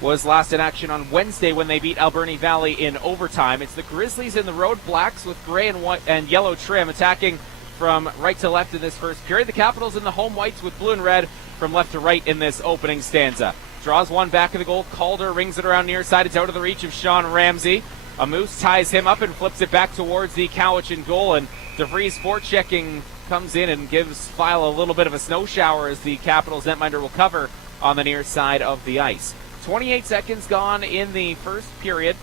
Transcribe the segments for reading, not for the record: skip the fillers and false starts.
was last in action on Wednesday when they beat Alberni Valley in overtime. It's the Grizzlies in the road blacks with gray and white and yellow trim attacking from right to left in this first period. The Capitals in the home whites with blue and red from left to right in this opening stanza. Draws one back of the goal. Calder rings it around near side. It's out of the reach of Sean Ramsey. A Moose ties him up and flips it back towards the Cowichan goal, and DeVries forechecking comes in and gives File a little bit of a snow shower as the Capitals netminder will cover on the near side of the ice. 28 seconds gone in the first period.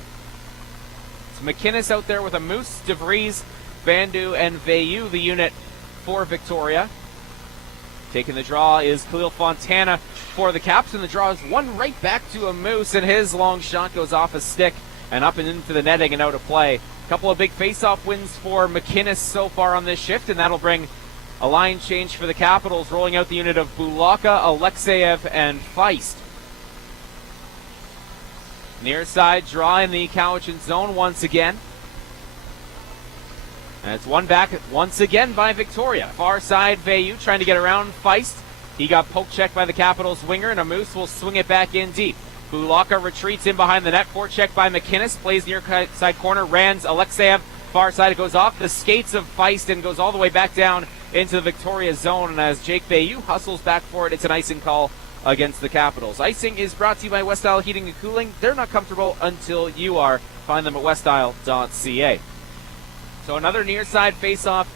It's McInnes out there with a Moose, DeVries, Bandu, and Veilleux, the unit for Victoria. Taking the draw is Khalil Fontana for the Caps, and the draw is one right back to a Moose, and his long shot goes off a stick and up and into the netting and out of play. A couple of big face-off wins for McInnes so far on this shift, and that'll bring a line change for the Capitals, rolling out the unit of Bulaka, Alexeyev, and Feist. Near side draw in the Cowichan zone once again. And it's one back once again by Victoria. Far side, Veilleux trying to get around Feist. He got poke checked by the Capitals winger, and a Moose will swing it back in deep. Bulaka retreats in behind the net. Forecheck by McInnes. Plays near side corner. Rands Alexeyev. Far side, it goes off the skates of Feist and goes all the way back down into the Victoria zone. And as Jake Veilleux hustles back for it, it's an icing call against the Capitals. Icing is brought to you by West Isle Heating and Cooling. They're not comfortable until you are. Find them at westisle.ca. So another near side face-off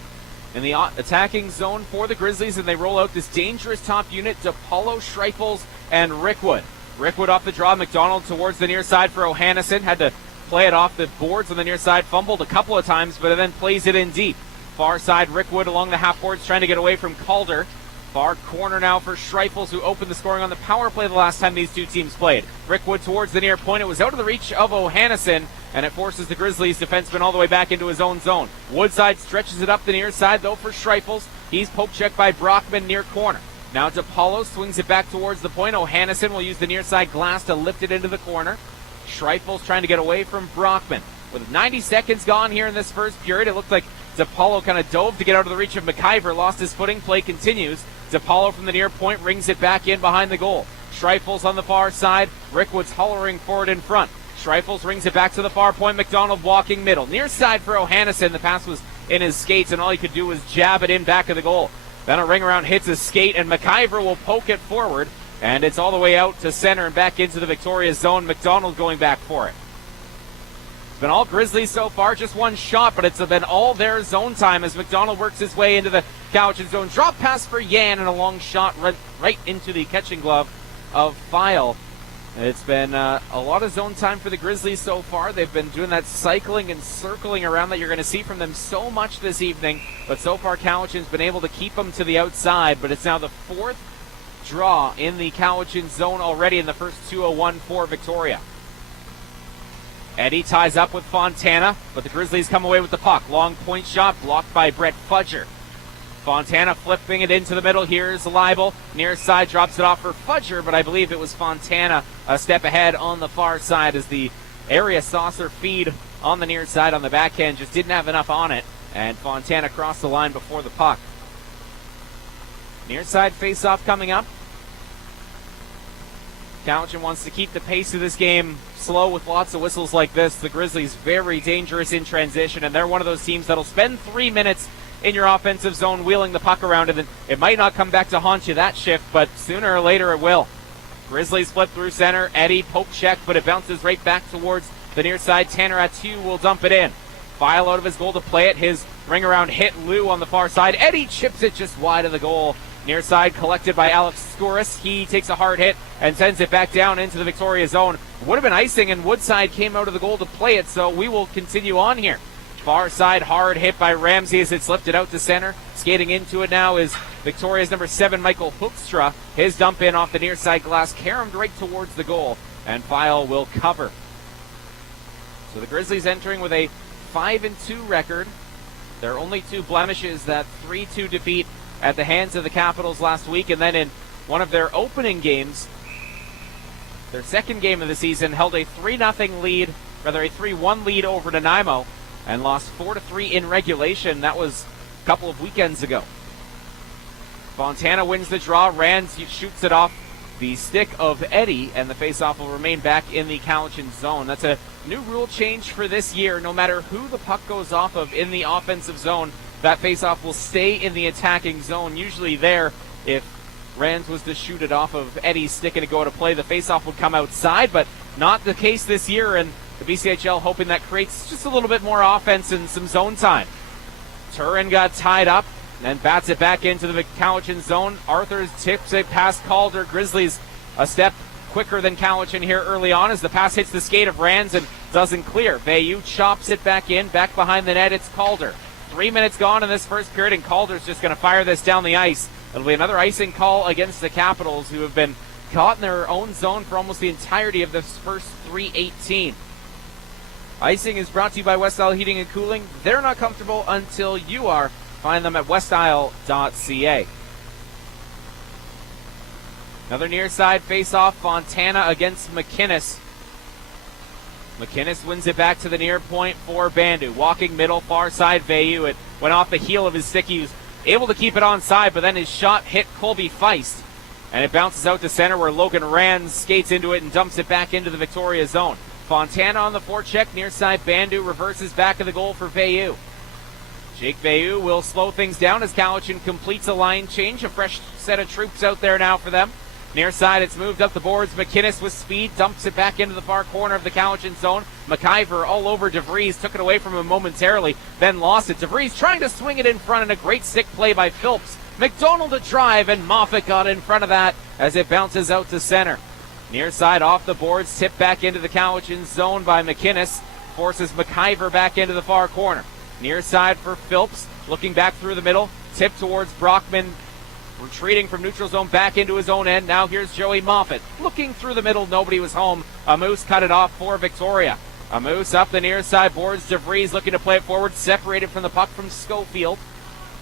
in the attacking zone for the Grizzlies, and they roll out this dangerous top unit, DePaulo, Schreifels, and Rickwood. Rickwood off the draw. McDonald towards the near side for O'Hannison. Had to play it off the boards on the near side. Fumbled a couple of times, but then plays it in deep. Far side, Rickwood along the half boards trying to get away from Calder. Far corner now for Schreifels, who opened the scoring on the power play the last time these two teams played. Rickwood towards the near point. It was out of the reach of O'Hannison, and it forces the Grizzlies defenseman all the way back into his own zone. Woodside stretches it up the near side, though, for Schreifels. He's poke checked by Brockman near corner. Now DePaulo swings it back towards the point. O'Hannison will use the near side glass to lift it into the corner. Schreifels trying to get away from Brockman. With 90 seconds gone here in this first period, it looked like DePaulo kind of dove to get out of the reach of McIver, lost his footing, play continues. DePaulo from the near point rings it back in behind the goal. Schreifels on the far side. Rickwood's hollering forward in front. Schreifels rings it back to the far point. McDonald walking middle. Near side for O'Hannison. The pass was in his skates, and all he could do was jab it in back of the goal. Then a ring around hits his skate, and McIver will poke it forward, and it's all the way out to center and back into the Victoria zone. McDonald going back for it. It's been all Grizzlies so far, just one shot, but it's been all their zone time as McDonald works his way into the Cowichan zone. Drop pass for Yan and a long shot right into the catching glove of File. It's been a lot of zone time for the Grizzlies so far. They've been doing that cycling and circling around that you're going to see from them so much this evening. But so far, Cowichan's been able to keep them to the outside. But it's now the fourth draw in the Cowichan zone already in the first 2:01 for Victoria. Eddie ties up with Fontana, but the Grizzlies come away with the puck. Long point shot blocked by Brett Fudger. Fontana flipping it into the middle. Here's Leibel. Near side drops it off for Fudger, but I believe it was Fontana a step ahead on the far side as the area saucer feed on the near side on the backhand just didn't have enough on it, and Fontana crossed the line before the puck. Near side face-off coming up. Cowichan wants to keep the pace of this game slow with lots of whistles like this. The Grizzlies very dangerous in transition, and they're one of those teams that'll spend 3 minutes in your offensive zone wheeling the puck around, and then it might not come back to haunt you that shift, but sooner or later it will. Grizzlies flip through center. Eddie poke check, but it bounces right back towards the near side. Tanner Atu will dump it in. File out of his goal to play it. His ring around hit Lou on the far side. Eddie chips it just wide of the goal. Near side collected by Alex Skouras. He takes a hard hit and sends it back down into the Victoria zone. Would have been icing, and Woodside came out of the goal to play it, so we will continue on here. Far side hard hit by Ramsey as it's lifted out to center. Skating into it now is Victoria's number 7, Michael Hoekstra. His dump in off the near side glass, caromed right towards the goal, and File will cover. So the Grizzlies entering with a 5-2 record. Their only two blemishes, that 3-2 defeat at the hands of the Capitals last week, and then in one of their opening games, their second game of the season, held a 3-0 lead, rather a 3-1 lead over Nanaimo, and lost 4-3 in regulation. That was a couple of weekends ago. Fontana wins the draw. Rands shoots it off the stick of Eddie, and the faceoff will remain back in the Cowichan zone. That's a new rule change for this year. No matter who the puck goes off of in the offensive zone, that faceoff will stay in the attacking zone. Usually there, if Rands was to shoot it off of Eddie's stick and to go to play, the faceoff would come outside, but not the case this year, and the BCHL hoping that creates just a little bit more offense and some zone time. Turin got tied up, and then bats it back into the Cowichan zone. Arthur tips it past Calder. Grizzlies a step quicker than Cowichan here early on as the pass hits the skate of Rands and doesn't clear. Vayu chops it back in, back behind the net. It's Calder. 3 minutes gone in this first period, and Calder's just going to fire this down the ice. It'll be another icing call against the Capitals, who have been caught in their own zone for almost the entirety of this first 3:18. Icing is brought to you by West Isle Heating and Cooling. They're not comfortable until you are. Find them at westisle.ca. Another near side face-off, Fontana against McInnes. McInnes wins it back to the near point for Bandu. Walking middle, far side, Vayu. It went off the heel of his stick. He was able to keep it onside, but then his shot hit Colby Feist. And it bounces out to center where Logan Rands skates into it and dumps it back into the Victoria zone. Fontana on the forecheck, near side, Bandu reverses back of the goal for Vayu. Jake Vayu will slow things down as Cowichan completes a line change. A fresh set of troops out there now for them. Near side, it's moved up the boards. McInnes with speed dumps it back into the far corner of the Cowichan zone. McIver all over DeVries, took it away from him momentarily, then lost it. DeVries trying to swing it in front, and a great stick play by Phillips. McDonald a drive, and Moffat got in front of that as it bounces out to center. Near side off the boards, tipped back into the Cowichan zone by McInnes. Forces McIver back into the far corner. Near side for Phillips, looking back through the middle, tip towards Brockman, retreating from neutral zone back into his own end. Now here's Joey Moffat, looking through the middle, nobody was home. Amoose cut it off for Victoria. Amoose up the near side boards, DeVries looking to play it forward, separated from the puck from Schofield.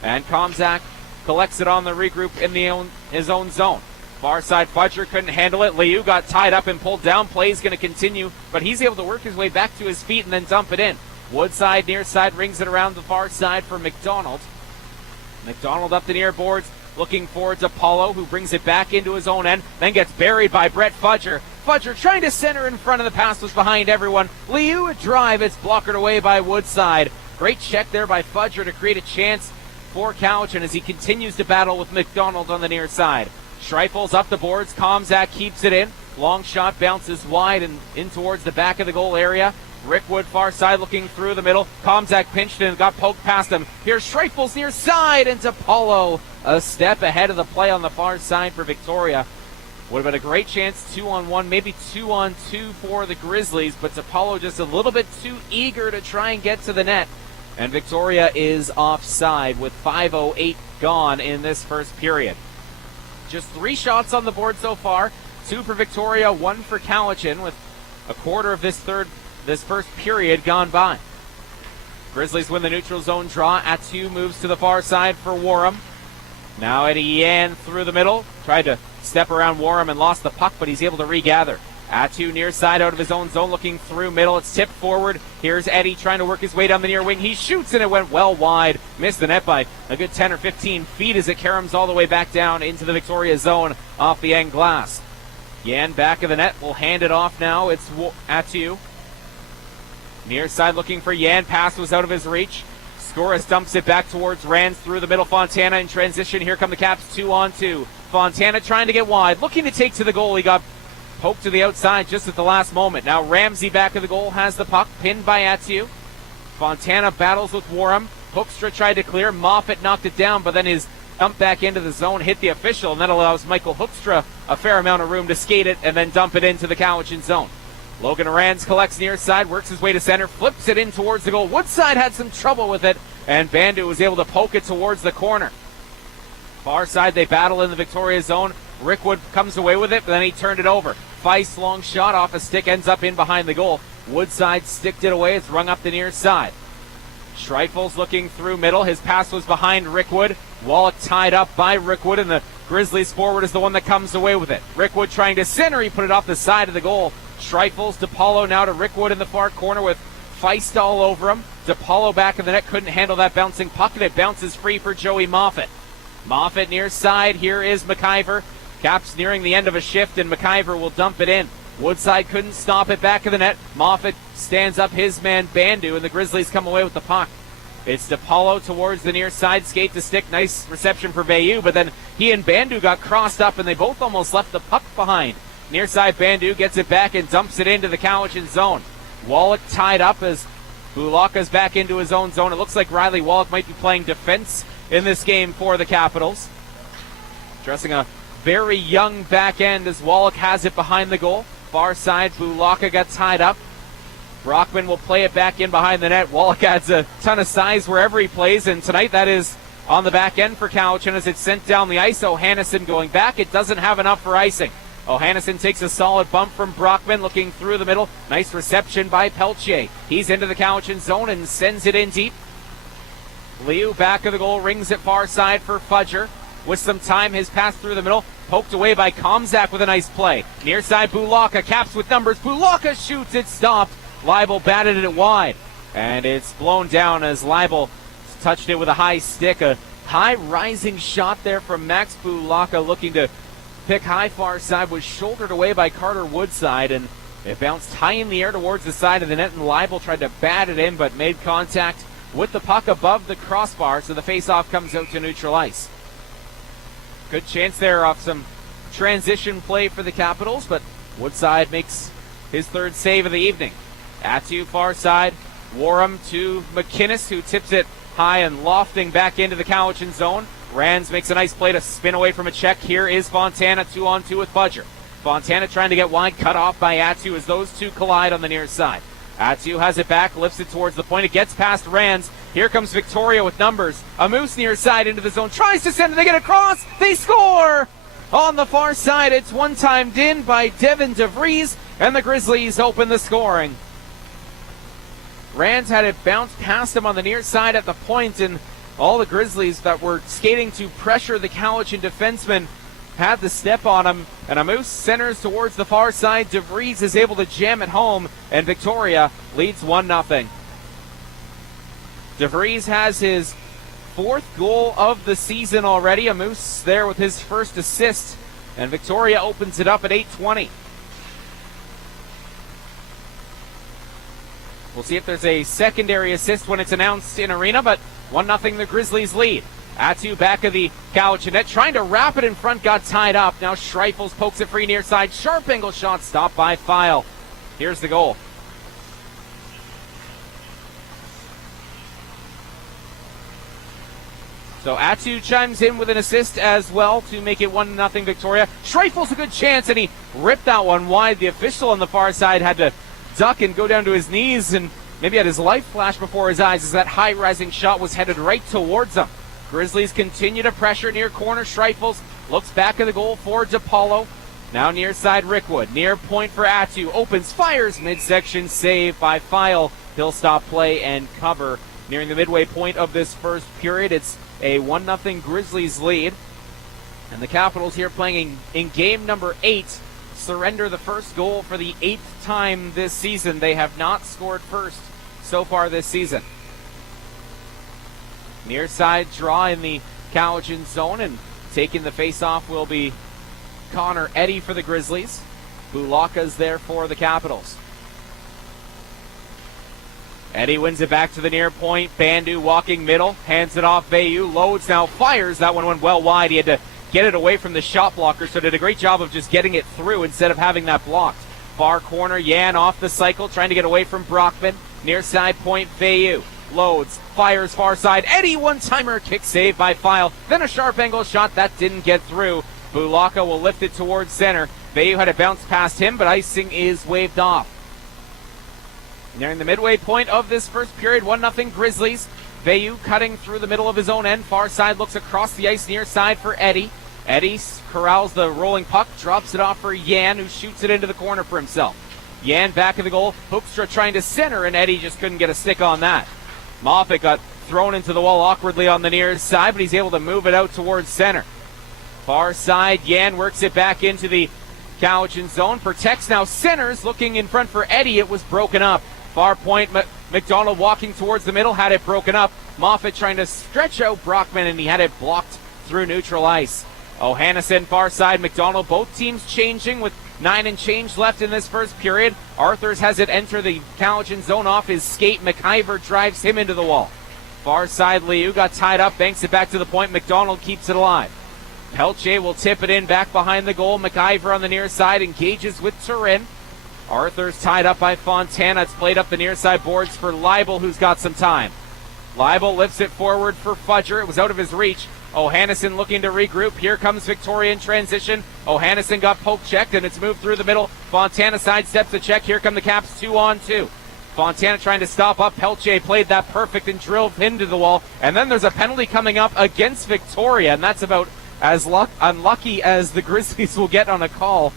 And Komzak collects it on the regroup in his own zone. Far side, Fudger couldn't handle it. Liu got tied up and pulled down. Play's going to continue, but he's able to work his way back to his feet and then dump it in. Woodside near side rings it around the far side for McDonald. McDonald up the near boards, looking forward to Apollo, who brings it back into his own end, then gets buried by Brett Fudger. Fudger trying to center in front of the pass, was behind everyone. Liu a drive, it's blockered away by Woodside. Great check there by Fudger to create a chance for Cowichan as he continues to battle with McDonald on the near side. Schreifels up the boards, Komzak keeps it in. Long shot bounces wide and in towards the back of the goal area. Rickwood far side looking through the middle. Komzak pinched and got poked past him. Here's Schreifels near side, and Apollo a step ahead of the play on the far side for Victoria. Would have been a great chance, 2-on-1, maybe 2-on-2 for the Grizzlies, but Apollo just a little bit too eager to try and get to the net. And Victoria is offside with 5:08 gone in this first period. Just 3 shots on the board so far, 2 for Victoria, 1 for Cowichan, with a quarter of this first period gone by. Grizzlies win the neutral zone draw. Attu moves to the far side for Warham. Now Eddie Yan through the middle. Tried to step around Warham and lost the puck, but he's able to regather. Attu near side out of his own zone, looking through middle. It's tipped forward. Here's Eddie trying to work his way down the near wing. He shoots and it went well wide. Missed the net by a good 10 or 15 feet as it caroms all the way back down into the Victoria zone off the end glass. Yan back of the net will hand it off now. It's Attu. Near side looking for Yan. Pass was out of his reach. Skoras dumps it back towards Rands through the middle. Fontana in transition. Here come the Caps 2-on-2. Fontana trying to get wide. Looking to take to the goal. He got poked to the outside just at the last moment. Now Ramsey back of the goal has the puck. Pinned by Attu. Fontana battles with Warham. Hoekstra tried to clear. Moffat knocked it down, but then his dump back into the zone hit the official, and that allows Michael Hoekstra a fair amount of room to skate it and then dump it into the Cowichan zone. Logan Rands collects near side, works his way to center, flips it in towards the goal. Woodside had some trouble with it, and Bandu was able to poke it towards the corner. Far side, they battle in the Victoria zone. Rickwood comes away with it, but then he turned it over. Feist, long shot off a stick, ends up in behind the goal. Woodside sticked it away. It's rung up the near side. Schreifels looking through middle. His pass was behind Rickwood. Wallach tied up by Rickwood, and the Grizzlies forward is the one that comes away with it. Rickwood trying to center. He put it off the side of the goal. Schreifels, DePaulo now to Rickwood in the far corner with Feist all over him. DePaulo back in the net, couldn't handle that bouncing puck, and it bounces free for Joey Moffat. Moffat near side. Here is McIver. Caps nearing the end of a shift, and McIver will dump it in. Woodside couldn't stop it back of the net. Moffat stands up his man Bandu, and the Grizzlies come away with the puck. It's DePaulo towards the near side, skate to stick. Nice reception for Bayou, but then he and Bandu got crossed up, and they both almost left the puck behind. Near side, Bandu gets it back and dumps it into the Cowichan zone. Wallach tied up as Bulaka's back into his own zone. It looks like Riley Wallach might be playing defense in this game for the Capitals. Dressing a very young back end as Wallach has it behind the goal. Far side, Bulaka got tied up. Brockman will play it back in behind the net. Wallach adds a ton of size wherever he plays, and tonight that is on the back end for Cowichan as it's sent down the ice. O'Hannison going back. It doesn't have enough for icing. O'Hannison takes a solid bump from Brockman, looking through the middle. Nice reception by Peltier. He's into the Cowichan zone and sends it in deep. Liu back of the goal, rings it far side for Fudger. With some time, his pass through the middle, poked away by Komzak with a nice play. Near side, Bulaka, Caps with numbers. Bulaka shoots, it stopped. Leibel batted it wide, and it's blown down as Leibel touched it with a high stick. A high rising shot there from Max Bulaka, looking to pick high far side, was shouldered away by Carter Woodside, and it bounced high in the air towards the side of the net, and Leibel tried to bat it in, but made contact with the puck above the crossbar, so the face-off comes out to neutral ice. Good chance there off some transition play for the Capitals, but Woodside makes his third save of the evening. Attu far side, Warham to McInnes, who tips it high and lofting back into the Cowichan zone. Rands makes a nice play to spin away from a check. Here is Fontana, 2-on-2 with Fudger. Fontana trying to get wide, cut off by Attu as those two collide on the near side. Attu has it back, lifts it towards the point. It gets past Rands. Here comes Victoria with numbers. A Moose near side into the zone. Tries to send it. They get across. They score! On the far side, it's one-timed in by Devin DeVries, and the Grizzlies open the scoring. Rands had it bounce past him on the near side at the point, and all the Grizzlies that were skating to pressure the Cowichan defenseman had the step on him, and a Moose centers towards the far side. DeVries is able to jam it home, and Victoria leads 1-0. DeVries has his fourth goal of the season already. A Moose there with his first assist, and Victoria opens it up at 8:20. We'll see if there's a secondary assist when it's announced in arena, but 1-0 the Grizzlies lead. Attu back of the Cowichan net, trying to wrap it in front, got tied up. Now Schreifels pokes it free near side. Sharp angle shot stopped by File. Here's the goal. So Attu chimes in with an assist as well to make it 1-0 Victoria. Schreifels a good chance, and he ripped that one wide. The official on the far side had to duck and go down to his knees, and maybe had his life flash before his eyes as that high rising shot was headed right towards him. Grizzlies continue to pressure near corner. Schreifels looks back at the goal for DePaulo. Now near side Rickwood. Near point for Attu. Opens, fires, midsection save by File. He'll stop play and cover. Nearing the midway point of this first period, it's a 1-0 Grizzlies lead. And the Capitals here playing in game number 8 surrender the first goal for the 8th time this season. They have not scored first so far this season. Near side draw in the Cowichan zone, and taking the face-off will be Connor Eddy for the Grizzlies. Bulaka's there for the Capitals. Eddy wins it back to the near point. Bandu walking middle, hands it off. Bayou loads, now fires. That one went well wide. He had to get it away from the shot blocker, so did a great job of just getting it through instead of having that blocked. Far corner, Yan off the cycle, trying to get away from Brockman. Near side point, Bayou loads, fires far side. Eddy one-timer, kick save by File. Then a sharp angle shot that didn't get through. Bulaka will lift it towards center. Bayou had it bounce past him, but icing is waved off. Nearing the midway point of this first period, 1-0 Grizzlies. Bayou cutting through the middle of his own end. Far side looks across the ice near side for Eddy. Eddy corrals the rolling puck, drops it off for Yan, who shoots it into the corner for himself. Yan back of the goal. Hoekstra trying to center, and Eddy just couldn't get a stick on that. Moffat got thrown into the wall awkwardly on the near side, but he's able to move it out towards center. Far side, Yan works it back into the Cowichan zone. Protects now, centers, looking in front for Eddy. It was broken up. Far point, McDonald walking towards the middle, had it broken up. Moffat trying to stretch out Brockman, and he had it blocked through neutral ice. O'Hannison far side, McDonald, both teams changing with 9 and change left in this first period. Arthurs has it enter the Cowichan zone off his skate. McIver drives him into the wall. Far side, Liu got tied up, banks it back to the point. McDonald keeps it alive. Pelche will tip it in back behind the goal. McIver on the near side engages with Turin. Arthur's tied up by Fontana. It's played up the near side boards for Leibel, who's got some time. Leibel lifts it forward for Fudger. It was out of his reach. O'Hannison looking to regroup. Here comes Victoria in transition. O'Hannison got poke checked, and it's moved through the middle. Fontana sidesteps the check. Here come the Caps 2-on-2. Fontana trying to stop up. Pelche played that perfect and drilled into the wall. And then there's a penalty coming up against Victoria, and that's about as unlucky as the Grizzlies will get on a call.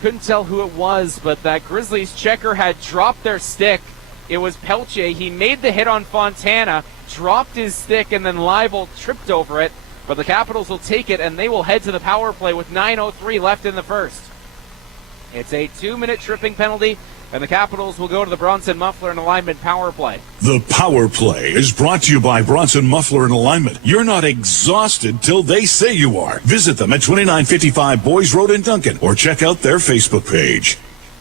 Couldn't tell who it was, but that Grizzlies checker had dropped their stick. It was Pelche. He made the hit on Fontana, dropped his stick, and then Leibel tripped over it. But the Capitals will take it, and they will head to the power play with 9:03 left in the first. It's a 2-minute tripping penalty, and the Capitals will go to the Bronson Muffler and Alignment power play. The power play is brought to you by Bronson Muffler and Alignment. You're not exhausted till they say you are. Visit them at 2955 Boys Road in Duncan, or check out their Facebook page.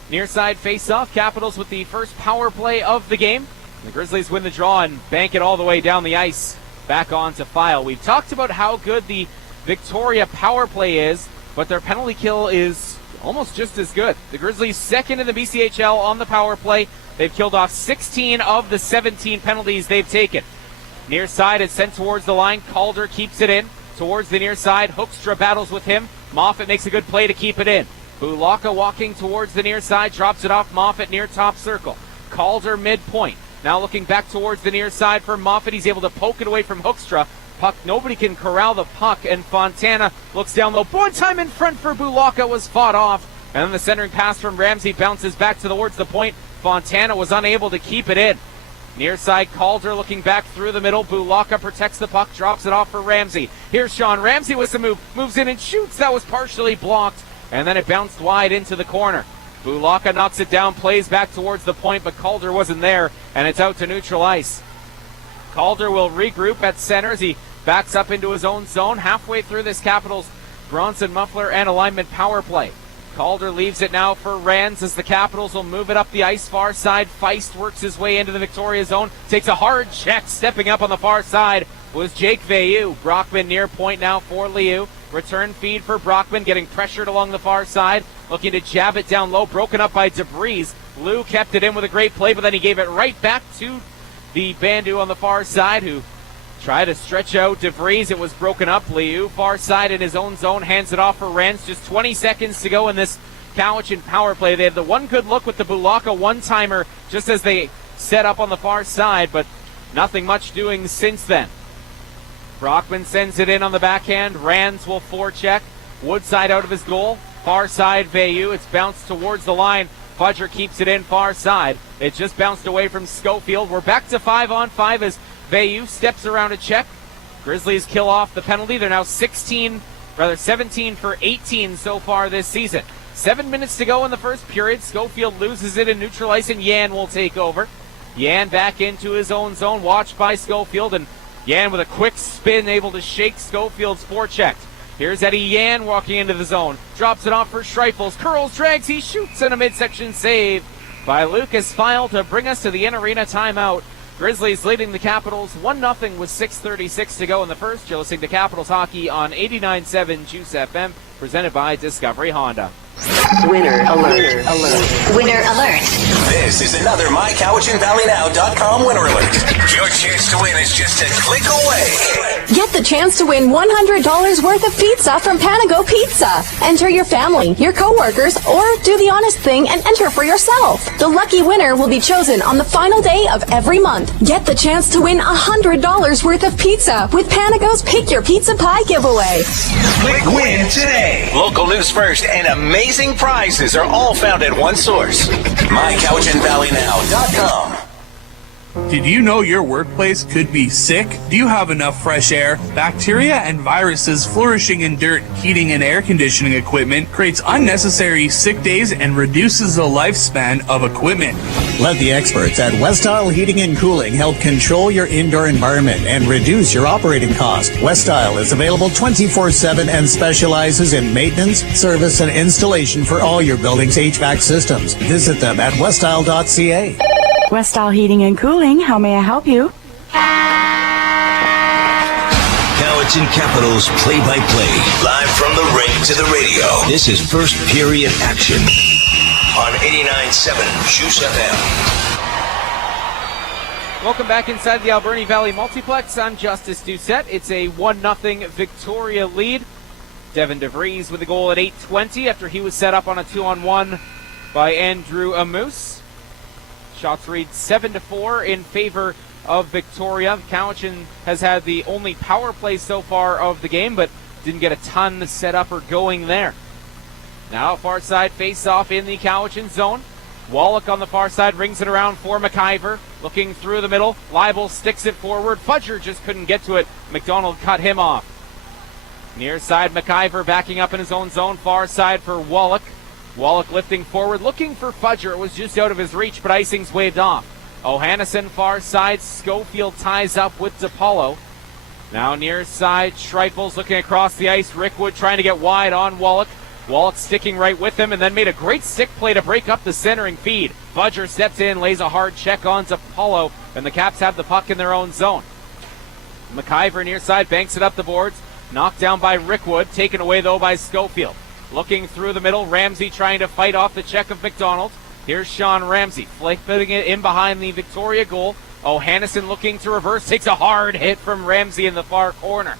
Near side face-off, Capitals with the first power play of the game. The Grizzlies win the draw and bank it all the way down the ice. Back on to File. We've talked about how good the Victoria power play is, but their penalty kill is almost just as good. The Grizzlies second in the BCHL on the power play. They've killed off 16 of the 17 penalties they've taken. Near side is sent towards the line. Calder keeps it in towards the near side. Hoekstra battles with him. Moffat makes a good play to keep it in. Bulaka walking towards the near side, drops it off Moffat near top circle. Calder midpoint. Now looking back towards the near side for Moffat. He's able to poke it away from Hoekstra. Puck, nobody can corral the puck, and Fontana looks down low. One time in front for Bulaka was fought off. And then the centering pass from Ramsey bounces back towards the point. Fontana was unable to keep it in. Near side, Calder looking back through the middle. Bulaka protects the puck, drops it off for Ramsey. Here's Sean Ramsey with the move. Moves in and shoots. That was partially blocked. And then it bounced wide into the corner. Bulaka knocks it down, plays back towards the point, but Calder wasn't there, and it's out to neutral ice. Calder will regroup at center as he backs up into his own zone halfway through this Capitals Bronson Muffler and Alignment power play. Calder leaves it now for Rands as the Capitals will move it up the ice far side. Feist works his way into the Victoria zone, takes a hard check. Stepping up on the far side was Jake Veilleux. Brockman near point now for Liu. Return feed for Brockman, getting pressured along the far side, looking to jab it down low, broken up by Debris. Liu kept it in with a great play, but then he gave it right back to the Bandu on the far side, who tried to stretch out Debris. It was broken up. Liu, far side in his own zone, hands it off for Rens. Just 20 seconds to go in this Cowichan power play. They had the one good look with the Bulaka one-timer just as they set up on the far side, but nothing much doing since then. Brockman sends it in on the backhand. Rands will forecheck. Woodside out of his goal. Far side, Veilleux. It's bounced towards the line. Fudger keeps it in far side. It just bounced away from Schofield. We're back to 5-on-5 as Veilleux steps around a check. Grizzlies kill off the penalty. They're now 17 for 18 so far this season. 7 minutes to go in the first period. Schofield loses it in neutral ice, and Yan will take over. Yan back into his own zone, watched by Schofield, and Yan with a quick spin, able to shake Schofield's forecheck. Here's Eddie Yan walking into the zone. Drops it off for Schreifels. Curls, drags, he shoots, in a midsection save by Lucas File to bring us to the in-arena timeout. Grizzlies leading the Capitals 1-0 with 6:36 to go in the first. You're listening to Capitals Hockey on 89.7 Juice FM, presented by Discovery Honda. Winner alert. Winner alert. This is another MyCowichanValleyNow.com winner alert. Your chance to win is just a click away. Get the chance to win $100 worth of pizza from Panago Pizza. Enter your family, your coworkers, or do the honest thing and enter for yourself. The lucky winner will be chosen on the final day of every month. Get the chance to win $100 worth of pizza with Panago's Pick Your Pizza Pie giveaway. Click win today. Local news first and amazing prizes are all found at one source. MyCowichanValleyNow.com. Did you know your workplace could be sick? Do you have enough fresh air? Bacteria and viruses flourishing in dirt, heating, and air conditioning equipment creates unnecessary sick days and reduces the lifespan of equipment. Let the experts at Westile Heating and Cooling help control your indoor environment and reduce your operating cost. Westile is available 24/7 and specializes in maintenance, service, and installation for all your building's HVAC systems. Visit them at westile.ca. Westile Heating and Cooling, how may I help you? Cowichan Capitals play-by-play, live from the ring to the radio. This is first period action on 89.7 Juice FM. Welcome back inside the Alberni Valley Multiplex. I'm Justice Doucette. It's a 1-0 Victoria lead. Devin DeVries with a goal at 8:20 after he was set up on a 2-on-1 by Andrew Amoose. Shots read 7-4 in favor of Victoria. Cowichan has had the only power play so far of the game, but didn't get a ton set up or going there. Now far side face-off in the Cowichan zone. Wallach on the far side rings it around for McIver. Looking through the middle. Leibel sticks it forward. Fudger just couldn't get to it. McDonald cut him off. Near side McIver backing up in his own zone. Far side for Wallach. Wallach lifting forward, looking for Fudger. It was just out of his reach, but icing's waved off. O'Hannison far side. Schofield ties up with DePaulo. Now near side, Schreifels looking across the ice. Rickwood trying to get wide on Wallach. Wallach sticking right with him and then made a great stick play to break up the centering feed. Fudger steps in, lays a hard check on DePaulo, and the Caps have the puck in their own zone. McIver near side banks it up the boards. Knocked down by Rickwood, taken away though by Schofield. Looking through the middle, Ramsey trying to fight off the check of McDonald. Here's Sean Ramsey, flipping it in behind the Victoria goal. O'Hannison looking to reverse, takes a hard hit from Ramsey in the far corner.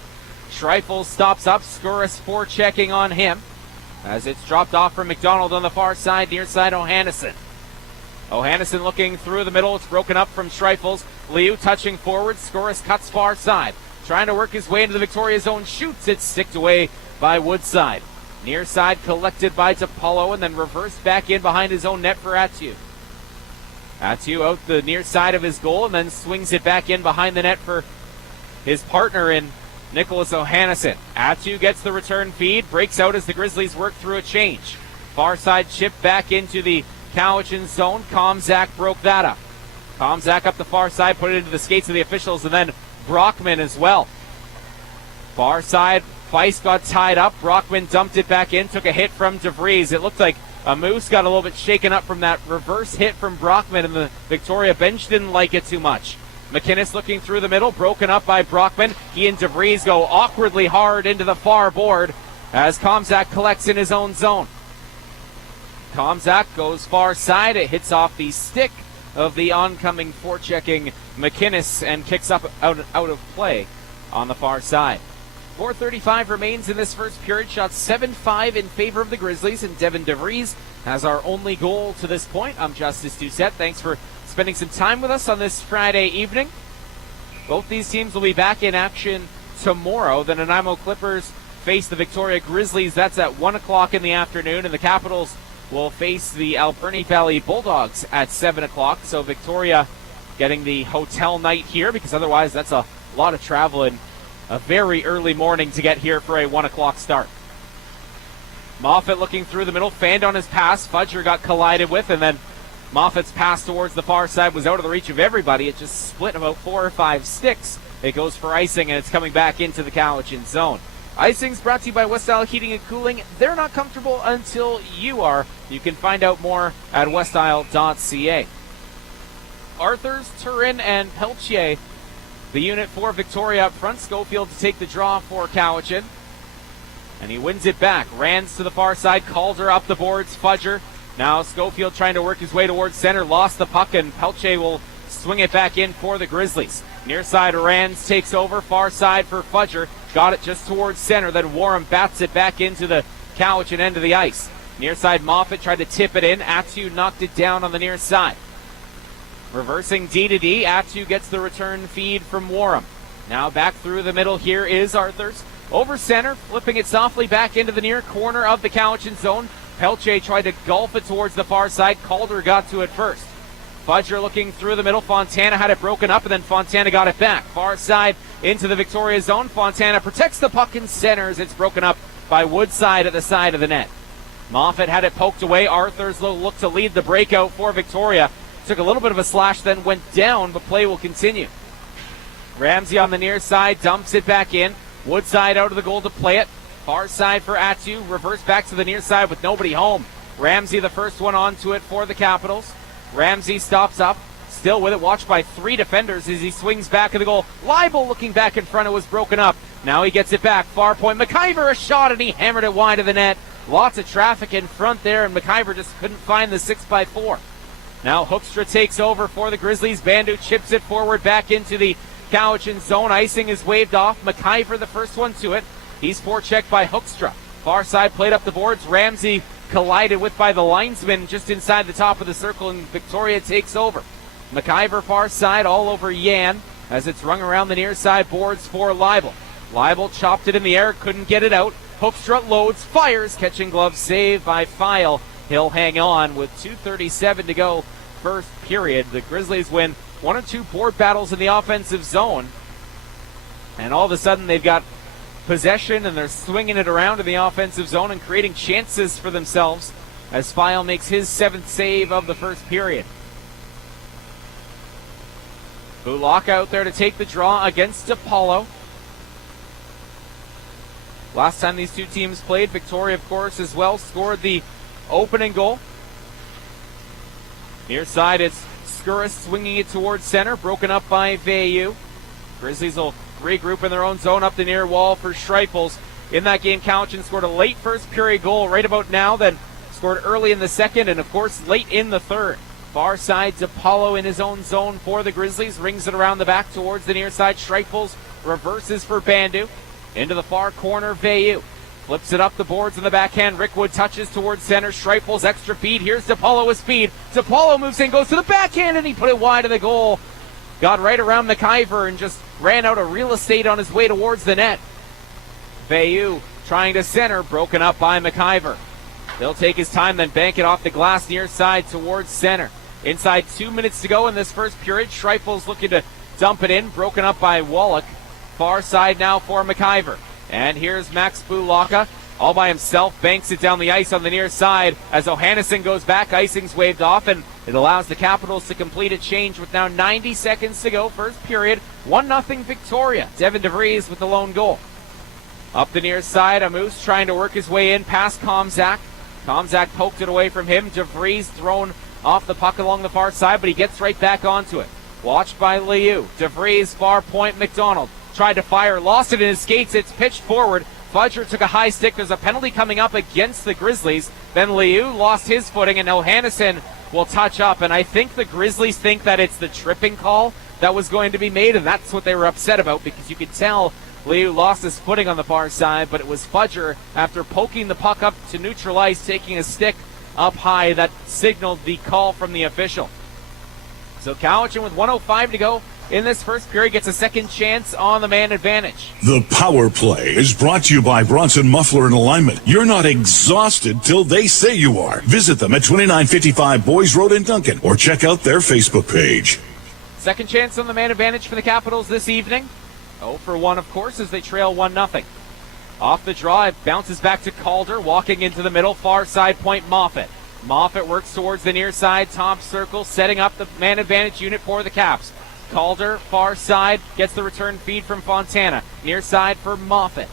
Schreifels stops up, Skuris forechecking on him as it's dropped off from McDonald on the far side, near side O'Hannison. O'Hannison looking through the middle, it's broken up from Schreifels. Liu touching forward, Skuris cuts far side. Trying to work his way into the Victoria zone, shoots it, sticked away by Woodside. Near side collected by DePaulo and then reversed back in behind his own net for Attu. Attu out the near side of his goal and then swings it back in behind the net for his partner in Nicholas O'Hannison. Attu gets the return feed, breaks out as the Grizzlies work through a change. Far side chip back into the Cowichan zone. Comzak broke that up. Comzak up the far side, put it into the skates of the officials, and then Brockman as well. Far side, Feist got tied up. Brockman dumped it back in, took a hit from DeVries. It looked like a Moose got a little bit shaken up from that reverse hit from Brockman, and the Victoria bench didn't like it too much. McInnes looking through the middle, broken up by Brockman. He and DeVries go awkwardly hard into the far board as Comzak collects in his own zone. Comzak goes far side. It hits off the stick of the oncoming forechecking McInnes and kicks up out of play on the far side. 4:35 remains in this first period. Shot 7-5 in favor of the Grizzlies, and Devin DeVries has our only goal to this point. I'm Justice Doucette. Thanks for spending some time with us on this Friday evening. Both these teams will be back in action tomorrow. The Nanaimo Clippers face the Victoria Grizzlies. That's at 1 o'clock in the afternoon, and the Capitals will face the Alberni Valley Bulldogs at 7 o'clock. So Victoria getting the hotel night here, because otherwise that's a lot of travel and a very early morning to get here for a 1 o'clock start. Moffat looking through the middle, fanned on his pass. Fudger got collided with, and then Moffat's pass towards the far side was out of the reach of everybody. It just split about 4 or 5 sticks. It goes for icing, and it's coming back into the Cowichan zone. Icing's brought to you by Westile Heating and Cooling. They're not comfortable until you are. You can find out more at westile.ca. Arthurs, Turin, and Peltier, the unit for Victoria up front. Schofield to take the draw for Cowichan. And he wins it back. Rands to the far side. Calder up the boards. Fudger. Now Schofield trying to work his way towards center. Lost the puck, and Peltier will swing it back in for the Grizzlies. Near side, Rands takes over. Far side for Fudger. Got it just towards center. Then Warren bats it back into the Cowichan end of the ice. Near side, Moffat tried to tip it in. Attu knocked it down on the near side. Reversing D to D, Attu gets the return feed from Warham. Now back through the middle, here is Arthurs. Over center, flipping it softly back into the near corner of the Cowichan zone. Peltier tried to golf it towards the far side. Calder got to it first. Fudger looking through the middle. Fontana had it broken up, and then Fontana got it back. Far side into the Victoria zone. Fontana protects the puck and centers. It's broken up by Woodside at the side of the net. Moffat had it poked away. Arthur's looked to lead the breakout for Victoria. Took a little bit of a slash, then went down, but play will continue. Ramsey on the near side, dumps it back in. Woodside out of the goal to play it. Far side for Attu. Reverse back to the near side with nobody home. Ramsey the first one onto it for the Capitals. Ramsey stops up, still with it, watched by 3 defenders as he swings back at the goal. Leibel looking back in front, it was broken up. Now he gets it back, far point. McIver a shot, and he hammered it wide of the net. Lots of traffic in front there, and McIver just couldn't find the 6x4. Now Hoekstra takes over for the Grizzlies. Bandu chips it forward back into the Cowichan zone. Icing is waved off. McIver the first one to it. He's forechecked by Hoekstra. Far side played up the boards. Ramsey collided with by the linesman just inside the top of the circle, and Victoria takes over. McIver far side all over Yan as it's rung around the near side boards for Leibel. Leibel chopped it in the air, couldn't get it out. Hoekstra loads, fires, catching glove save by File. He'll hang on with 2:37 to go first period. The Grizzlies win 1 or 2 board battles in the offensive zone, and all of a sudden they've got possession and they're swinging it around in the offensive zone and creating chances for themselves as File makes his 7th save of the first period. Bullock out there to take the draw against DePaulo. Last time these two teams played, Victoria, of course, as well, scored the opening goal. Near side, it's Skuris swinging it towards center, broken up by Vayu. Grizzlies will regroup in their own zone up the near wall for Schreifels. In that game, Cowichan scored a late first period goal right about now, then scored early in the second, and of course late in the third. Far side, DePaulo in his own zone for the Grizzlies, rings it around the back towards the near side. Schreifels reverses for Bandu. Into the far corner, Vayu flips it up the boards in the backhand. Rickwood touches towards center. Schreifels extra feed. Here's DePaulo with speed. DePaulo moves in, goes to the backhand, and he put it wide of the goal. Got right around McIver and just ran out of real estate on his way towards the net. Vayu trying to center, broken up by McIver. He'll take his time, then bank it off the glass near side towards center. Inside 2 minutes to go in this first period. Schreifels looking to dump it in, broken up by Wallach. Far side now for McIver. And here's Max Bulaka, all by himself, banks it down the ice on the near side as Ohannesson goes back. Icing's waved off, and it allows the Capitals to complete a change with now 90 seconds to go. First period, 1-0 Victoria. Devin DeVries with the lone goal. Up the near side, Amoose trying to work his way in past Komzak. Komzak poked it away from him. DeVries thrown off the puck along the far side, but he gets right back onto it. Watched by Liu. DeVries, far point, McDonald. Tried to fire, lost it in his skates. It's pitched forward. Fudger took a high stick. There's a penalty coming up against the Grizzlies. Then Liu lost his footing, and Ohannesson will touch up. And I think the Grizzlies think that it's the tripping call that was going to be made, and that's what they were upset about, because you could tell Liu lost his footing on the far side, but it was Fudger, after poking the puck up to neutral ice, taking a stick up high, that signaled the call from the official. So Cowichan with 1:05 to go in this first period gets a second chance on the man advantage. The Power Play is brought to you by Bronson Muffler and Alignment. You're not exhausted till they say you are. Visit them at 2955 Boys Road in Duncan or check out their Facebook page. Second chance on the man advantage for the Capitals this evening. 0 for 1, of course, as they trail 1-0. Off the draw, it bounces back to Calder, walking into the middle, far side point, Moffat. Moffat works towards the near side, top circle, setting up the man advantage unit for the Caps. Calder, far side, gets the return feed from Fontana. Near side for Moffat.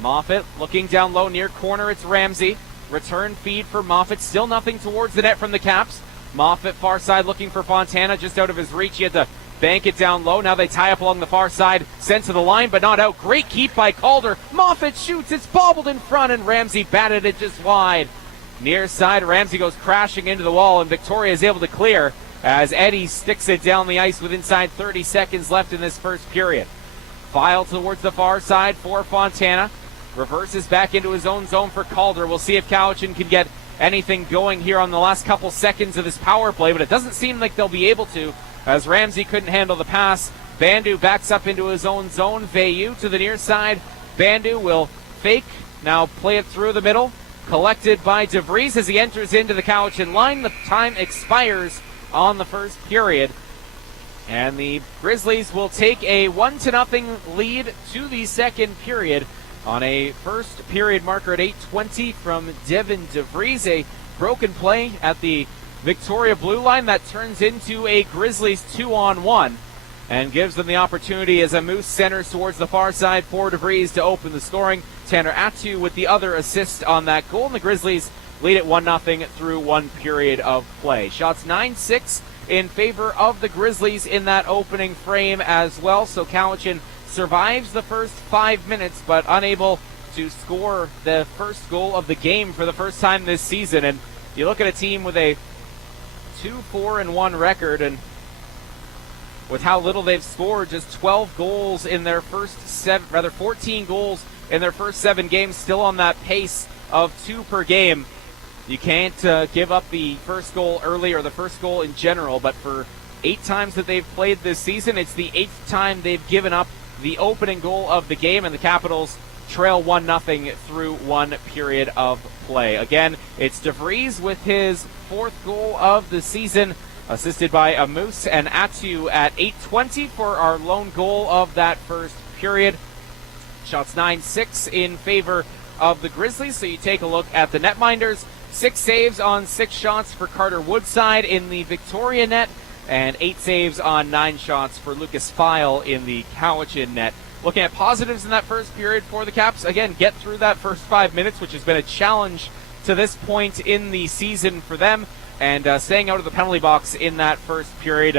Moffat looking down low, near corner, it's Ramsey. Return feed for Moffat, still nothing towards the net from the Caps. Moffat, far side, looking for Fontana, just out of his reach. He had to bank it down low. Now they tie up along the far side, sent to the line, but not out. Great keep by Calder. Moffat shoots, it's bobbled in front, and Ramsey batted it just wide. Near side, Ramsey goes crashing into the wall, and Victoria is able to clear as Eddie sticks it down the ice with inside 30 seconds left in this first period. File towards the far side for Fontana. Reverses back into his own zone for Calder. We'll see if Cowichan can get anything going here on the last couple seconds of this power play, but it doesn't seem like they'll be able to, as Ramsey couldn't handle the pass. Bandu backs up into his own zone. Vayu to the near side. Bandu will fake, now play it through the middle. Collected by DeVries as he enters into the Cowichan line. The time expires on the first period. And the Grizzlies will take a 1-0 lead to the second period on a first period marker at 8:20 from Devin DeVries. A broken play at the Victoria blue line that turns into a Grizzlies 2-on-1 and gives them the opportunity as a Moose centers towards the far side for DeVries to open the scoring. Tanner Attu with the other assist on that goal, and the Grizzlies lead it 1-0 through one period of play. Shots 9-6 in favor of the Grizzlies in that opening frame as well. So Cowichan survives the first 5 minutes, but unable to score the first goal of the game for the first time this season. And you look at a team with a 2-4-1 record, and with how little they've scored, just 12 goals in their first 14 goals in their first 7 games, still on that pace of 2 per game. You can't give up the first goal early or the first goal in general, but for 8 times that they've played this season, it's the 8th time they've given up the opening goal of the game, and the Capitals trail 1-0 through one period of play. Again, it's DeVries with his 4th goal of the season, assisted by a Moose and Attu at 8:20 for our lone goal of that first period. Shots 9-6 in favor of the Grizzlies. So you take a look at the netminders. 6 saves on 6 shots for Carter Woodside in the Victoria net, and 8 saves on 9 shots for Lucas File in the Cowichan net. Looking at positives in that first period for the Caps, again, get through that first 5 minutes, which has been a challenge to this point in the season for them, and staying out of the penalty box in that first period.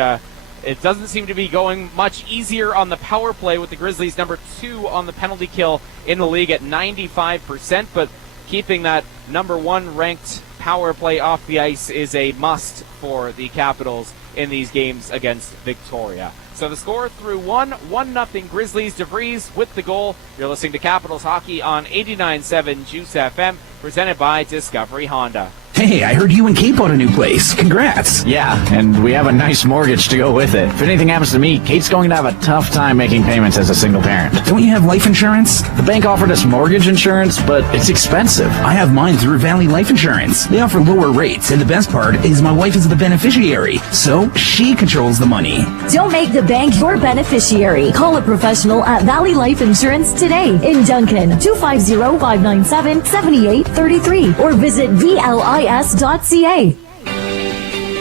It doesn't seem to be going much easier on the power play with the Grizzlies number 2 on the penalty kill in the league at 95%, but keeping that number 1 ranked power play off the ice is a must for the Capitals in these games against Victoria. So the score through 1-0 Grizzlies. DeVries with the goal. You're listening to Capitals Hockey on 89.7 Juice FM, presented by Discovery Honda. Hey, I heard you and Kate bought a new place. Congrats. Yeah, and we have a nice mortgage to go with it. If anything happens to me, Kate's going to have a tough time making payments as a single parent. Don't you have life insurance? The bank offered us mortgage insurance, but it's expensive. I have mine through Valley Life Insurance. They offer lower rates, and the best part is my wife is the beneficiary, so she controls the money. Don't make the bank your beneficiary. Call a professional at Valley Life Insurance today in Duncan, 250-597-7833, or visit VLIS.ca.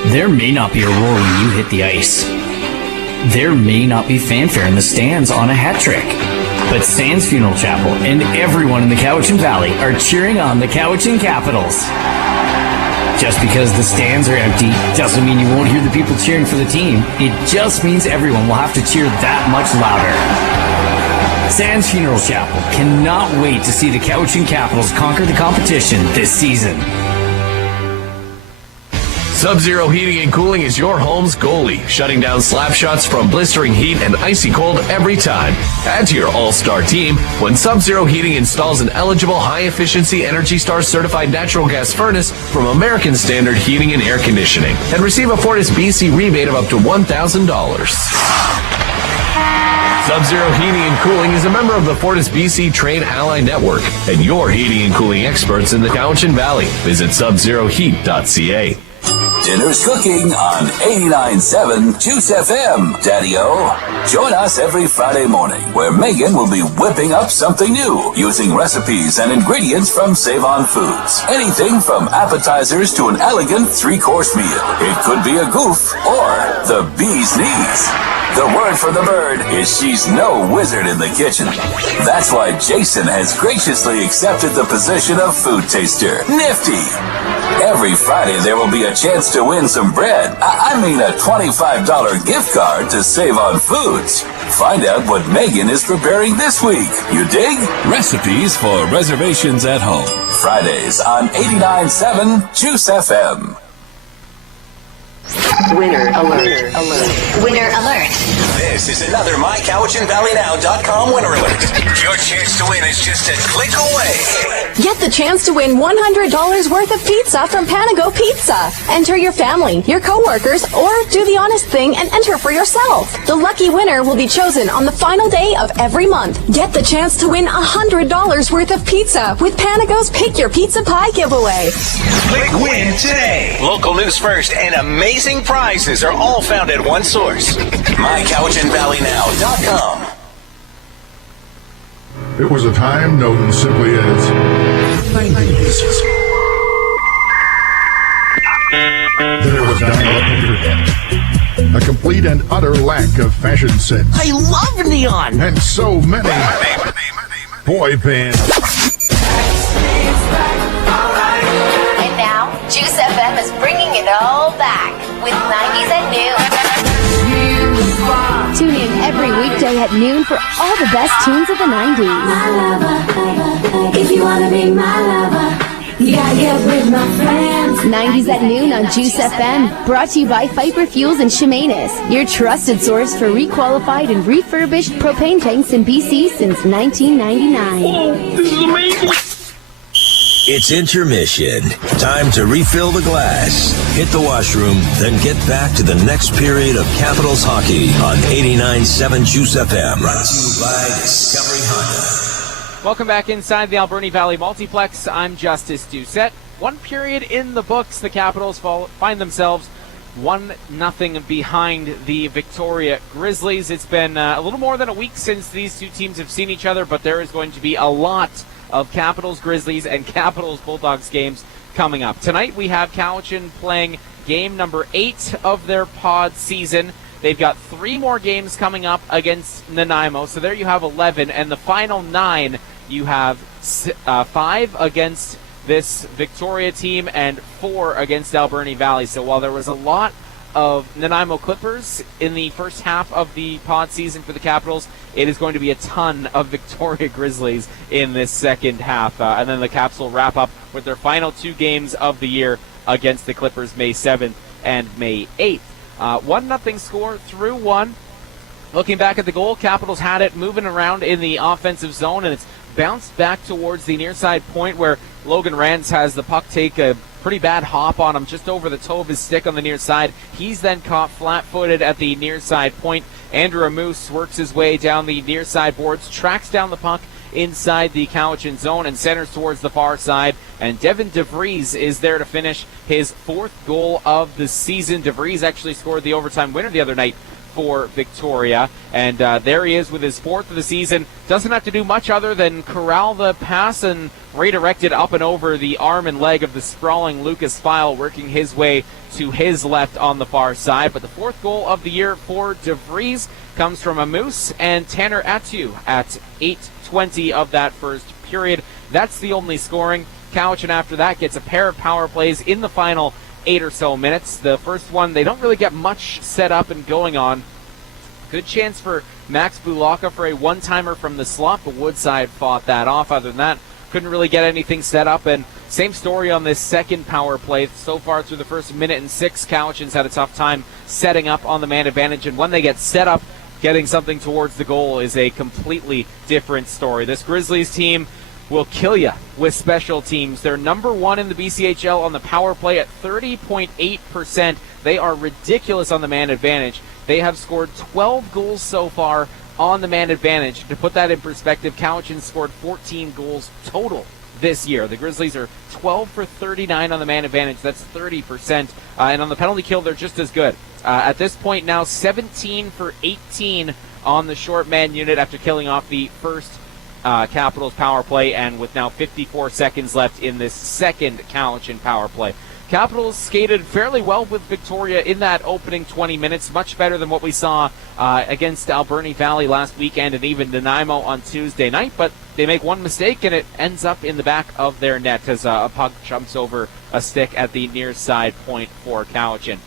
There may not be a roar when you hit the ice. There may not be fanfare in the stands on a hat trick. But Sands Funeral Chapel and everyone in the Cowichan Valley are cheering on the Cowichan Capitals. Just because the stands are empty doesn't mean you won't hear the people cheering for the team. It just means everyone will have to cheer that much louder. Sands Funeral Chapel cannot wait to see the Cowichan Capitals conquer the competition this season. Sub-Zero Heating and Cooling is your home's goalie, shutting down slap shots from blistering heat and icy cold every time. Add to your all-star team when Sub-Zero Heating installs an eligible high-efficiency Energy Star certified natural gas furnace from American Standard Heating and Air Conditioning, and receive a Fortis BC rebate of up to $1,000. Sub-Zero Heating and Cooling is a member of the Fortis BC Trade Ally Network and your heating and cooling experts in the Cowichan Valley. Visit subzeroheat.ca. Dinner's cooking on 89.7 Juice FM. Daddy-O, join us every Friday morning where Megan will be whipping up something new using recipes and ingredients from Save On Foods. Anything from appetizers to an elegant 3-course meal. It could be a goof or the bee's knees. The word for the bird is she's no wizard in the kitchen. That's why Jason has graciously accepted the position of food taster. Nifty! Every Friday there will be a chance to win some bread. I mean a $25 gift card to Save On Foods. Find out what Megan is preparing this week. You dig? Recipes for reservations at home. Fridays on 89.7 Juice FM. Winner alert. Winner alert. This is another MyCowichanValleyNow.com winner alert. Your chance to win is just a click away. Get the chance to win $100 worth of pizza from Panago Pizza. Enter your family, your coworkers, or do the honest thing and enter for yourself. The lucky winner will be chosen on the final day of every month. Get the chance to win $100 worth of pizza with Panago's Pick Your Pizza Pie giveaway. Click Win today. Local news first and amazing prizes are all found at one source. MyCowichanValleyNow.com. It was a time known simply as 90s. There was dial-up internet, a complete and utter lack of fashion sense. I love neon! And so many boy bands. And now, Juice FM is bringing it all back with 90s at noon. Tune in every weekday at noon for all the best tunes of the 90s. My lover, if you wanna be my lover, you gotta get with my friends. 90s at noon on Juice FM, brought to you by Pfeiffer Fuels and Shemanis, your trusted source for requalified and refurbished propane tanks in BC since 1999. Oh, this is amazing. It's intermission. Time to refill the glass, hit the washroom, then get back to the next period of Capitals hockey on 89.7 Juice FM. Brought to you by Discovery Honda. Welcome back inside the Alberni Valley Multiplex. I'm Justice Doucette. One period in the books, the Capitals find themselves 1-0 behind the Victoria Grizzlies. It's been a little more than a week since these two teams have seen each other, but there is going to be a lot of Capitals Grizzlies and Capitals Bulldogs games coming up. Tonight we have Cowichan playing game number 8 of their pod season. They've got 3 more games coming up against Nanaimo, so there you have 11, and the final 9 you have 5 against this Victoria team and 4 against Alberni Valley. So while there was a lot of Nanaimo Clippers in the first half of the pod season for the Capitals, it is going to be a ton of Victoria Grizzlies in this second half. And then the Caps will wrap up with their final 2 games of the year against the Clippers May 7th and May 8th. 1-0 score through 1. Looking back at the goal, Capitals had it moving around in the offensive zone, and it's bounced back towards the near side point where Logan Rance has the puck take a pretty bad hop on him just over the toe of his stick on the near side. He's then caught flat-footed at the near side point. Andrew Amoose works his way down the near side boards, tracks down the puck inside the Cowichan zone and centers towards the far side. And Devin DeVries is there to finish his 4th goal of the season. DeVries actually scored the overtime winner the other night for Victoria, and there he is with his 4th of the season. Doesn't have to do much other than corral the pass and redirect it up and over the arm and leg of the sprawling Lucas File, working his way to his left on the far side. But the 4th goal of the year for DeVries comes from Amoose and Tanner Attu at 8:20 of that first period. That's the only scoring. Cowichan after that gets a pair of power plays in the final 8 or so minutes. The first one, they don't really get much set up and going on. Good chance for Max Bulaka for a one-timer from the slot, but Woodside fought that off. Other than that, couldn't really get anything set up. And same story on this second power play. So far through the first minute and 6, Cowichan's had a tough time setting up on the man advantage. And when they get set up, getting something towards the goal is a completely different story. This Grizzlies team will kill you with special teams. They're number 1 in the BCHL on the power play at 30.8%. They are ridiculous on the man advantage. They have scored 12 goals so far on the man advantage. To put that in perspective, Cowichan scored 14 goals total this year. The Grizzlies are 12 for 39 on the man advantage. That's 30%. And on the penalty kill, they're just as good. At this point now, 17 for 18 on the short man unit after killing off the first Capitals power play, and with now 54 seconds left in this second Cowichan power play. Capitals skated fairly well with Victoria in that opening 20 minutes, much better than what we saw against Alberni Valley last weekend and even Nanaimo on Tuesday night, but they make one mistake and it ends up in the back of their net as a puck jumps over a stick at the near side point for Cowichan.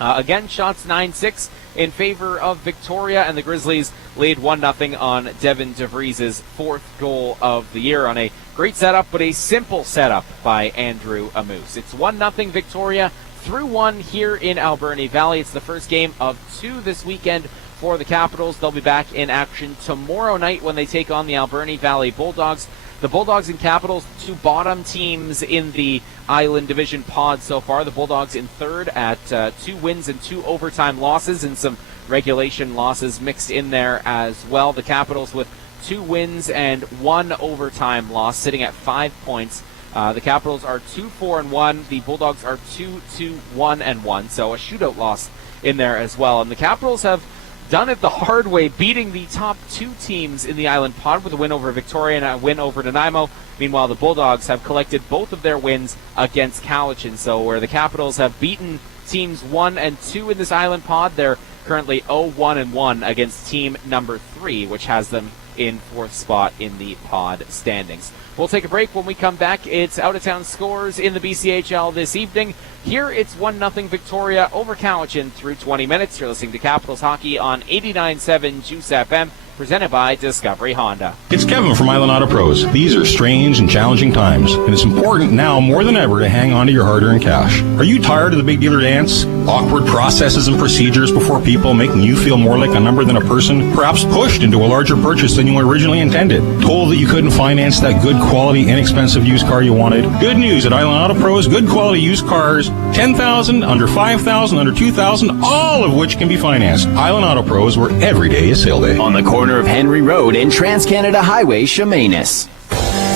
Again, shots 9-6 in favor of Victoria, and the Grizzlies lead 1-0 on Devin DeVries' 4th goal of the year on a great setup, but a simple setup by Andrew Amoose. It's 1-0 Victoria through 1 here in Alberni Valley. It's the first game of 2 this weekend for the Capitals. They'll be back in action tomorrow night when they take on the Alberni Valley Bulldogs. The Bulldogs and Capitals, 2 bottom teams in the Island Division pod so far. The Bulldogs in third at 2 wins and 2 overtime losses, and some regulation losses mixed in there as well. The Capitals with 2 wins and 1 overtime loss, sitting at 5 points. The Capitals are 2-4-1. The Bulldogs are 2-1-1, so a shootout loss in there as well. And the Capitals have done it the hard way, beating the top 2 teams in the Island pod with a win over Victoria and a win over Nanaimo. Meanwhile, the Bulldogs have collected both of their wins against Cowichan. So where the Capitals have beaten teams 1 and 2 in this Island pod, they're currently 0-1-1 against team number 3, which has them in 4th spot in the pod standings. We'll take a break. When we come back, it's out-of-town scores in the BCHL this evening. Here, it's 1-0 Victoria over Cowichan through 20 minutes. You're listening to Capitals Hockey on 89.7 Juice FM, presented by Discovery Honda. It's Kevin from Island Auto Pros. These are strange and challenging times, and it's important now more than ever to hang on to your hard-earned cash. Are you tired of the big dealer dance? Awkward processes and procedures before people, making you feel more like a number than a person? Perhaps pushed into a larger purchase than you originally intended? Told that you couldn't finance that good quality, inexpensive used car you wanted? Good news at Island Auto Pros. Good quality used cars, $10,000, under $5,000, under $2,000, all of which can be financed. Island Auto Pros, where every day is sale day. On the corner of Henry Road and Trans-Canada Highway, Chemainus.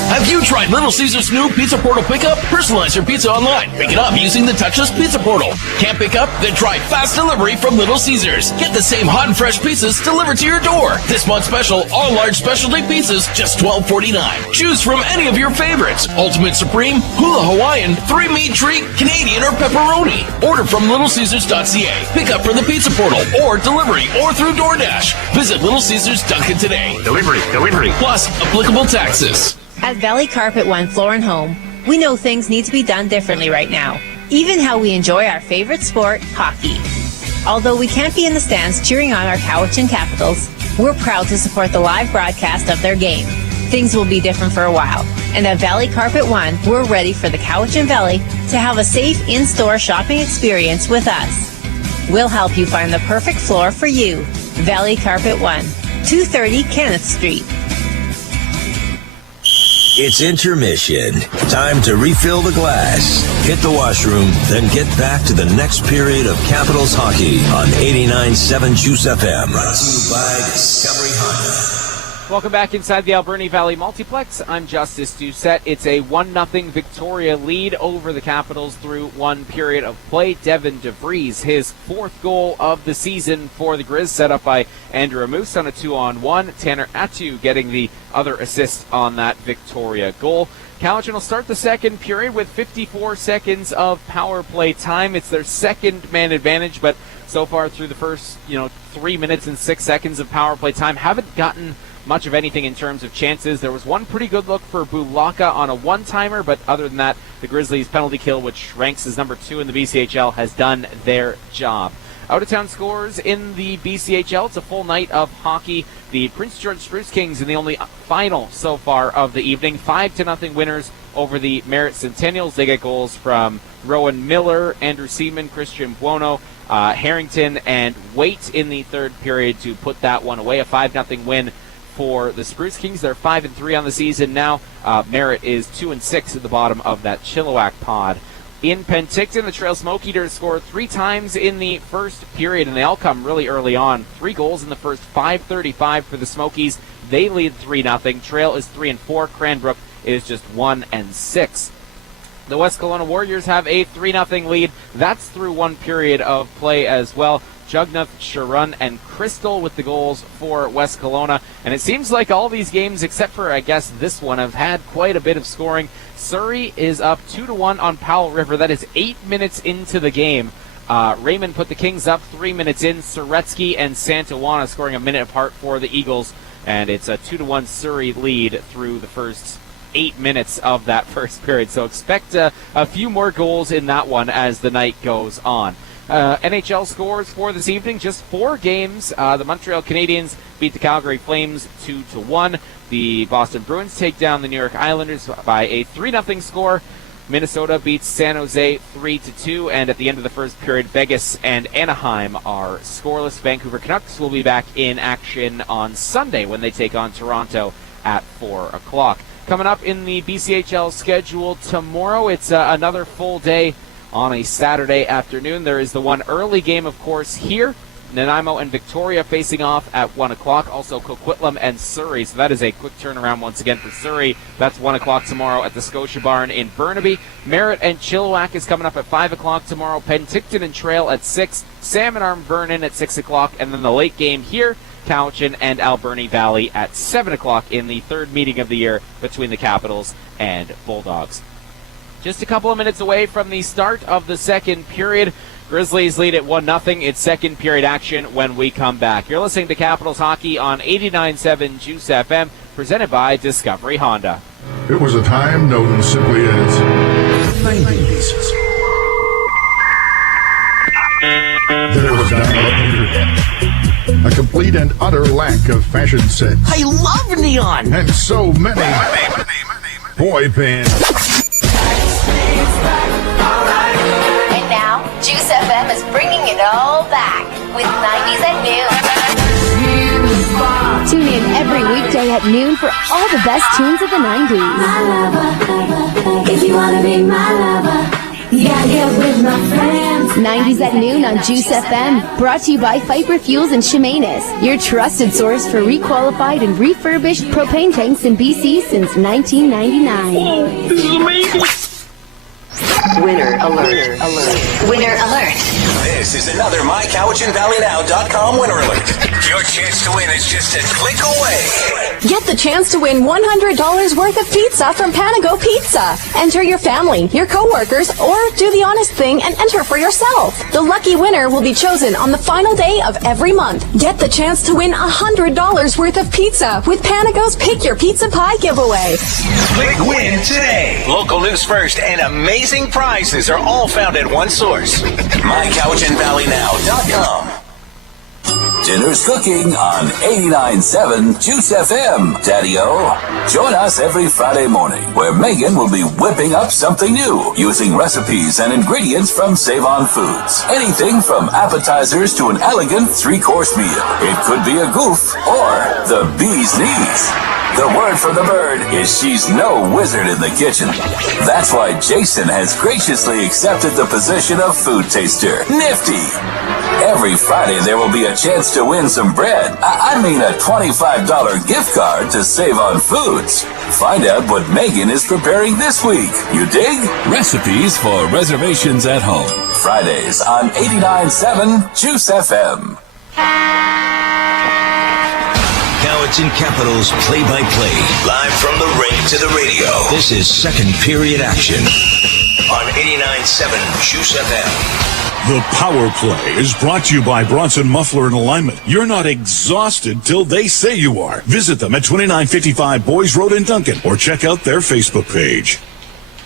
Have you tried Little Caesars' new Pizza Portal Pickup? Personalize your pizza online. Pick it up using the touchless Pizza Portal. Can't pick up? Then try fast delivery from Little Caesars. Get the same hot and fresh pizzas delivered to your door. This month's special, all large specialty pizzas, just $12.49. Choose from any of your favorites. Ultimate Supreme, Hula Hawaiian, 3-meat treat, Canadian, or pepperoni. Order from littlecaesars.ca. Pick up for the Pizza Portal, or delivery, or through DoorDash. Visit Little Caesars Duncan today. Delivery. Plus applicable taxes. At Valley Carpet One Floor and Home, we know things need to be done differently right now. Even how we enjoy our favorite sport, hockey. Although we can't be in the stands cheering on our Cowichan Capitals, we're proud to support the live broadcast of their game. Things will be different for a while, and at Valley Carpet One, we're ready for the Cowichan Valley to have a safe in-store shopping experience with us. We'll help you find the perfect floor for you. Valley Carpet One, 230 Kenneth Street. It's intermission. Time to refill the glass, hit the washroom, then get back to the next period of Capitals hockey on 89.7 Juice FM. Brought to you by Discovery Honda. Welcome back inside the Alberni Valley Multiplex. I'm Justice Doucette. It's a 1-0 Victoria lead over the Capitals through one period of play. Devin DeVries, his 4th goal of the season for the Grizz, set up by Andrew Moose on a 2-on-1. Tanner Attu getting the other assist on that Victoria goal. Cowichan will start the second period with 54 seconds of power play time. It's their second man advantage, but so far through the first 3 minutes and 6 seconds of power play time, haven't gotten much of anything in terms of chances. There was one pretty good look for Bulaka on a one-timer, but other than that, the Grizzlies' penalty kill, which ranks as number 2 in the BCHL, has done their job. Out-of-town scores in the BCHL. It's a full night of hockey. The Prince George Spruce Kings in the only final so far of the evening. 5-0 winners over the Merritt Centennials. They get goals from Rowan Miller, Andrew Seaman, Christian Buono, Harrington, and Waite in the third period to put that one away. A 5-0 win for the Spruce Kings. They're 5-3 on the season now. Merritt is 2-6 at the bottom of that Chilliwack pod. In Penticton, the Trail Smoke Eaters scored 3 times in the first period, and they all come really early on. 3 goals in the first 5:35 for the Smokies. They lead 3-0. Trail is 3-4. Cranbrook is just 1-6. The West Kelowna Warriors have a 3-0 lead. That's through one period of play as well. Jugnath, Sharun, and Crystal with the goals for West Kelowna. And it seems like all these games, except for, I guess, this one, have had quite a bit of scoring. Surrey is up 2-1 on Powell River. That is 8 minutes into the game. Raymond put the Kings up 3 minutes in. Suretsky and Santawana scoring a minute apart for the Eagles. And it's a 2-1 Surrey lead through the first 8 minutes of that first period. So expect a few more goals in that one as the night goes on. NHL scores for this evening, just 4 games. The Montreal Canadiens beat the Calgary Flames 2-1. The Boston Bruins take down the New York Islanders by a 3-0 score. Minnesota beats San Jose 3-2. And at the end of the first period, Vegas and Anaheim are scoreless. Vancouver Canucks will be back in action on Sunday when they take on Toronto at 4 o'clock. coming up in the BCHL schedule tomorrow. It's another full day on a Saturday afternoon. There is the one early game, of course, here. Nanaimo and Victoria facing off at 1 o'clock. Also Coquitlam and Surrey. So that is a quick turnaround once again for Surrey. That's 1 o'clock tomorrow at the Scotia Barn in Burnaby. Merritt and Chilliwack is coming up at 5 o'clock tomorrow. Penticton and Trail at 6. Salmon Arm Vernon at 6 o'clock. And then the late game here, Cowichan and Alberni Valley at 7 o'clock in the third meeting of the year between the Capitals and Bulldogs. Just a couple of minutes away from the start of the second period. Grizzlies lead at 1-0. It's second period action when we come back. You're listening to Capitals Hockey on 89.7 Juice FM, presented by Discovery Honda. It was a time known simply as 90s. There was not the internet. A complete and utter lack of fashion sense. I love neon! And so many boy bands. Juice FM is bringing it all back with 90s at noon. Tune in every weekday at noon for all the best tunes of the 90s. My lover, if you want to be my lover, you gotta get with my friends. 90s at noon on Juice FM, brought to you by Fiber Fuels and Chemainus, your trusted source for requalified and refurbished propane tanks in BC since 1999. Oh, this is amazing. Winner alert. Winner alert. This is another MyCowichanValleyNow.com winner alert. Your chance to win is just a click away. Get the chance to win $100 worth of pizza from Panago Pizza. Enter your family, your coworkers, or do the honest thing and enter for yourself. The lucky winner will be chosen on the final day of every month. Get the chance to win $100 worth of pizza with Panago's Pick Your Pizza Pie giveaway. Click win today. Local news first and amazing prizes are all found at one source. MyCowichanValleyNow.com. Dinner's cooking on 89.7 Juice FM. Daddy-O. Join us every Friday morning where Megan will be whipping up something new using recipes and ingredients from Save On Foods. Anything from appetizers to an elegant three-course meal. It could be a goof or the bee's knees. The word from the bird is she's no wizard in the kitchen. That's why Jason has graciously accepted the position of food taster. Nifty. Every Friday there will be a chance to win some bread. I mean a $25 gift card to Save On Foods. Find out what Megan is preparing this week. You dig? Recipes for reservations at home. Fridays on 89.7 Juice FM. Cowichan Capitals play-by-play, live from the ring to the radio. This is second period action on 89.7 Juice FM. The Power Play is brought to you by Bronson Muffler and Alignment. You're not exhausted till they say you are. Visit them at 2955 Boys Road in Duncan or check out their Facebook page.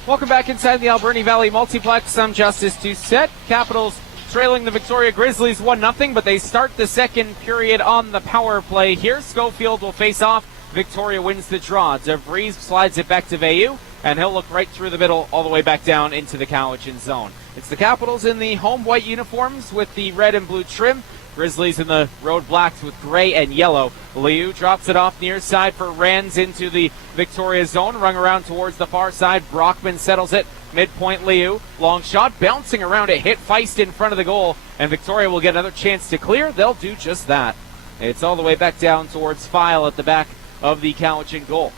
Welcome back inside the Alberni Valley Multiplex. I'm Justice Doucette. Capitals trailing the Victoria Grizzlies 1-0, but they start the second period on the power play here. Schofield will face off. Victoria wins the draw. DeVries slides it back to Veilleux, and he'll look right through the middle all the way back down into the Cowichan zone. It's the Capitals in the home white uniforms with the red and blue trim. Grizzlies in the road blacks with gray and yellow. Liu drops it off near side for Rands into the Victoria zone. Rung around towards the far side. Brockman settles it. Midpoint Liu. Long shot bouncing around it. Hit Feist in front of the goal. And Victoria will get another chance to clear. They'll do just that. It's all the way back down towards File at the back of the Cowichan goal.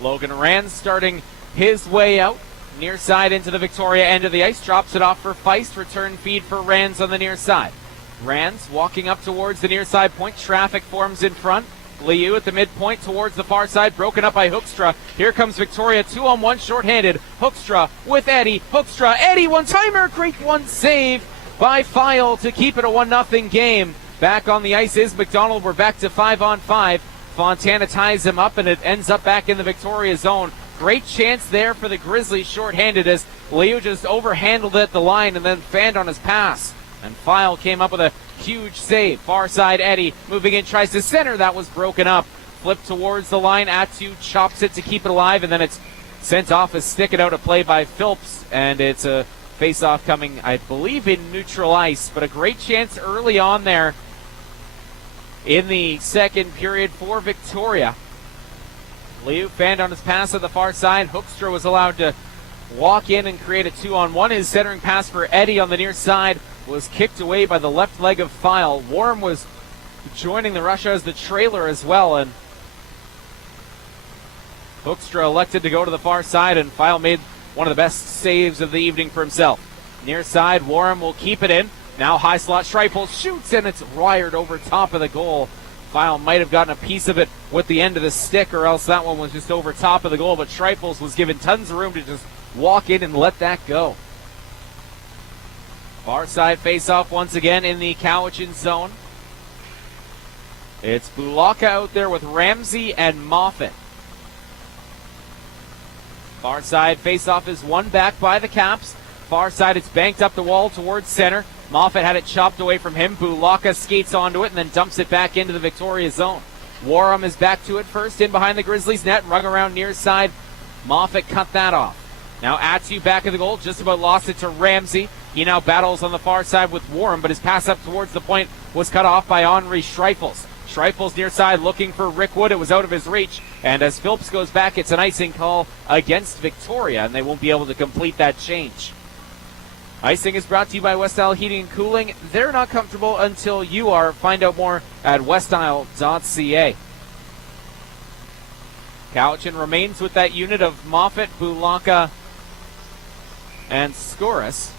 Logan Rands starting his way out. Near side into the Victoria end of the ice. Drops it off for Feist. Return feed for Rands on the near side. Rands walking up towards the near side point. Traffic forms in front. Liu at the midpoint towards the far side. Broken up by Hoekstra. Here comes Victoria. 2-on-1 shorthanded. Hoekstra with Eddie. Hoekstra. Eddie one-timer. Great one save by File to keep it a 1-0 game. Back on the ice is McDonald. We're back to 5-on-5. Fontana ties him up and it ends up back in the Victoria zone. Great chance there for the Grizzlies shorthanded as Liu just overhandled it at the line and then fanned on his pass. And File came up with a huge save. Far side Eddie moving in, tries to center. That was broken up. Flipped towards the line. Atsu chops it to keep it alive, and then it's sent off as stick it out of play by Phillips. And it's a face-off coming, I believe, in neutral ice. But a great chance early on there in the second period for Victoria. Liu fanned on his pass at the far side. Hoekstra was allowed to walk in and create a 2-on-1. His centering pass for Eddie on the near side was kicked away by the left leg of File. Warren was joining the rush as the trailer as well, and Hoekstra elected to go to the far side, and File made one of the best saves of the evening for himself. Near side, Warren will keep it in. Now high slot, Schreifel shoots, and it's wired over top of the goal. File might have gotten a piece of it with the end of the stick, or else that one was just over top of the goal, but Schreifels was given tons of room to just walk in and let that go. Far side face-off once again in the Cowichan zone. It's Bulaka out there with Ramsey and Moffat. Far side face-off is won back by the Caps. Far side, it's banked up the wall towards center. Moffat had it chopped away from him. Bulaka skates onto it and then dumps it back into the Victoria zone. Warham is back to it first, in behind the Grizzlies net, rung around near side. Moffat cut that off. Now Atsu back of the goal, just about lost it to Ramsey. He now battles on the far side with Warham, but his pass up towards the point was cut off by Henri Schreifels. Schreifels near side looking for Rick Wood. It was out of his reach. And as Phillips goes back, it's an icing call against Victoria, and they won't be able to complete that change. Icing is brought to you by West Isle Heating and Cooling. They're not comfortable until you are. Find out more at westisle.ca. Cowichan remains with that unit of Moffat, Bulaka, and Skouras.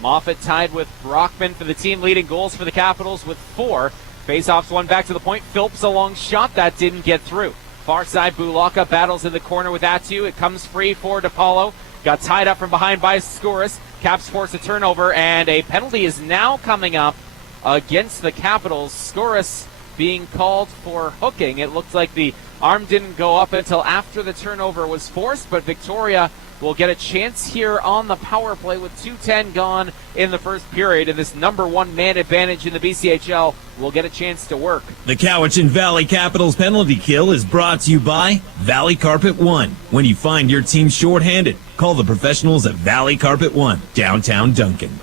Moffat tied with Brockman for the team leading goals for the Capitals with 4. Faceoffs one back to the point. Phillips a long shot that didn't get through. Far side, Bulaka battles in the corner with Atsu. It comes free for DePaulo. Got tied up from behind by Skouras. Caps force a turnover, and a penalty is now coming up against the Capitals. Skouras being called for hooking. It looked like the arm didn't go up until after the turnover was forced, but Victoria will get a chance here on the power play with 2:10 gone in the first period, and this number 1 man advantage in the BCHL will get a chance to work. The Cowichan Valley Capitals penalty kill is brought to you by Valley Carpet One. When you find your team shorthanded, call the professionals at Valley Carpet One, downtown Duncan.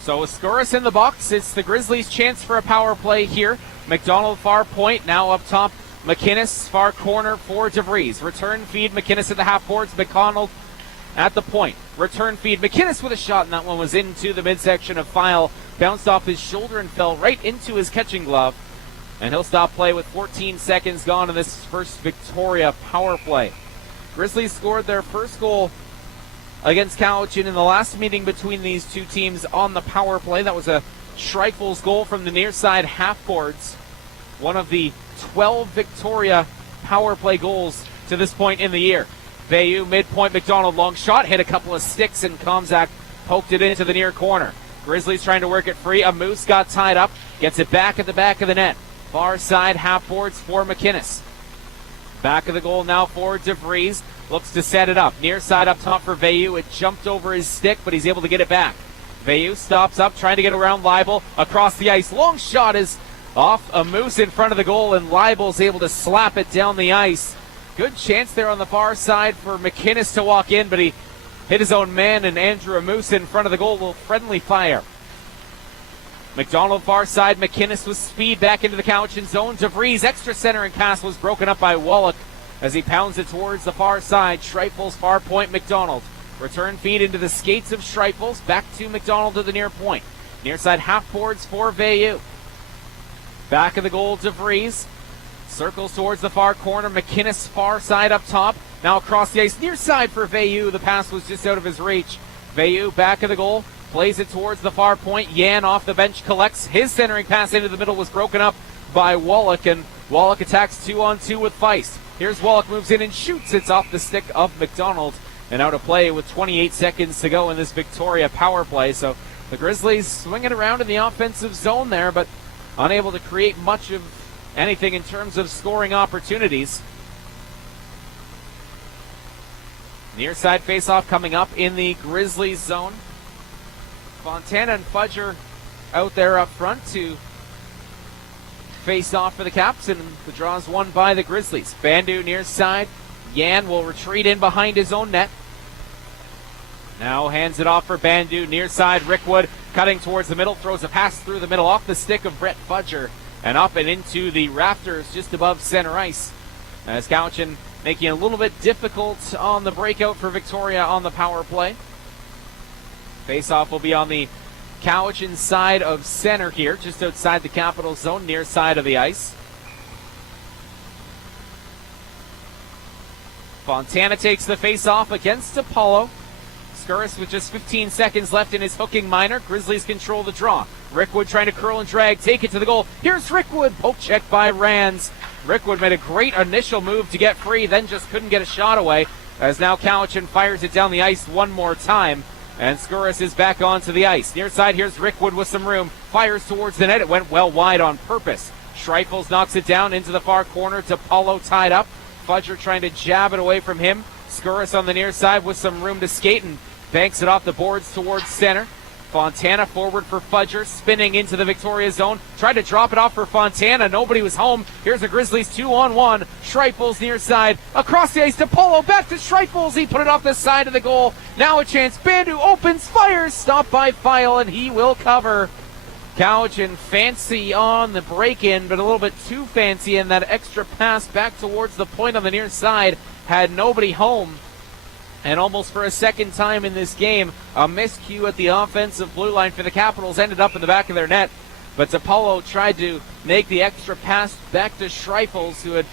So with Skouras in the box, it's the Grizzlies' chance for a power play here. McDonald far point, now up top. McInnes far corner for DeVries. Return feed, McInnes at the half boards. McConnell at the point. Return feed, McInnes with a shot, and that one was into the midsection of File. Bounced off his shoulder and fell right into his catching glove. And he'll stop play with 14 seconds gone in this first Victoria power play. Grizzlies scored their first goal against Cowichan in the last meeting between these two teams on the power play. That was a Schreifels goal from the near side half boards. One of the 12 Victoria power play goals to this point in the year. Bayou midpoint, McDonald long shot, hit a couple of sticks, and Komzak poked it into the near corner. Grizzlies trying to work it free. A Moose got tied up, gets it back at the back of the net. Far side half boards for McInnes. Back of the goal now for DeVries. Looks to set it up. Near side up top for Bayou. It jumped over his stick, but he's able to get it back. Bayou stops up, trying to get around Leibel. Across the ice. Long shot is off a Moose in front of the goal, and Leibel's able to slap it down the ice. Good chance there on the far side for McInnes to walk in, but he hit his own man, and Andrew Moose in front of the goal. A little friendly fire. McDonald far side. McInnes with speed back into the Cowichan zone. DeVries extra centering pass was broken up by Wallach as he pounds it towards the far side. Schreifels far point. McDonald. Return feed into the skates of Schreifels. Back to McDonald to the near point. Near side half boards for Bayou. Back of the goal, DeVries. Circles towards the far corner. McInnes far side up top. Now across the ice near side for Bayou. The pass was just out of his reach. Bayou back of the goal. Plays it towards the far point. Yan off the bench collects. His centering pass into the middle was broken up by Wallach, and Wallach attacks 2-on-2 with Feist. Here's Wallach, moves in and shoots. It's off the stick of McDonald and out of play with 28 seconds to go in this Victoria power play. So the Grizzlies swinging around in the offensive zone there, but unable to create much of anything in terms of scoring opportunities. Near side faceoff coming up in the Grizzlies zone. Fontana and Fudger out there up front to face off for the Caps, and the draw is won by the Grizzlies. Bandu near side. Yan will retreat in behind his own net. Now hands it off for Bandu. Near side, Rickwood cutting towards the middle, throws a pass through the middle off the stick of Brett Fudger. and up and into the rafters just above center ice. As Cowichan making it a little bit difficult on the breakout for Victoria on the power play. Face-off will be on the Cowichan side of center here, just outside the Capitals zone, near side of the ice. Fontana takes the face-off against Apollo. Skuris with just 15 seconds left in his hooking minor. Grizzlies control the draw. Rickwood trying to curl and drag, take it to the goal. Here's Rickwood, poke check by Rands. Rickwood made a great initial move to get free, then just couldn't get a shot away, as now Cowichan fires it down the ice one more time, and Skuris is back onto the ice. Near side, here's Rickwood with some room, fires towards the net. It went well wide on purpose. Schreifels knocks it down into the far corner to Paulo tied up. Fudger trying to jab it away from him. Skuris on the near side with some room to skate and banks it off the boards towards center. Fontana forward for Fudger, spinning into the Victoria zone. Tried to drop it off for Fontana. Nobody was home. Here's the Grizzlies 2-on-1. Schreifels near side. Across the ice to Polo. Back to Schreifels. He put it off the side of the goal. Now a chance. Bandu opens, fires. Stopped by File, and he will cover. Cowichan fancy on the break-in, but a little bit too fancy, and that extra pass back towards the point on the near side had nobody home. And almost for a second time in this game, a miscue at the offensive blue line for the Capitals ended up in the back of their net. But DePaulo tried to make the extra pass back to Schreifels, who had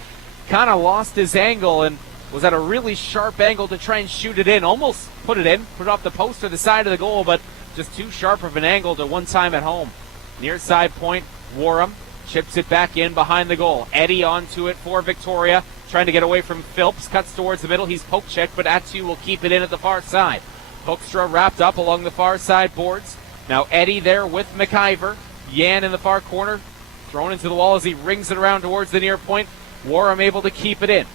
kind of lost his angle and was at a really sharp angle to try and shoot it in. Almost put it in, put it off the post or the side of the goal, but just too sharp of an angle to one time at home. Near side point, Warham chips it back in behind the goal. Eddie onto it for Victoria, trying to get away from Phillips, cuts towards the middle. He's poke checked, but Atsu will keep it in at the far side. Hoekstra wrapped up along the far side boards. Now Eddie there with McIver. Yan in the far corner, thrown into the wall as he rings it around towards the near point. Warham able to keep it in.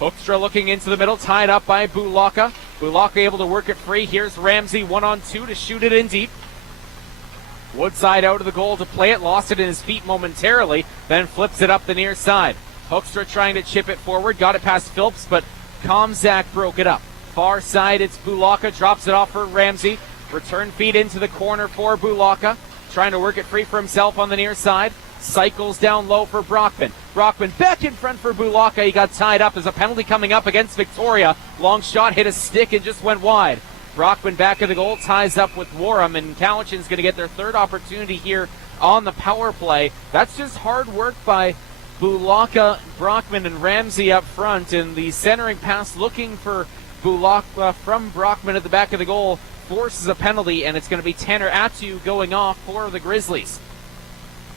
Hoekstra looking into the middle, tied up by Bulaka. Bulaka able to work it free. Here's Ramsey 1-on-2 to shoot it in deep. Woodside out of the goal to play it, lost it in his feet momentarily, then flips it up the near side. Hoekstra trying to chip it forward, got it past Phillips, but Komzak broke it up. Far side, it's Bulaka, drops it off for Ramsey. Return feed into the corner for Bulaka, trying to work it free for himself on the near side. Cycles down low for Brockman. Brockman back in front for Bulaka. He got tied up. There's a penalty coming up against Victoria. Long shot hit a stick and just went wide. Brockman back of the goal, ties up with Warham, and Cowichan's going to get their third opportunity here on the power play. That's just hard work by Bulaka, Brockman, and Ramsey up front, and the centering pass looking for Bulaka from Brockman at the back of the goal forces a penalty, and it's going to be Tanner Atsu going off for the Grizzlies.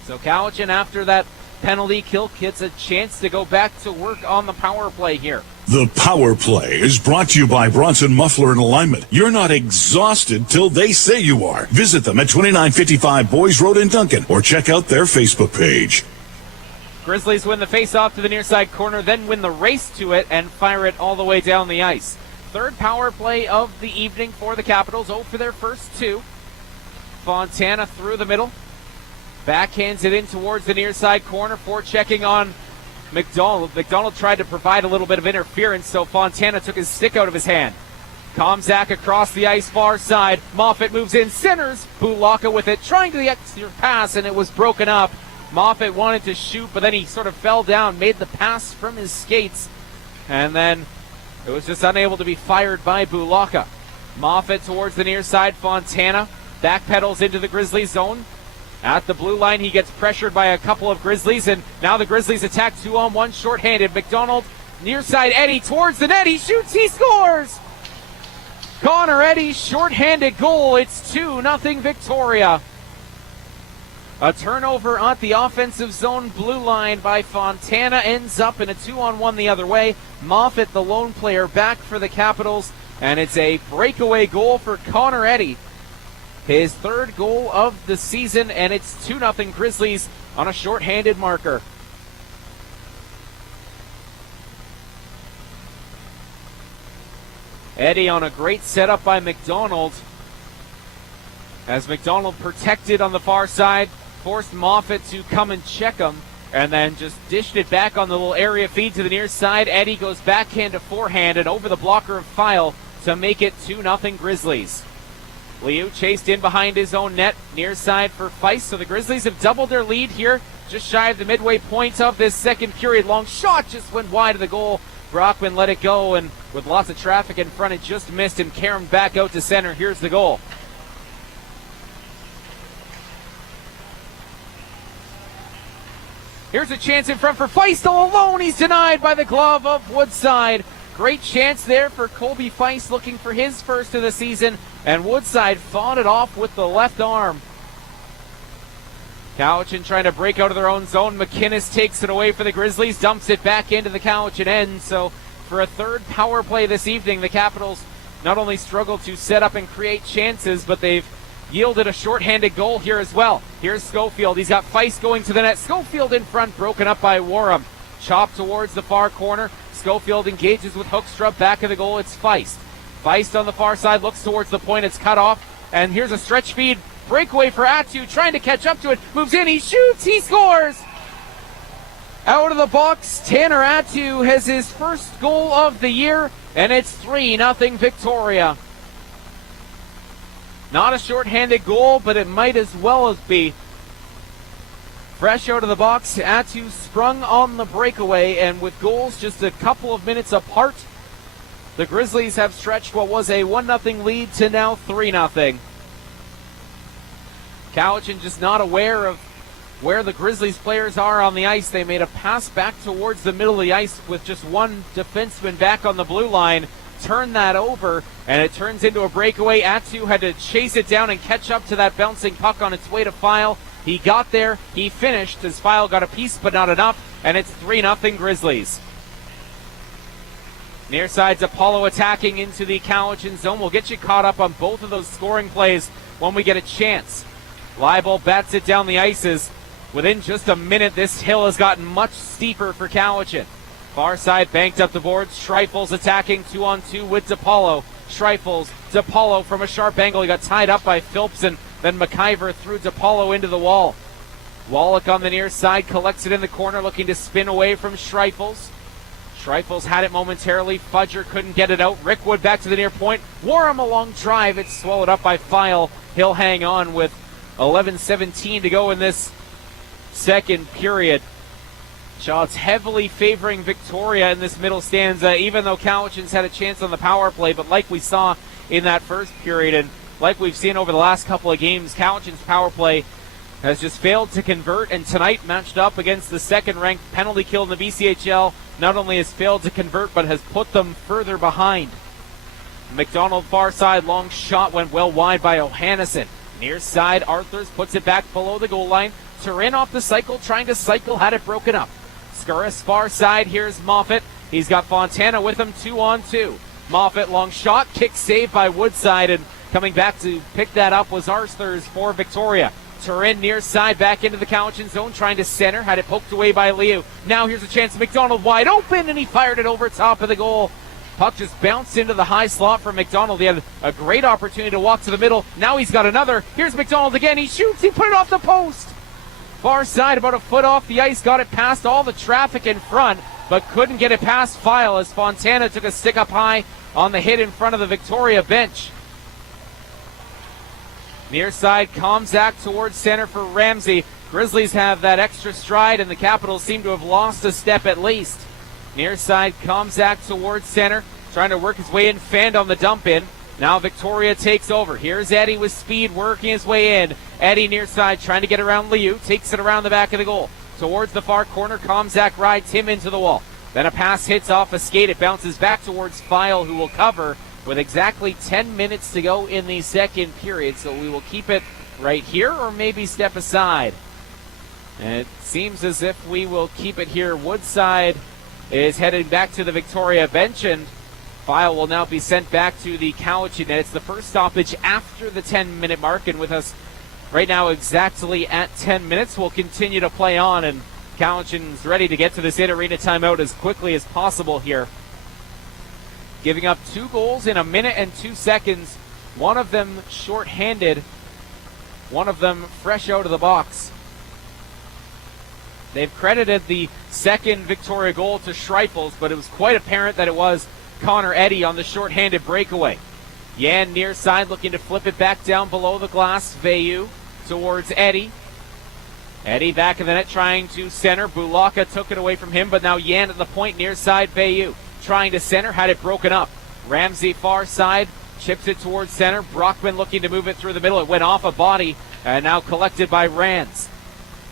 So Cowichan, after that penalty kill, gets a chance to go back to work on the power play here. The Power Play is brought to you by Bronson Muffler and Alignment. You're not exhausted till they say you are. Visit them at 2955 Boys Road in Duncan or check out their Facebook page. Grizzlies win the face-off to the near side corner, then win the race to it and fire it all the way down the ice. Third power play of the evening for the Capitals, 0 for their first two. Fontana through the middle. Backhands it in towards the near side corner, forechecking on McDonald. McDonald tried to provide a little bit of interference, so Fontana took his stick out of his hand. Komzak across the ice far side. Moffat moves in, centers. Bulaka with it, trying to the extra pass, and it was broken up. Moffat wanted to shoot, but then he sort of fell down, made the pass from his skates, and then it was just unable to be fired by Bulaka. Moffat towards the near side. Fontana backpedals into the Grizzlies zone. At the blue line, he gets pressured by a couple of Grizzlies, and now the Grizzlies attack 2-on-1, shorthanded. McDonald, near side, Eddie towards the net. He shoots, he scores! Connor Eddy, shorthanded goal. It's 2-0 Victoria. A turnover at the offensive zone blue line by Fontana ends up in a 2-on-1 the other way. Moffat, the lone player, back for the Capitals, and it's a breakaway goal for Connor Eddy. His third goal of the season, and it's 2-0 Grizzlies on a shorthanded marker. Eddie on a great setup by McDonald. As McDonald protected on the far side, forced Moffat to come and check him, and then just dished it back on the little area feed to the near side. Eddie goes backhand to forehand and over the blocker of File to make it 2-0 Grizzlies. Liu chased in behind his own net, near side for Feist, so the Grizzlies have doubled their lead here just shy of the midway point of this second period. Long shot just went wide of the goal. Brockman let it go, and with lots of traffic in front, it just missed and caromed back out to center. Here's the goal. Here's a chance in front for Feistel alone. He's denied by the glove of Woodside. Great chance there for Colby Feist, looking for his first of the season, and Woodside fought it off with the left arm. Cowichan trying to break out of their own zone. McInnes takes it away for the Grizzlies, dumps it back into the Cowichan end. So for a third power play this evening, the Capitals not only struggle to set up and create chances, but they've yielded a shorthanded goal here as well. Here's Schofield. He's got Feist going to the net. Schofield in front, broken up by Warham. Chopped towards the far corner. Schofield engages with Hoekstrup. Back of the goal, it's Feist. Feist on the far side, looks towards the point. It's cut off. And here's a stretch feed. Breakaway for Attu, trying to catch up to it. Moves in, he shoots, he scores! Out of the box, Tanner Attu has his first goal of the year, and it's 3-0 Victoria. Not a shorthanded goal, but it might as well be. Fresh out of the box, Attu sprung on the breakaway, and with goals just a couple of minutes apart, the Grizzlies have stretched what was a 1-0 lead to now 3-0. Cowichan just not aware of where the Grizzlies players are on the ice. They made a pass back towards the middle of the ice with just one defenseman back on the blue line. Turn that over, and it turns into a breakaway. Attu had to chase it down and catch up to that bouncing puck on its way to File. He got there, he finished, as File got a piece but not enough, and it's 3-0 Grizzlies. Near side's Apollo attacking into the Cowichan zone. We'll get you caught up on both of those scoring plays when we get a chance. Leibel bats it down the ices. Within just a minute, this hill has gotten much steeper for Cowichan. Far side banked up the boards. Schreifels attacking 2-on-2 with DePaulo. Schreifels, DePaulo from a sharp angle. He got tied up by Phillips, and then McIver threw DePaulo into the wall. Wallach on the near side collects it in the corner, looking to spin away from Schreifels. Schreifels had it momentarily. Fudger couldn't get it out. Rickwood back to the near point. Warham a long drive. It's swallowed up by File. He'll hang on with 11:17 to go in this second period. Shots heavily favoring Victoria in this middle stanza, even though Cowichan's had a chance on the power play. But like we saw in that first period, and like we've seen over the last couple of games, Cowichan's power play has just failed to convert. And tonight, matched up against the second-ranked penalty kill in the BCHL, not only has failed to convert, but has put them further behind. McDonald far side, long shot went well wide by O'Hannesson. Near side, Arthurs puts it back below the goal line. Turin off the cycle, trying to cycle, had it broken up. Skuris far side, here's Moffat. He's got Fontana with him, 2-on-2. Moffat, long shot, kick saved by Woodside, and coming back to pick that up was Arthurs for Victoria. Turin near side, back into the Cowichan zone, trying to center, had it poked away by Liu. Now here's a chance, McDonald wide open, and he fired it over top of the goal. Puck just bounced into the high slot for McDonald. He had a great opportunity to walk to the middle. Now he's got another. Here's McDonald again. He shoots. He put it off the post. Far side, about a foot off the ice. Got it past all the traffic in front, but couldn't get it past File as Fontana took a stick up high on the hit in front of the Victoria bench. Near side, Komzak towards center for Ramsey. Grizzlies have that extra stride, and the Capitals seem to have lost a step at least. Near side, Komzak towards center, trying to work his way in, fanned on the dump in. Now Victoria takes over. Here's Eddie with speed, working his way in. Eddie near side, trying to get around Liu, takes it around the back of the goal. Towards the far corner, Komzak rides him into the wall. Then a pass hits off a skate. It bounces back towards File, who will cover with exactly 10 minutes to go in the second period. So we will keep it right here or maybe step aside. And it seems as if we will keep it here. Woodside is heading back to the Victoria bench, and File will now be sent back to the Cowichan. And it's the first stoppage after the 10-minute mark, and with us right now exactly at 10 minutes, we'll continue to play on, and Cowichan's ready to get to this in-arena timeout as quickly as possible here. Giving up 2 goals in a minute and 2 seconds, one of them short-handed, one of them fresh out of the box. They've credited the second Victoria goal to Schreifels, but it was quite apparent that it was Connor Eddy on the short-handed breakaway. Yan near side looking to flip it back down below the glass. Veilleux towards Eddy. Eddie back in the net trying to center. Bulaka took it away from him, but now Yan at the point near side. Bayou trying to center, had it broken up. Ramsey far side, chips it towards center. Brockman looking to move it through the middle. It went off a body and now collected by Rands.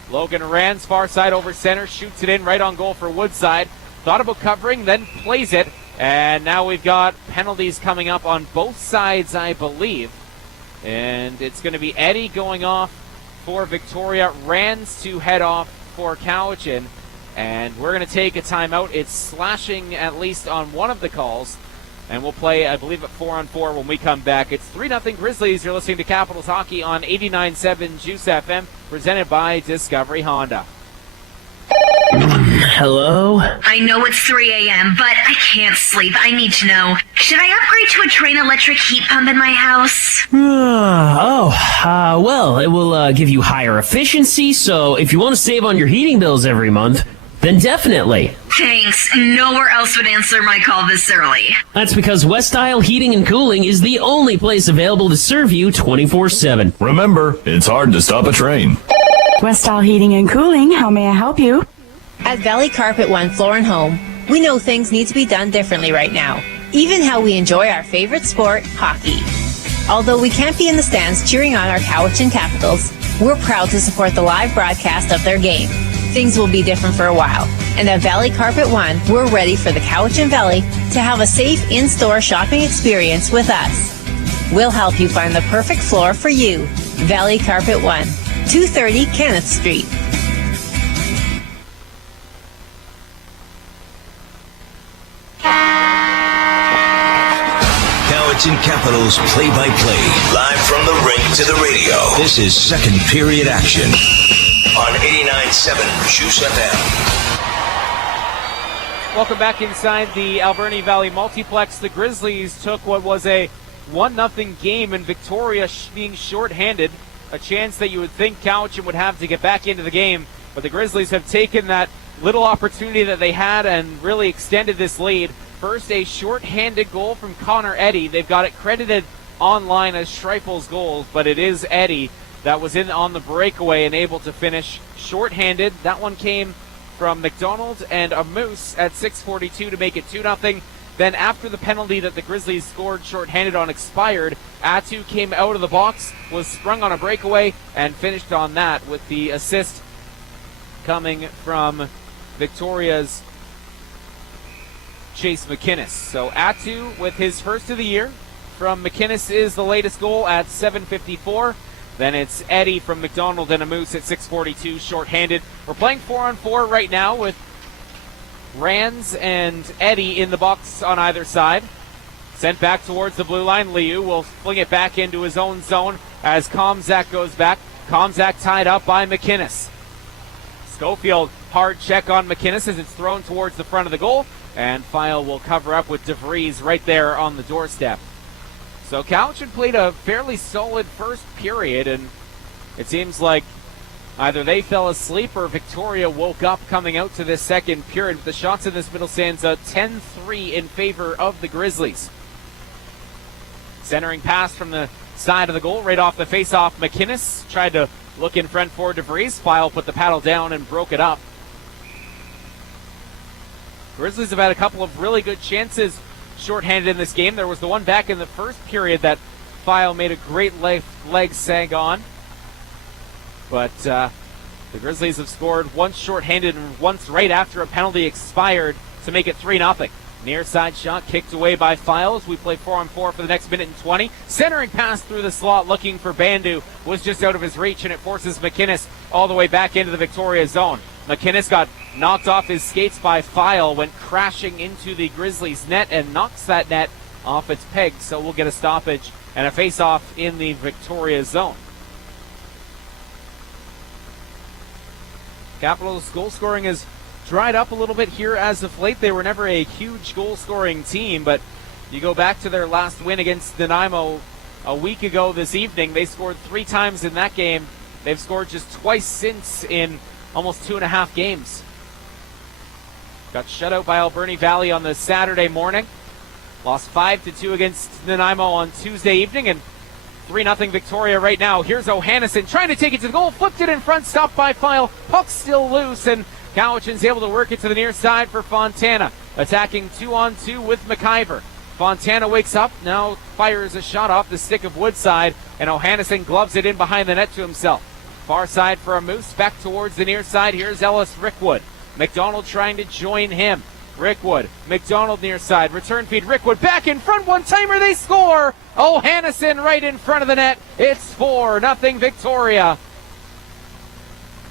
Logan Rands far side over center, shoots it in right on goal for Woodside. Thought about covering, then plays it. And now we've got penalties coming up on both sides, I believe. And it's going to be Eddie going off for Victoria, Rands to head off for Cowichan. And we're going to take a timeout. It's slashing at least on one of the calls. And we'll play, I believe, at 4-on-4 when we come back. It's 3-0 Grizzlies. You're listening to Capitals Hockey on 89.7 Juice FM, presented by Discovery Honda. Hello? I know it's 3 a.m., but I can't sleep. I need to know, should I upgrade to a Train electric heat pump in my house? Well, it will give you higher efficiency, so if you want to save on your heating bills every month, then definitely. Thanks. Nowhere else would answer my call this early. That's because West Isle Heating and Cooling is the only place available to serve you 24/7. Remember, it's hard to stop a train. West Isle Heating and Cooling, how may I help you? At Valley Carpet One Floor and Home, we know things need to be done differently right now. Even how we enjoy our favorite sport, hockey. Although we can't be in the stands cheering on our Cowichan Capitals, we're proud to support the live broadcast of their game. Things will be different for a while. And at Valley Carpet One, we're ready for the Cowichan Valley to have a safe in-store shopping experience with us. We'll help you find the perfect floor for you. Valley Carpet One, 230 Kenneth Street. Cowichan Capitals play-by-play, live from the rink to the radio. This is second period action on 89.7 Juice FM. Welcome back inside the Alberni Valley Multiplex. The Grizzlies took what was a 1-0 game in Victoria, being shorthanded. A chance that you would think Cowichan would have to get back into the game. But the Grizzlies have taken that little opportunity that they had and really extended this lead. First, a shorthanded goal from Connor Eddy. They've got it credited online as Schreiffel's goal, but it is Eddy that was in on the breakaway and able to finish shorthanded. That one came from McDonald and a Moose at 6:42 to make it 2-0. Then after the penalty that the Grizzlies scored shorthanded on expired, Atu came out of the box, was sprung on a breakaway, and finished on that with the assist coming from Victoria's Chase McInnes. So Atu with his first of the year from McInnes is the latest goal at 7:54. Then it's Eddy from McDonald and a Moose at 6:42, shorthanded. We're playing 4-on-4 right now with Rands and Eddy in the box on either side. Sent back towards the blue line. Liu will fling it back into his own zone as Komzak goes back. Komzak tied up by McInnes. Schofield, hard check on McInnes as it's thrown towards the front of the goal. And File will cover up with DeVries right there on the doorstep. So Cowichan played a fairly solid first period, and it seems like either they fell asleep or Victoria woke up coming out to this second period. The shots in this middle stanza 10-3 in favor of the Grizzlies. Centering pass from the side of the goal, right off the face-off. McInnes tried to look in front for DeVries. File put the paddle down and broke it up. Grizzlies have had a couple of really good chances shorthanded in this game. There was the one back in the first period that File made a great leg sag on. But the Grizzlies have scored once shorthanded and once right after a penalty expired to make it 3-0. Near side shot kicked away by Files. We play 4-on-4 for the next minute and 20. Centering pass through the slot looking for Bandu was just out of his reach, and it forces McInnes all the way back into the Victoria zone. McInnes got knocked off his skates by File, went crashing into the Grizzlies net and knocks that net off its peg, so we'll get a stoppage and a face-off in the Victoria zone. Capitals goal scoring has dried up a little bit here as of late. They were never a huge goal scoring team, but you go back to their last win against Nanaimo a week ago this evening. They scored 3 times in that game. They've scored just twice since in almost 2.5 games. Got shut out by Alberni Valley on the Saturday morning. Lost 5-2 against Nanaimo on Tuesday evening, and 3-0 Victoria right now. Here's O'Hannison trying to take it to the goal. Flipped it in front, stopped by File. Puck still loose, and Cowichan's able to work it to the near side for Fontana. Attacking 2-on-2 with McIver. Fontana wakes up, now fires a shot off the stick of Woodside, and O'Hannison gloves it in behind the net to himself. Far side for a Moose, back towards the near side. Here's Ellis Rickwood. McDonald trying to join him. Rickwood, McDonald near side, return feed, Rickwood back in front, one-timer, they score! O'Hannison right in front of the net. It's 4-0 Victoria.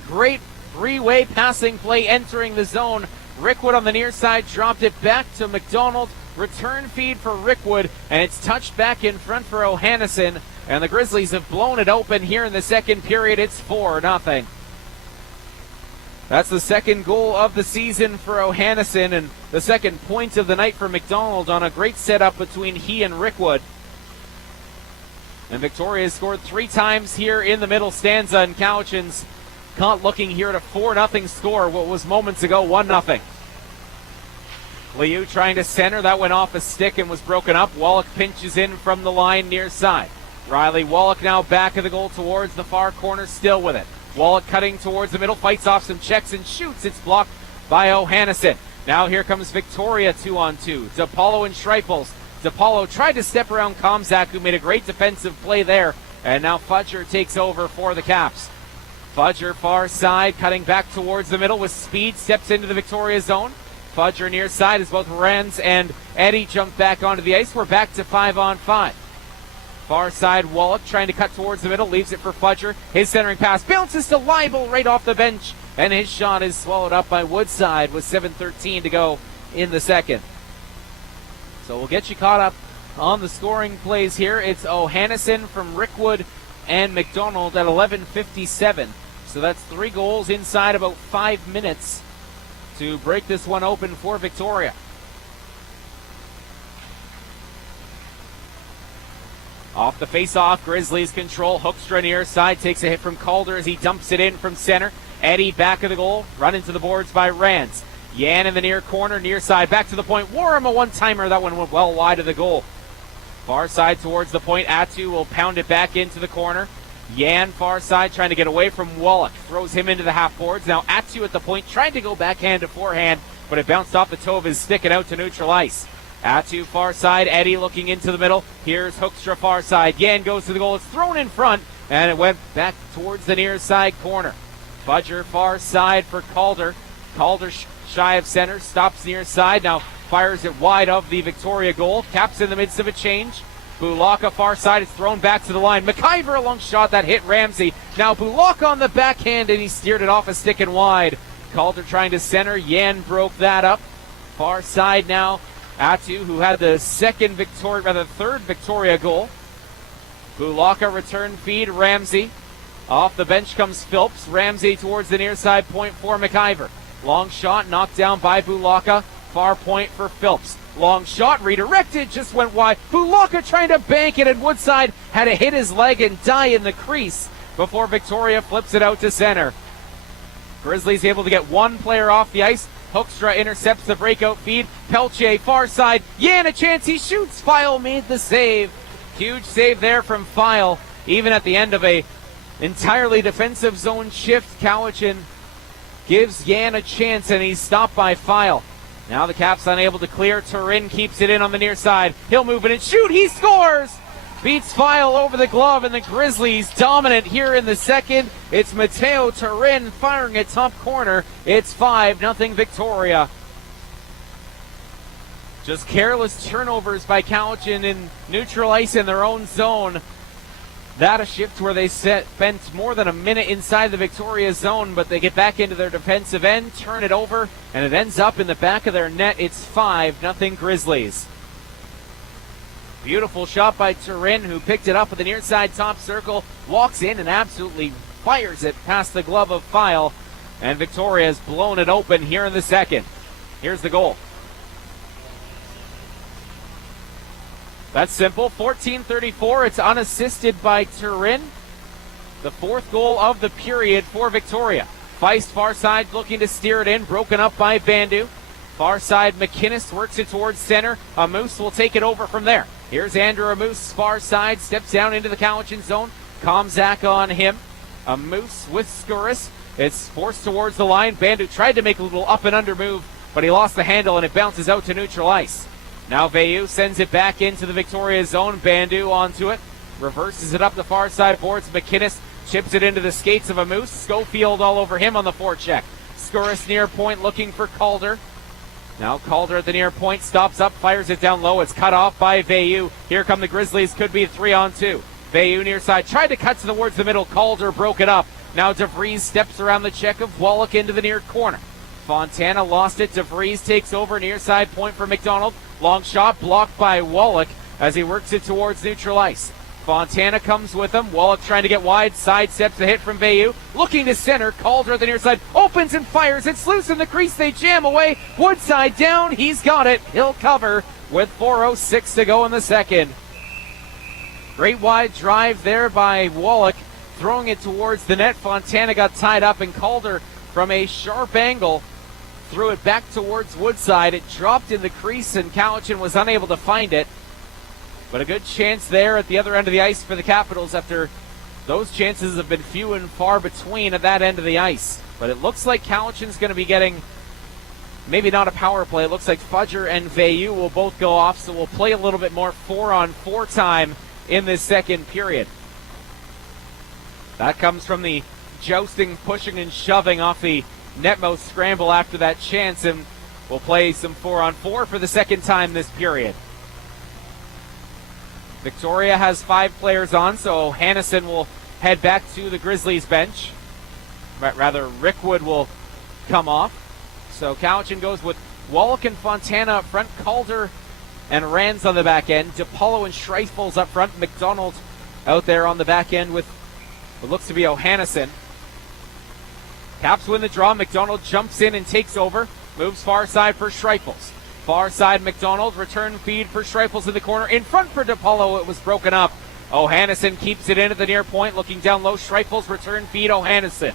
Great three-way passing play entering the zone. Rickwood on the near side dropped it back to McDonald. Return feed for Rickwood, and it's touched back in front for O'Hannison. And the Grizzlies have blown it open here in the second period. It's 4-0. That's the second goal of the season for O'Hannison, and the second point of the night for McDonald on a great setup between he and Rickwood. And Victoria has scored 3 times here in the middle stanza, and Cowichan's caught looking here at a 4-0 score, what was moments ago 1-0. Liu trying to center, that went off a stick and was broken up. Wallach pinches in from the line near side. Riley Wallach now back of the goal towards the far corner, still with it. Wallach cutting towards the middle, fights off some checks and shoots. It's blocked by O'Hannison. Now here comes Victoria 2-on-2. DePaulo and Schreifels. DePaulo tried to step around Komzak, who made a great defensive play there. And now Fudger takes over for the Caps. Fudger far side, cutting back towards the middle with speed, steps into the Victoria zone. Fudger near side as both Renz and Eddie jump back onto the ice. We're back to 5-on-5. Far side, Wallach trying to cut towards the middle, leaves it for Fudger. His centering pass bounces to Leibel right off the bench, and his shot is swallowed up by Woodside with 7:13 to go in the second. So we'll get you caught up on the scoring plays here. It's O'Hannison from Rickwood and McDonald at 11:57. So that's 3 goals inside about 5 minutes to break this one open for Victoria. Off the face-off, Grizzlies control. Hoekstra near side, takes a hit from Calder as he dumps it in from center. Eddie back of the goal, run into the boards by Rands. Yan in the near corner, near side, back to the point. Warham, a one-timer, that one went well wide of the goal. Far side towards the point, Atu will pound it back into the corner. Yan far side trying to get away from Wallach, throws him into the half boards. Now Atu at the point, trying to go backhand to forehand, but it bounced off the toe of his stick and out to neutral ice. Atu far side, Eddie looking into the middle. Here's Hoekstra far side. Yan goes to the goal. It's thrown in front, and it went back towards the near side corner. Fudger far side for Calder. Calder shy of center, stops near side. Now fires it wide of the Victoria goal. Caps in the midst of a change. Bulaka far side is thrown back to the line. McIver a long shot that hit Ramsey. Now Bulaka on the backhand, and he steered it off a stick and wide. Calder trying to center. Yan broke that up. Far side now. Atu, who had the third Victoria goal. Bulaka return feed, Ramsey. Off the bench comes Phillips. Ramsey towards the near side point for McIver. Long shot knocked down by Bulaka. Far point for Phillips. Long shot redirected, just went wide. Bulaka trying to bank it, and Woodside had to hit his leg and die in the crease before Victoria flips it out to center. Grizzlies able to get one player off the ice. Hoekstra intercepts the breakout feed. Pelche far side. Yan a chance. He shoots. File made the save. Huge save there from File. Even at the end of a entirely defensive zone shift, Cowichan gives Yan a chance, and he's stopped by File. Now the Caps unable to clear. Turin keeps it in on the near side. He'll move it and shoot. He scores! Beats File over the glove, and the Grizzlies dominant here in the second. It's Mateo Turin firing at top corner. It's 5-0 Victoria. Just careless turnovers by Cowichan in neutral ice in their own zone. That a shift where they spent more than a minute inside the Victoria zone, but they get back into their defensive end, turn it over, and it ends up in the back of their net. It's 5-0 Grizzlies. Beautiful shot by Turin, who picked it up at the near side top circle, walks in and absolutely fires it past the glove of File, and Victoria has blown it open here in the second. Here's the goal. That's simple. 14:34. It's unassisted by Turin. The 4th goal of the period for Victoria. Feist far side looking to steer it in. Broken up by Bandu. Far side, McInnes works it towards center. Moose will take it over from there. Here's Andrew Moose, far side, steps down into the Cowichan zone. Comzak on him. Moose with Skuris. It's forced towards the line. Bandu tried to make a little up and under move, but he lost the handle and it bounces out to neutral ice. Now Veilleux sends it back into the Victoria zone. Bandu onto it. Reverses it up the far side boards. McInnes chips it into the skates of a Moose. Schofield all over him on the forecheck. Skuris near point looking for Calder. Now Calder at the near point, stops up, fires it down low. It's cut off by Veilleux. Here come the Grizzlies, could be 3-on-2. Veilleux near side, tried to cut towards the middle. Calder broke it up. Now DeVries steps around the check of Wallach into the near corner. Fontana lost it. DeVries takes over near side point for McDonald. Long shot blocked by Wallach as he works it towards neutral ice. Fontana comes with him. Wallach trying to get wide. Sidesteps the hit from Veilleux. Looking to center. Calder at the near side. Opens and fires. It's loose in the crease. They jam away. Woodside down. He's got it. He'll cover with 4:06 to go in the second. Great wide drive there by Wallach. Throwing it towards the net. Fontana got tied up, and Calder from a sharp angle threw it back towards Woodside. It dropped in the crease, and Cowichan was unable to find it. But a good chance there at the other end of the ice for the Capitals after those chances have been few and far between at that end of the ice. But it looks like Cowichan's going to be getting maybe not a power play. It looks like Fudger and Veilleux will both go off, so we'll play a little bit more 4-on-4 time in this second period. That comes from the jousting, pushing, and shoving off the netmost scramble after that chance, and we'll play some 4-on-4 for the second time this period. Victoria has 5 players on, so Hannison will head back to the Grizzlies bench. Rather, Rickwood will come off. So Cowichan goes with Wallach and Fontana up front, Calder and Rands on the back end, DePaulo and Schreifels up front, McDonald out there on the back end with what looks to be O'Hannison. Caps win the draw. McDonald jumps in and takes over. Moves far side for Schreifels. Far side Mcdonald, return feed for Schreifels in the corner. In front for DePaulo, it was broken up. O'Hannison keeps it in at the near point, looking down low. Schreifels return feed O'Hannison.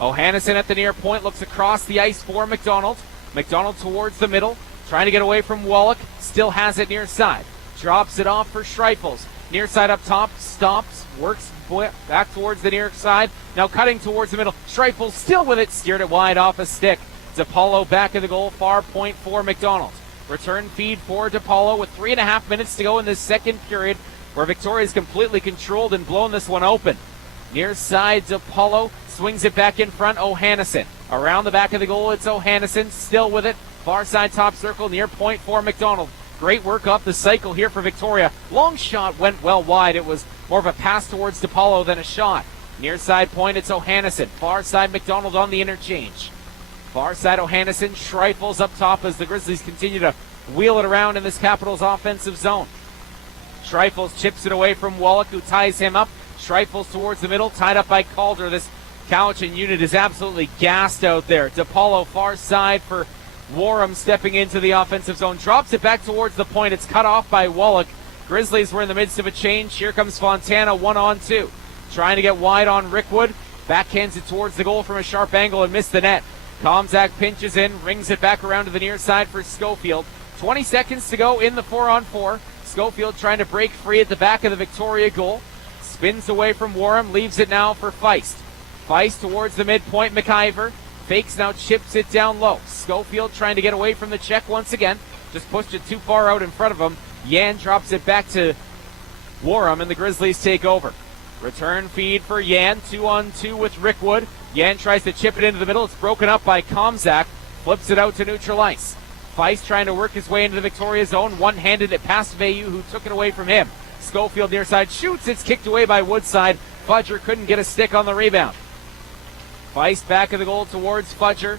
O'Hannison at the near point, looks across the ice for McDonald. McDonald towards the middle, trying to get away from Wallach. Still has it near side. Drops it off for Schreifels. Near side up top, stops, works back towards the near side. Now cutting towards the middle. Schreifels still with it, steered it wide off a stick. DePaulo back of the goal, far point for McDonald. Return feed for DePaulo with 3.5 minutes to go in this second period, where Victoria's completely controlled and blown this one open. Near side, DePaulo swings it back in front. O'Hannison around the back of the goal. It's O'Hannison still with it. Far side top circle, near point for McDonald. Great work off the cycle here for Victoria. Long shot went well wide. It was more of a pass towards DePaulo than a shot. Near side point, it's O'Hannison. Far side, McDonald on the interchange. Far side, O'Hannison. Schreifels up top as the Grizzlies continue to wheel it around in this Capitals offensive zone. Schreifels chips it away from Wallach, who ties him up. Schreifels towards the middle, tied up by Calder. This Cowichan unit is absolutely gassed out there. DePaulo far side for Warham stepping into the offensive zone. Drops it back towards the point. It's cut off by Wallach. Grizzlies were in the midst of a change. Here comes Fontana, 1-on-2. Trying to get wide on Rickwood. Backhands it towards the goal from a sharp angle and missed the net. Comzak pinches in, rings it back around to the near side for Schofield. 20 seconds to go in the 4-on-4. Schofield trying to break free at the back of the Victoria goal. Spins away from Warham, leaves it now for Feist. Feist towards the midpoint, McIver. Fakes now, chips it down low. Schofield trying to get away from the check once again. Just pushed it too far out in front of him. Yan drops it back to Warham, and the Grizzlies take over. Return feed for Yan, 2-on-2 with Rickwood. Yan tries to chip it into the middle. It's broken up by Comzak. Flips it out to neutral ice. Feist trying to work his way into the Victoria zone. One-handed it past Veilleux, who took it away from him. Schofield near side shoots. It's kicked away by Woodside. Fudger couldn't get a stick on the rebound. Feist back of the goal towards Fudger.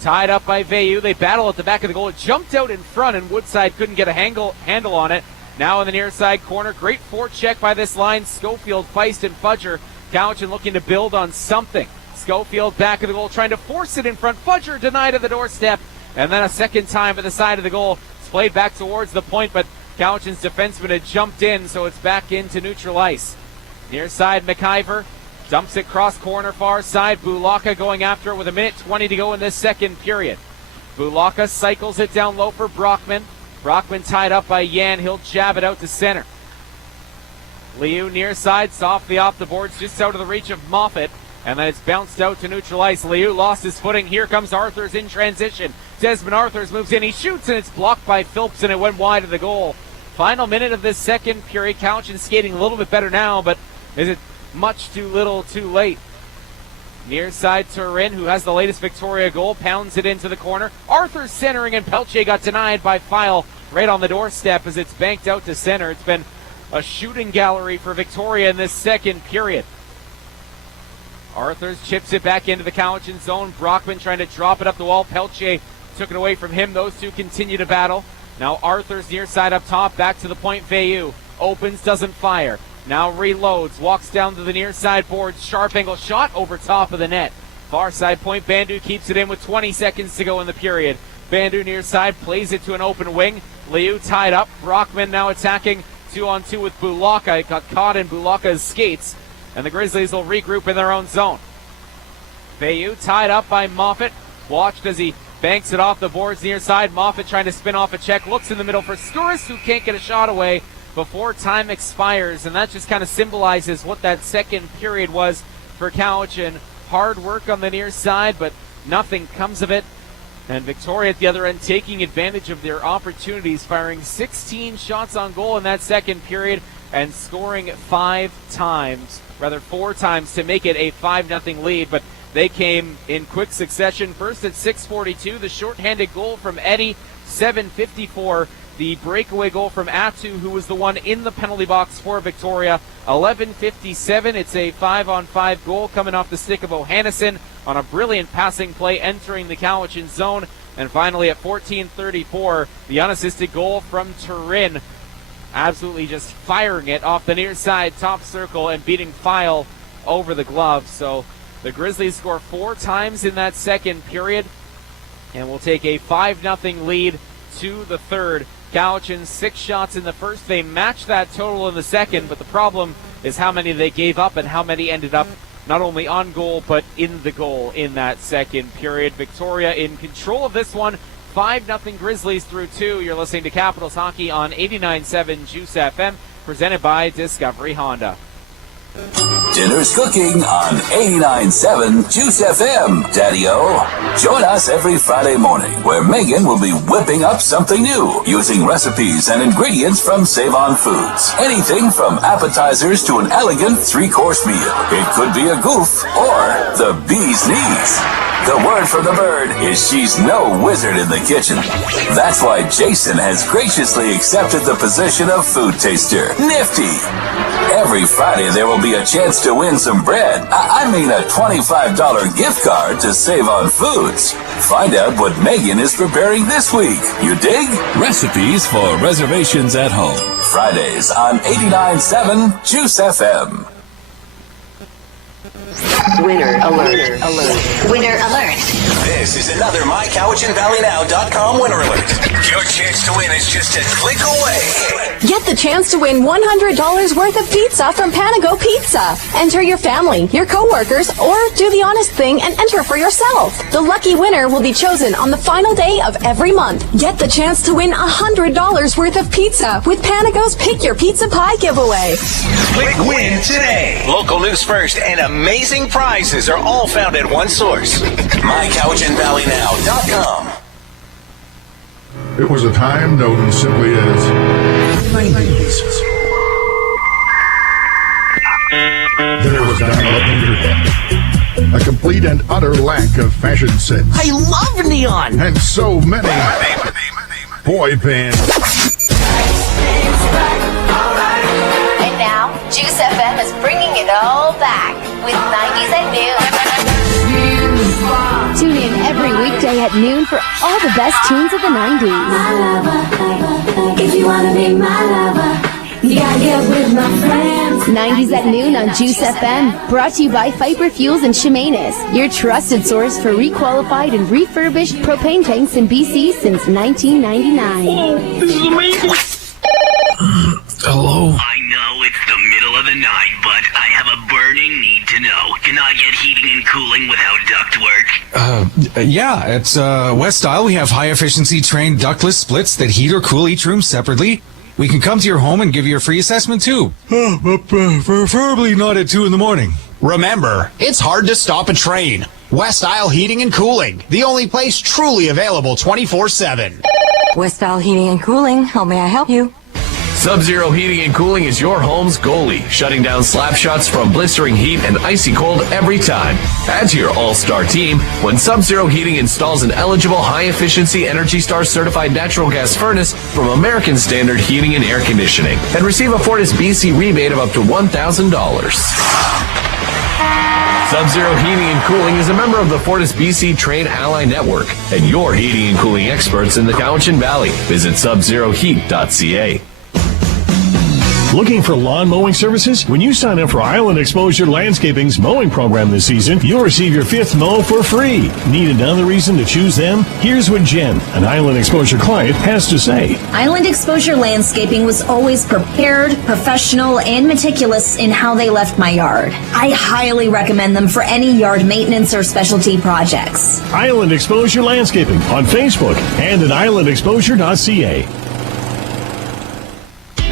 Tied up by Veilleux. They battle at the back of the goal. It jumped out in front, and Woodside couldn't get a handle on it. Now in the near side corner. Great forecheck by this line. Schofield, Feist, and Fudger. Cowichan looking to build on something. Schofield back of the goal, trying to force it in front. Fudger denied at the doorstep. And then a second time at the side of the goal. It's played back towards the point, but Cowichan's defenseman had jumped in, so it's back into neutral ice. Near side, McIver dumps it cross corner, far side. Bulaka going after it with 1:20 to go in this second period. Bulaka cycles it down low for Brockman. Brockman tied up by Yan. He'll jab it out to center. Liu near side, softly off the boards, just out of the reach of Moffat. And then it's bounced out to neutral ice. Liu lost his footing. Here comes Arthurs in transition. Desmond Arthurs moves in. He shoots, and it's blocked by Phillips, and it went wide of the goal. Final minute of this second period. Cowichan skating a little bit better now, but is it much too little too late? Near side Turin, who has the latest Victoria goal, pounds it into the corner. Arthur's centering, and Pelche got denied by File right on the doorstep as it's banked out to center. It's been a shooting gallery for Victoria in this second period. Arthurs chips it back into the Cowichan zone. Brockman trying to drop it up the wall. Pelche took it away from him. Those two continue to battle. Now Arthurs near side up top. Back to the point. Veilleux opens, doesn't fire. Now reloads. Walks down to the near side boards. Sharp angle shot over top of the net. Far side point. Bandu keeps it in with 20 seconds to go in the period. Bandu near side plays it to an open wing. Liu tied up. Brockman now attacking 2-on-2 with Bulaka. It got caught in Bulaka's skates, and the Grizzlies will regroup in their own zone. Veilleux tied up by Moffat. Watched as he banks it off the boards near side. Moffat trying to spin off a check. Looks in the middle for Skouras, who can't get a shot away before time expires. And that just kind of symbolizes what that second period was for Cowichan. Hard work on the near side, but nothing comes of it. And Victoria at the other end taking advantage of their opportunities, firing 16 shots on goal in that second period and scoring 4 times to make it a 5-0 lead. But they came in quick succession. First at 6:42, the shorthanded goal from Eddie, 7:54. The breakaway goal from Atu, who was the one in the penalty box for Victoria, 11:57. It's a 5-on-5 goal coming off the stick of O'Hannison on a brilliant passing play entering the Cowichan zone. And finally at 14:34, the unassisted goal from Turin, absolutely just firing it off the near side top circle and beating File over the glove. So the Grizzlies score 4 times in that second period and will take a 5-0 lead to the third. Cowichan 6 shots in the first. They matched that total in the second, but the problem is how many they gave up and how many ended up not only on goal but in the goal in that second period. Victoria in control of this one. 5-0 Grizzlies through 2. You're listening to Capitals Hockey on 89.7 Juice FM, presented by Discovery Honda. Dinner's cooking on 89.7 Juice FM. Daddy-O. Join us every Friday morning where Megan will be whipping up something new using recipes and ingredients from Save-On Foods. Anything from appetizers to an elegant 3-course meal. It could be a goof or the bee's knees. The word from the bird is she's no wizard in the kitchen. That's why Jason has graciously accepted the position of food taster. Nifty. Every Friday there will be a chance to win some bread. I mean a $25 gift card to Save On Foods. Find out what Megan is preparing this week. You dig? Recipes for reservations at home. Fridays on 89.7 Juice FM. Winner alert. Winner alert. This is another MyCowichanValleyNow.com winner alert. Your chance to win is just a click away. Get the chance to win $100 worth of pizza from Panago Pizza. Enter your family, your coworkers, or do the honest thing and enter for yourself. The lucky winner will be chosen on the final day of every month. Get the chance to win $100 worth of pizza with Panago's Pick Your Pizza Pie giveaway. Click win today. Local news first and amazing prizes are all found at one source. MyCowichanValleyNow.com. It was a time known simply as 90s. There was not a internet, a complete and utter lack of fashion sense. I love neon! And so many boy bands. And now, Juice FM is bringing it all back with 90s at noon. Tune in every weekday at noon for all the best tunes of the 90s. My lover, if you wanna be my lover, you gotta get with my friends. 90s at noon on Juice FM, brought to you by Fiber Fuels and Chemainus, your trusted source for requalified and refurbished propane tanks in BC since 1999. Oh, this is amazing. Hello? I know it's the middle of the night, but I have a burning need to know. Can I get heating and cooling without ductwork? Yeah, at West Isle, we have high-efficiency trained ductless splits that heat or cool each room separately. We can come to your home and give you a free assessment, too. But preferably not at 2 in the morning. Remember, it's hard to stop a train. West Isle Heating and Cooling, the only place truly available 24/7. West Isle Heating and Cooling, how may I help you? Sub-Zero Heating and Cooling is your home's goalie, shutting down slap shots from blistering heat and icy cold every time. Add to your all-star team when Sub-Zero Heating installs an eligible high-efficiency Energy Star certified natural gas furnace from American Standard Heating and Air Conditioning, and receive a Fortis BC rebate of up to $1,000. Sub-Zero Heating and Cooling is a member of the Fortis BC Trade Ally Network and your heating and cooling experts in the Cowichan Valley. Visit subzeroheat.ca. Looking for lawn mowing services? When you sign up for Island Exposure Landscaping's mowing program this season, you'll receive your 5th mow for free. Need another reason to choose them? Here's what Jen, an Island Exposure client, has to say. Island Exposure Landscaping was always prepared, professional, and meticulous in how they left my yard. I highly recommend them for any yard maintenance or specialty projects. Island Exposure Landscaping on Facebook and at islandexposure.ca.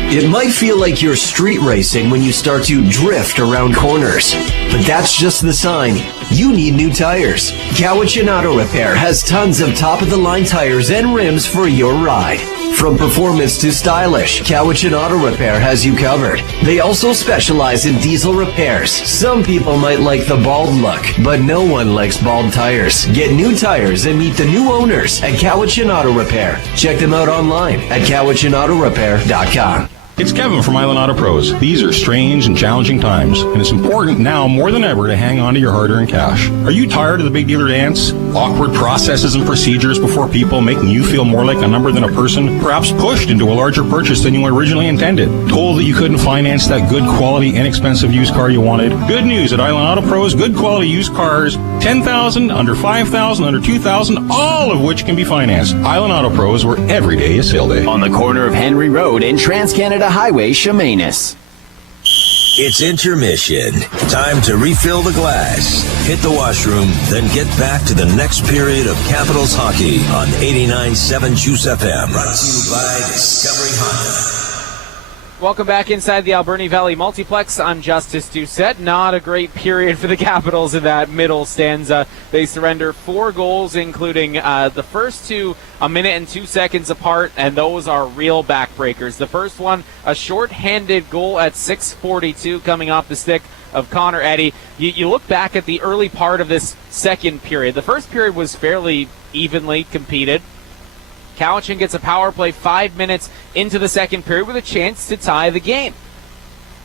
It might feel like you're street racing when you start to drift around corners, but that's just the sign. You need new tires. Cowichan Auto Repair has tons of top-of-the-line tires and rims for your ride. From performance to stylish, Cowichan Auto Repair has you covered. They also specialize in diesel repairs. Some people might like the bald look, but no one likes bald tires. Get new tires and meet the new owners at Cowichan Auto Repair. Check them out online at cowichanautorepair.com. It's Kevin from Island Auto Pros. These are strange and challenging times, and it's important now more than ever to hang on to your hard-earned cash. Are you tired of the big dealer dance? Awkward processes and procedures before people, making you feel more like a number than a person? Perhaps pushed into a larger purchase than you originally intended? Told that you couldn't finance that good quality, inexpensive used car you wanted? Good news at Island Auto Pros, good quality used cars, $10,000, under $5,000, under $2,000, all of which can be financed. Island Auto Pros, where every day is sale day. On the corner of Henry Road and Trans-Canada Highway, Chemainus. It's intermission. Time to refill the glass, hit the washroom, then get back to the next period of Capitals hockey on 89.7 Juice FM. Brought to you by Discovery Honda. Welcome back inside the Alberni Valley Multiplex. I'm Justice Doucette. Not a great period for the Capitals in that middle stanza. They surrender 4 goals, including the first 2 a minute and 2 seconds apart, and those are real backbreakers. The first one, a short-handed goal at 6:42 coming off the stick of Connor Eddy. You look back at the early part of this second period. The first period was fairly evenly competed. Cowichan gets a power play 5 minutes into the second period with a chance to tie the game.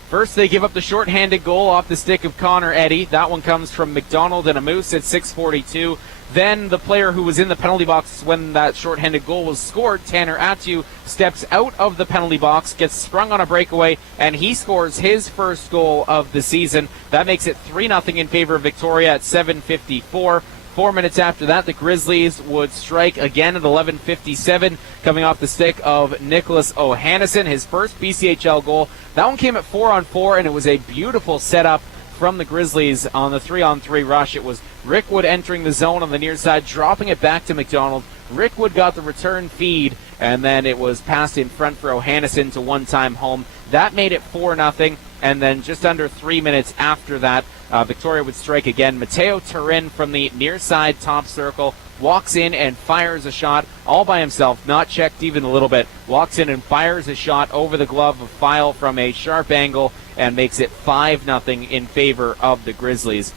First, they give up the shorthanded goal off the stick of Connor Eddy. That one comes from McDonald and a Moose at 6:42. Then the player who was in the penalty box when that shorthanded goal was scored, Tanner Attu, steps out of the penalty box, gets sprung on a breakaway, and he scores his first goal of the season. That makes it 3-0 in favor of Victoria at 7:54. 4 minutes after that, the Grizzlies would strike again at 11:57, coming off the stick of Nicholas O'Hannison, his first BCHL goal. That one came at 4-on-4, and it was a beautiful setup from the Grizzlies on the 3-on-3 rush. It was Rick Wood entering the zone on the near side, dropping it back to McDonald. Rick Wood got the return feed, and then it was passed in front for O'Hannison to one-time home. That made it 4-0, and then just under 3 minutes after that, Victoria would strike again. Mateo Turin from the near side top circle walks in and fires a shot all by himself, not checked even a little bit. Walks in and fires a shot over the glove of File from a sharp angle and makes it 5-0 in favor of the Grizzlies.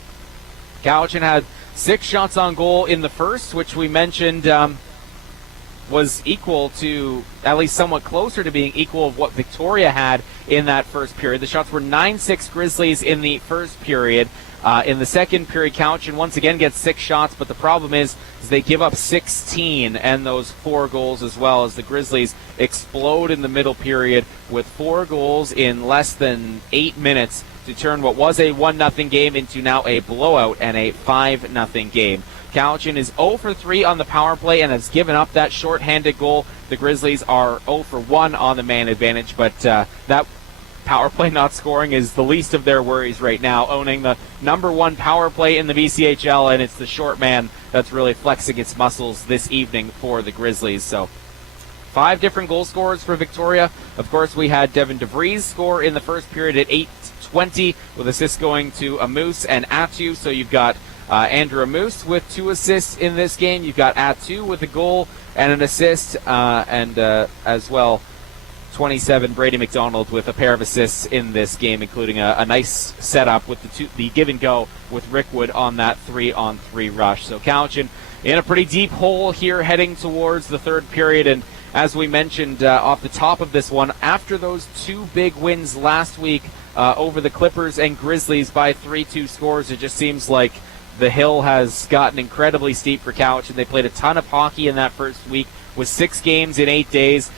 Cowichan had 6 shots on goal in the first, which we mentioned was equal to, at least somewhat closer to being equal of what Victoria had in that first period. The shots were 9-6 Grizzlies in the first period. In the second period, Cowichan once again gets 6 shots, but the problem is they give up 16 and those 4 goals as well, as the Grizzlies explode in the middle period with 4 goals in less than 8 minutes to turn what was a 1-0 game into now a blowout and a 5-0 game. Cowichan is 0 for 3 on the power play and has given up that short-handed goal. The Grizzlies are 0 for 1 on the man advantage, but that power play not scoring is the least of their worries right now, owning the number 1 power play in the BCHL, and it's the short man that's really flexing its muscles this evening for the Grizzlies. So 5 different goal scorers for Victoria. Of course, we had Devin DeVries score in the first period at 8:20, with assists going to Amoose and Atu. So you've got Andrew Amoose with 2 assists in this game. You've got Atu with a goal and an assist, and as well 27, Brady McDonald with a pair of assists in this game, including a nice setup with the give and go with Rickwood on that 3-on-3 rush. So Cowichan in a pretty deep hole here heading towards the third period. And as we mentioned off the top of this one, after those 2 big wins last week over the Clippers and Grizzlies by 3-2 scores, it just seems like the hill has gotten incredibly steep for Cowichan. They played a ton of hockey in that first week with 6 games in 8 days.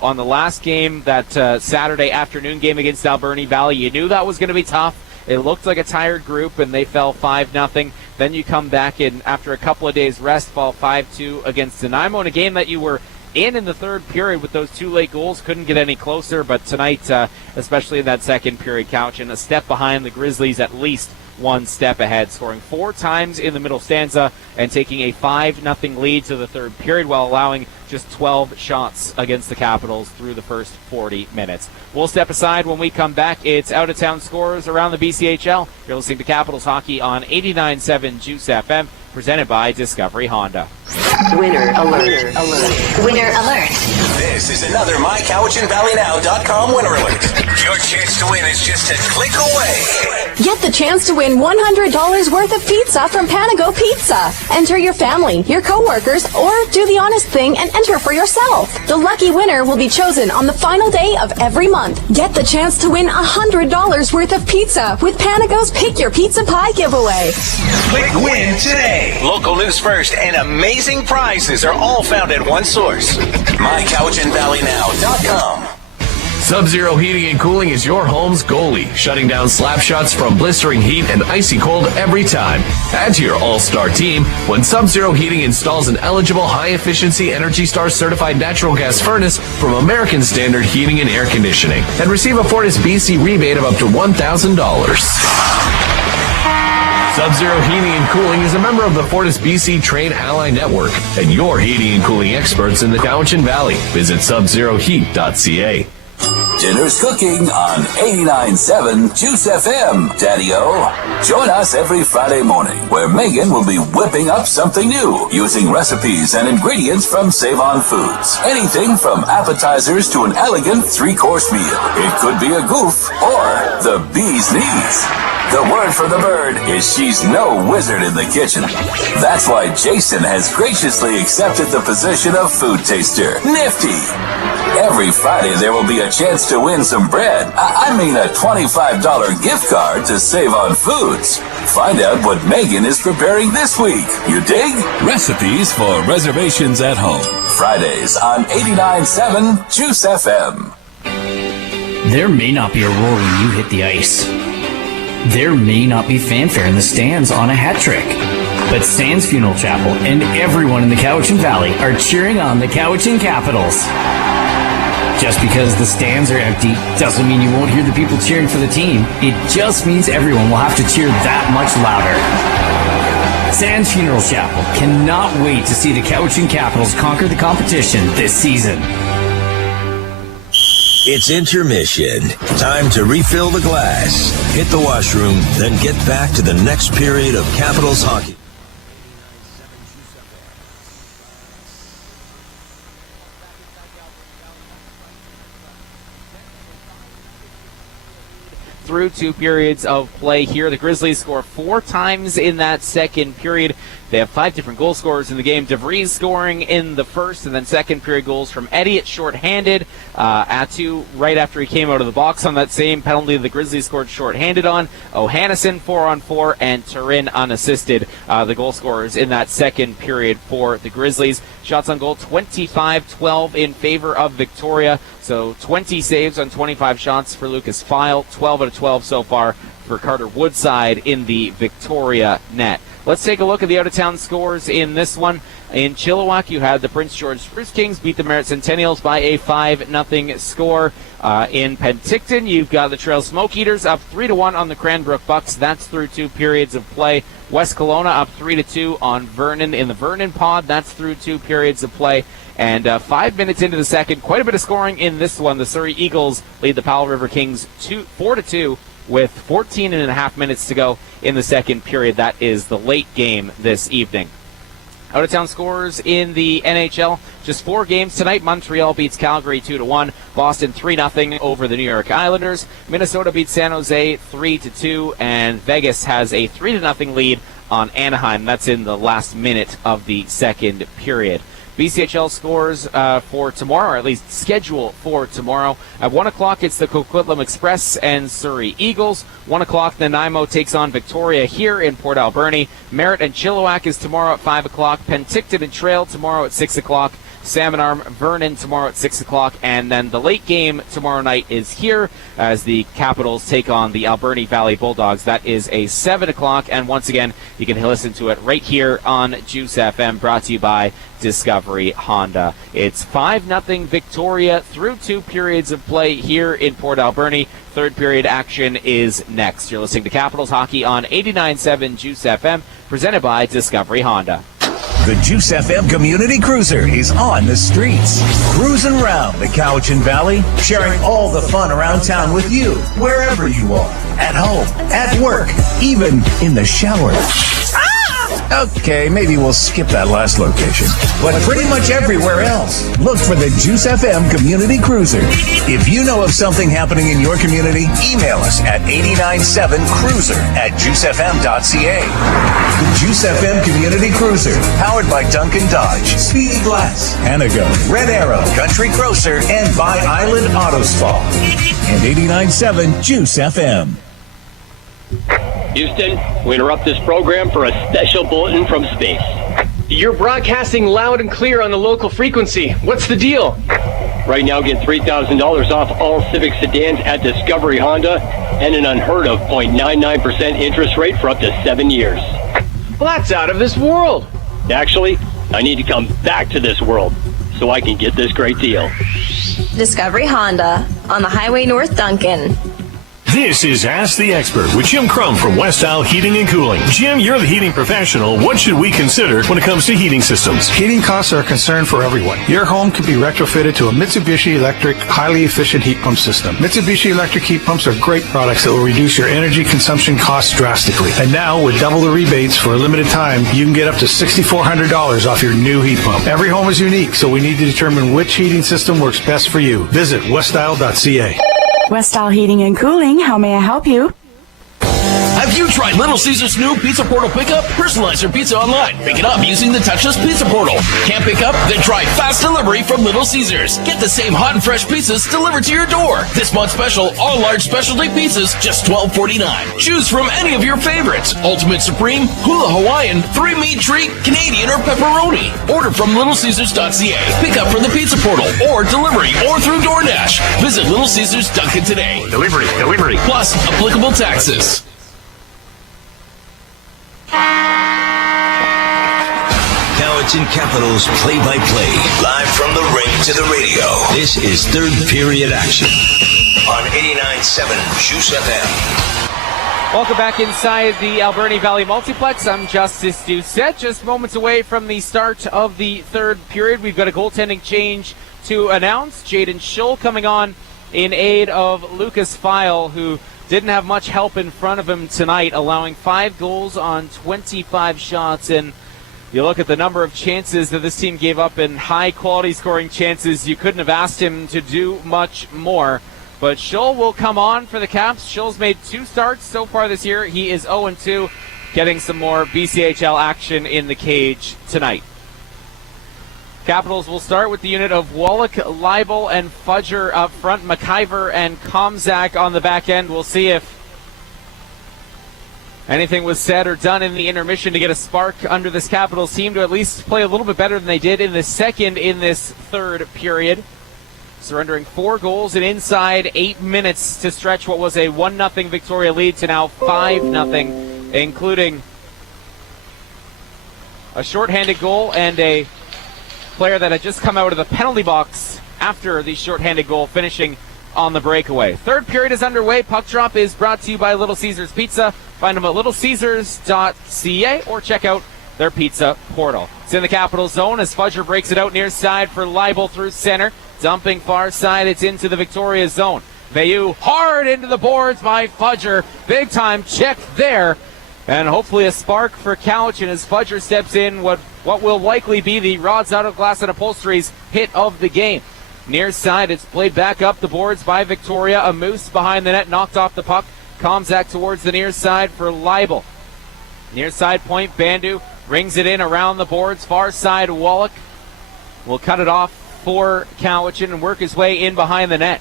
On the last game, that Saturday afternoon game against Alberni Valley, you knew that was going to be tough. It looked like a tired group, and they fell 5-0. Then you come back in after a couple of days rest, fall 5-2 against Nanaimo in a game that you were in the third period with those 2 late goals. Couldn't get any closer, but tonight, especially in that second period, Cowichan a step behind the Grizzlies, at least 1 step ahead, scoring 4 times in the middle stanza and taking a 5-0 lead to the third period while allowing just 12 shots against the Capitals through the first 40 minutes. We'll step aside when we come back. It's out-of-town scores around the BCHL. You're listening to Capitals Hockey on 89.7 Juice FM, presented by Discovery Honda. Winner alert. Winner alert. This is another MyCowichanValleyNow.com winner alert. Your chance to win is just a click away. Get the chance to win $100 worth of pizza from Panago Pizza. Enter your family, your coworkers, or do the honest thing and enter for yourself. The lucky winner will be chosen on the final day of every month. Get the chance to win $100 worth of pizza with Panago's Pick Your Pizza Pie giveaway. Click win today. Local news first and amazing prizes are all found at one source. MyCowichanValleyNow.com. Sub-Zero Heating and Cooling is your home's goalie, shutting down slap shots from blistering heat and icy cold every time. Add to your all-star team when Sub-Zero Heating installs an eligible high-efficiency Energy Star certified natural gas furnace from American Standard Heating and Air Conditioning, and receive a Fortis BC rebate of up to $1,000. Sub-Zero Heating and Cooling is a member of the Fortis BC Trade Ally Network and your heating and cooling experts in the Cowichan Valley. Visit subzeroheat.ca. Dinner's cooking on 89.7 Juice FM, Daddy-O. Join us every Friday morning where Megan will be whipping up something new using recipes and ingredients from Save On Foods. Anything from appetizers to an elegant 3-course meal. It could be a goof or the bee's knees. The word for the bird is she's no wizard in the kitchen. That's why Jason has graciously accepted the position of food taster. Nifty! Every Friday there will be a chance to win some bread. I mean a $25 gift card to Save On Foods. Find out what Megan is preparing this week. You dig? Recipes for reservations at home. Fridays on 89.7 Juice FM. There may not be a roar when you hit the ice. There may not be fanfare in the stands on a hat trick. But Sands Funeral Chapel and everyone in the Cowichan Valley are cheering on the Cowichan Capitals. Just because the stands are empty doesn't mean you won't hear the people cheering for the team. It just means everyone will have to cheer that much louder. Sands Funeral Chapel cannot wait to see the Cowichan Capitals conquer the competition this season. It's intermission. Time to refill the glass, hit the washroom, then get back to the next period of Capitals hockey. Through 2 periods of play here, the Grizzlies score 4 times in that second period. They have 5 different goal scorers in the game. DeVries scoring in the first, and then second period goals from Elliott shorthanded. Atu right after he came out of the box on that same penalty the Grizzlies scored shorthanded on. O'Hannison 4-on-4, and Turin unassisted. The goal scorers in that second period for the Grizzlies. Shots on goal 25-12 in favor of Victoria. So 20 saves on 25 shots for Lucas File, 12 out of 12 so far for Carter Woodside in the Victoria net. Let's take a look at the out-of-town scores in this one. In Chilliwack, you had the Prince George Spruce Kings beat the Merritt Centennials by a 5-0 score. In Penticton, you've got the Trail Smoke Eaters up 3-1 on the Cranbrook Bucks. That's through 2 periods of play. West Kelowna up 3-2 on Vernon in the Vernon Pod. That's through 2 periods of play. And 5 minutes into the second, quite a bit of scoring in this one. The Surrey Eagles lead the Powell River Kings 4-2 with 14 and a half minutes to go in the second period. That is the late game this evening. Out-of-town scores in the NHL. Just 4 games tonight. Montreal beats Calgary 2-1. Boston 3-0 over the New York Islanders. Minnesota beats San Jose 3-2. And Vegas has a 3-0 lead on Anaheim. That's in the last minute of the second period. BCHL scores for tomorrow, or at least schedule for tomorrow. At 1 o'clock, it's the Coquitlam Express and Surrey Eagles. 1 o'clock, Nanaimo takes on Victoria here in Port Alberni. Merritt and Chilliwack is tomorrow at 5 o'clock. Penticton and Trail tomorrow at 6 o'clock. Salmon Arm, Vernon tomorrow at 6 o'clock. And then the late game tomorrow night is here as the Capitals take on the Alberni Valley Bulldogs. That is a 7 o'clock. And once again, you can listen to it right here on Juice FM, brought to you by Discovery Honda. It's 5-0 Victoria through 2 periods of play here in Port Alberni. Third period action is next. You're listening to Capitals Hockey on 89.7 Juice FM, presented by Discovery Honda. The Juice FM Community Cruiser is on the streets, cruising around the Cowichan Valley, sharing all the fun around town with you, wherever you are, at home, at work, even in the shower. Okay, maybe we'll skip that last location. But pretty much everywhere else, look for the Juice FM Community Cruiser. If you know of something happening in your community, email us at 897cruiser@juicefm.ca. The Juice FM Community Cruiser, powered by Duncan Dodge, Speedy Glass, Panago, Red Arrow, Country Grocer, and by Island Auto Spa. And 89.7 Juice FM. Houston, we interrupt this program for a special bulletin from space. You're broadcasting loud and clear on the local frequency. What's the deal? Right now, get $3,000 off all Civic sedans at Discovery Honda and an unheard of 0.99% interest rate for up to 7 years. Well, that's out of this world. Actually, I need to come back to this world so I can get this great deal. Discovery Honda on the Highway North Duncan. This is Ask the Expert with Jim Crum from West Isle Heating and Cooling. Jim, you're the heating professional. What should we consider when it comes to heating systems? Heating costs are a concern for everyone. Your home can be retrofitted to a Mitsubishi Electric highly efficient heat pump system. Mitsubishi Electric heat pumps are great products that will reduce your energy consumption costs drastically. And now, with double the rebates for a limited time, you can get up to $6,400 off your new heat pump. Every home is unique, so we need to determine which heating system works best for you. Visit westisle.ca. West Isle Heating and Cooling, how may I help you? Have you tried Little Caesars' new Pizza Portal Pickup? Personalize your pizza online. Pick it up using the touchless Pizza Portal. Can't pick up? Then try fast delivery from Little Caesars. Get the same hot and fresh pizzas delivered to your door. This month's special, all large specialty pizzas, just $12.49. Choose from any of your favorites. Ultimate Supreme, Hula Hawaiian, 3-meat treat, Canadian, or pepperoni. Order from littlecaesars.ca. Pick up from the Pizza Portal, or delivery, or through DoorDash. Visit Little Caesars Duncan today. Delivery. Plus applicable taxes. Cowichan Capitals play-by-play, live from the rink to the radio. This is third period action on 89.7 Juice FM. Welcome back inside the Alberni Valley Multiplex. I'm Justice Doucette. Just moments away from the start of the third period. We've got a goaltending change to announce. Jaden Schull coming on in aid of Lucas Feil, who didn't have much help in front of him tonight, allowing 5 goals on 25 shots. And you look at the number of chances that this team gave up in high-quality scoring chances, you couldn't have asked him to do much more. But Schull will come on for the Caps. Schull's made 2 starts so far this year. He is 0-2, getting some more BCHL action in the cage tonight. Capitals will start with the unit of Wallach, Leibel, and Fudger up front. McIver and Komzak on the back end. We'll see if anything was said or done in the intermission to get a spark under this Capitals team to at least play a little bit better than they did in the second in this third period. Surrendering 4 goals in inside 8 minutes to stretch what was a 1-0 Victoria lead to now 5-0, including a shorthanded goal and a player that had just come out of the penalty box after the shorthanded goal, finishing on the breakaway. Third period is underway. Puck Drop is brought to you by Little Caesars Pizza. Find them at littlecaesars.ca or check out their pizza portal. It's in the Capitals zone as Fudger breaks it out near side for Leibel through center. Dumping far side, it's into the Victoria zone. Veilleux hard into the boards by Fudger. Big time check there. And hopefully a spark for Cowichan as Fudger steps in what will likely be the Rods Out of Glass and Upholstery's hit of the game. Near side, it's played back up the boards by Victoria. A Moose behind the net, knocked off the puck. Komzak towards the near side for Leibel. Near side point, Bandu rings it in around the boards. Far side, Wallach will cut it off for Cowichan and work his way in behind the net.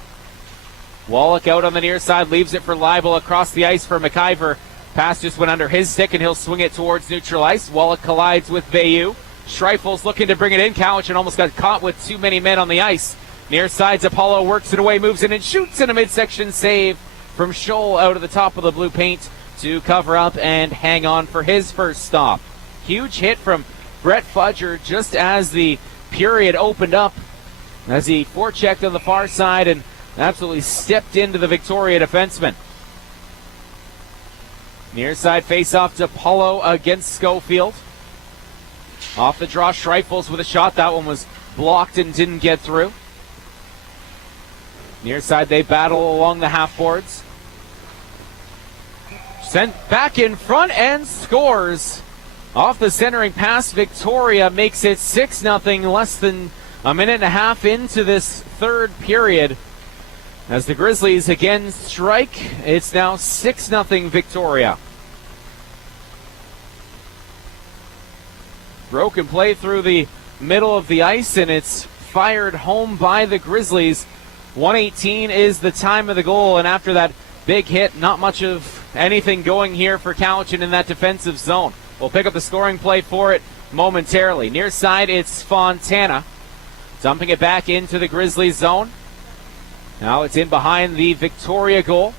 Wallach out on the near side, leaves it for Leibel across the ice for McIver. Pass just went under his stick and he'll swing it towards neutral ice. Wallach collides with Veilleux. Schreifel's looking to bring it in. Cowichan almost got caught with too many men on the ice. Near sides, Apollo works it away, moves in and shoots in a midsection save from Scholl out of the top of the blue paint to cover up and hang on for his first stop. Huge hit from Brett Fudger just as the period opened up, as he forechecked on the far side and absolutely stepped into the Victoria defenseman. Near side face-off to Apollo against Schofield. Off the draw, Schreifels with a shot. That one was blocked and didn't get through. Near side, they battle along the half boards. Sent back in front and scores. Off the centering pass, Victoria makes it 6-0, less than a minute and a half into this third period. As the Grizzlies again strike, it's now 6-0 Victoria. Broken play through the middle of the ice, and it's fired home by the Grizzlies. 1:18 is the time of the goal, and after that big hit, not much of anything going here for Cowichan in that defensive zone. We'll pick up the scoring play for it momentarily. Near side, it's Fontana. Dumping it back into the Grizzlies zone. Now it's in behind the Victoria goal.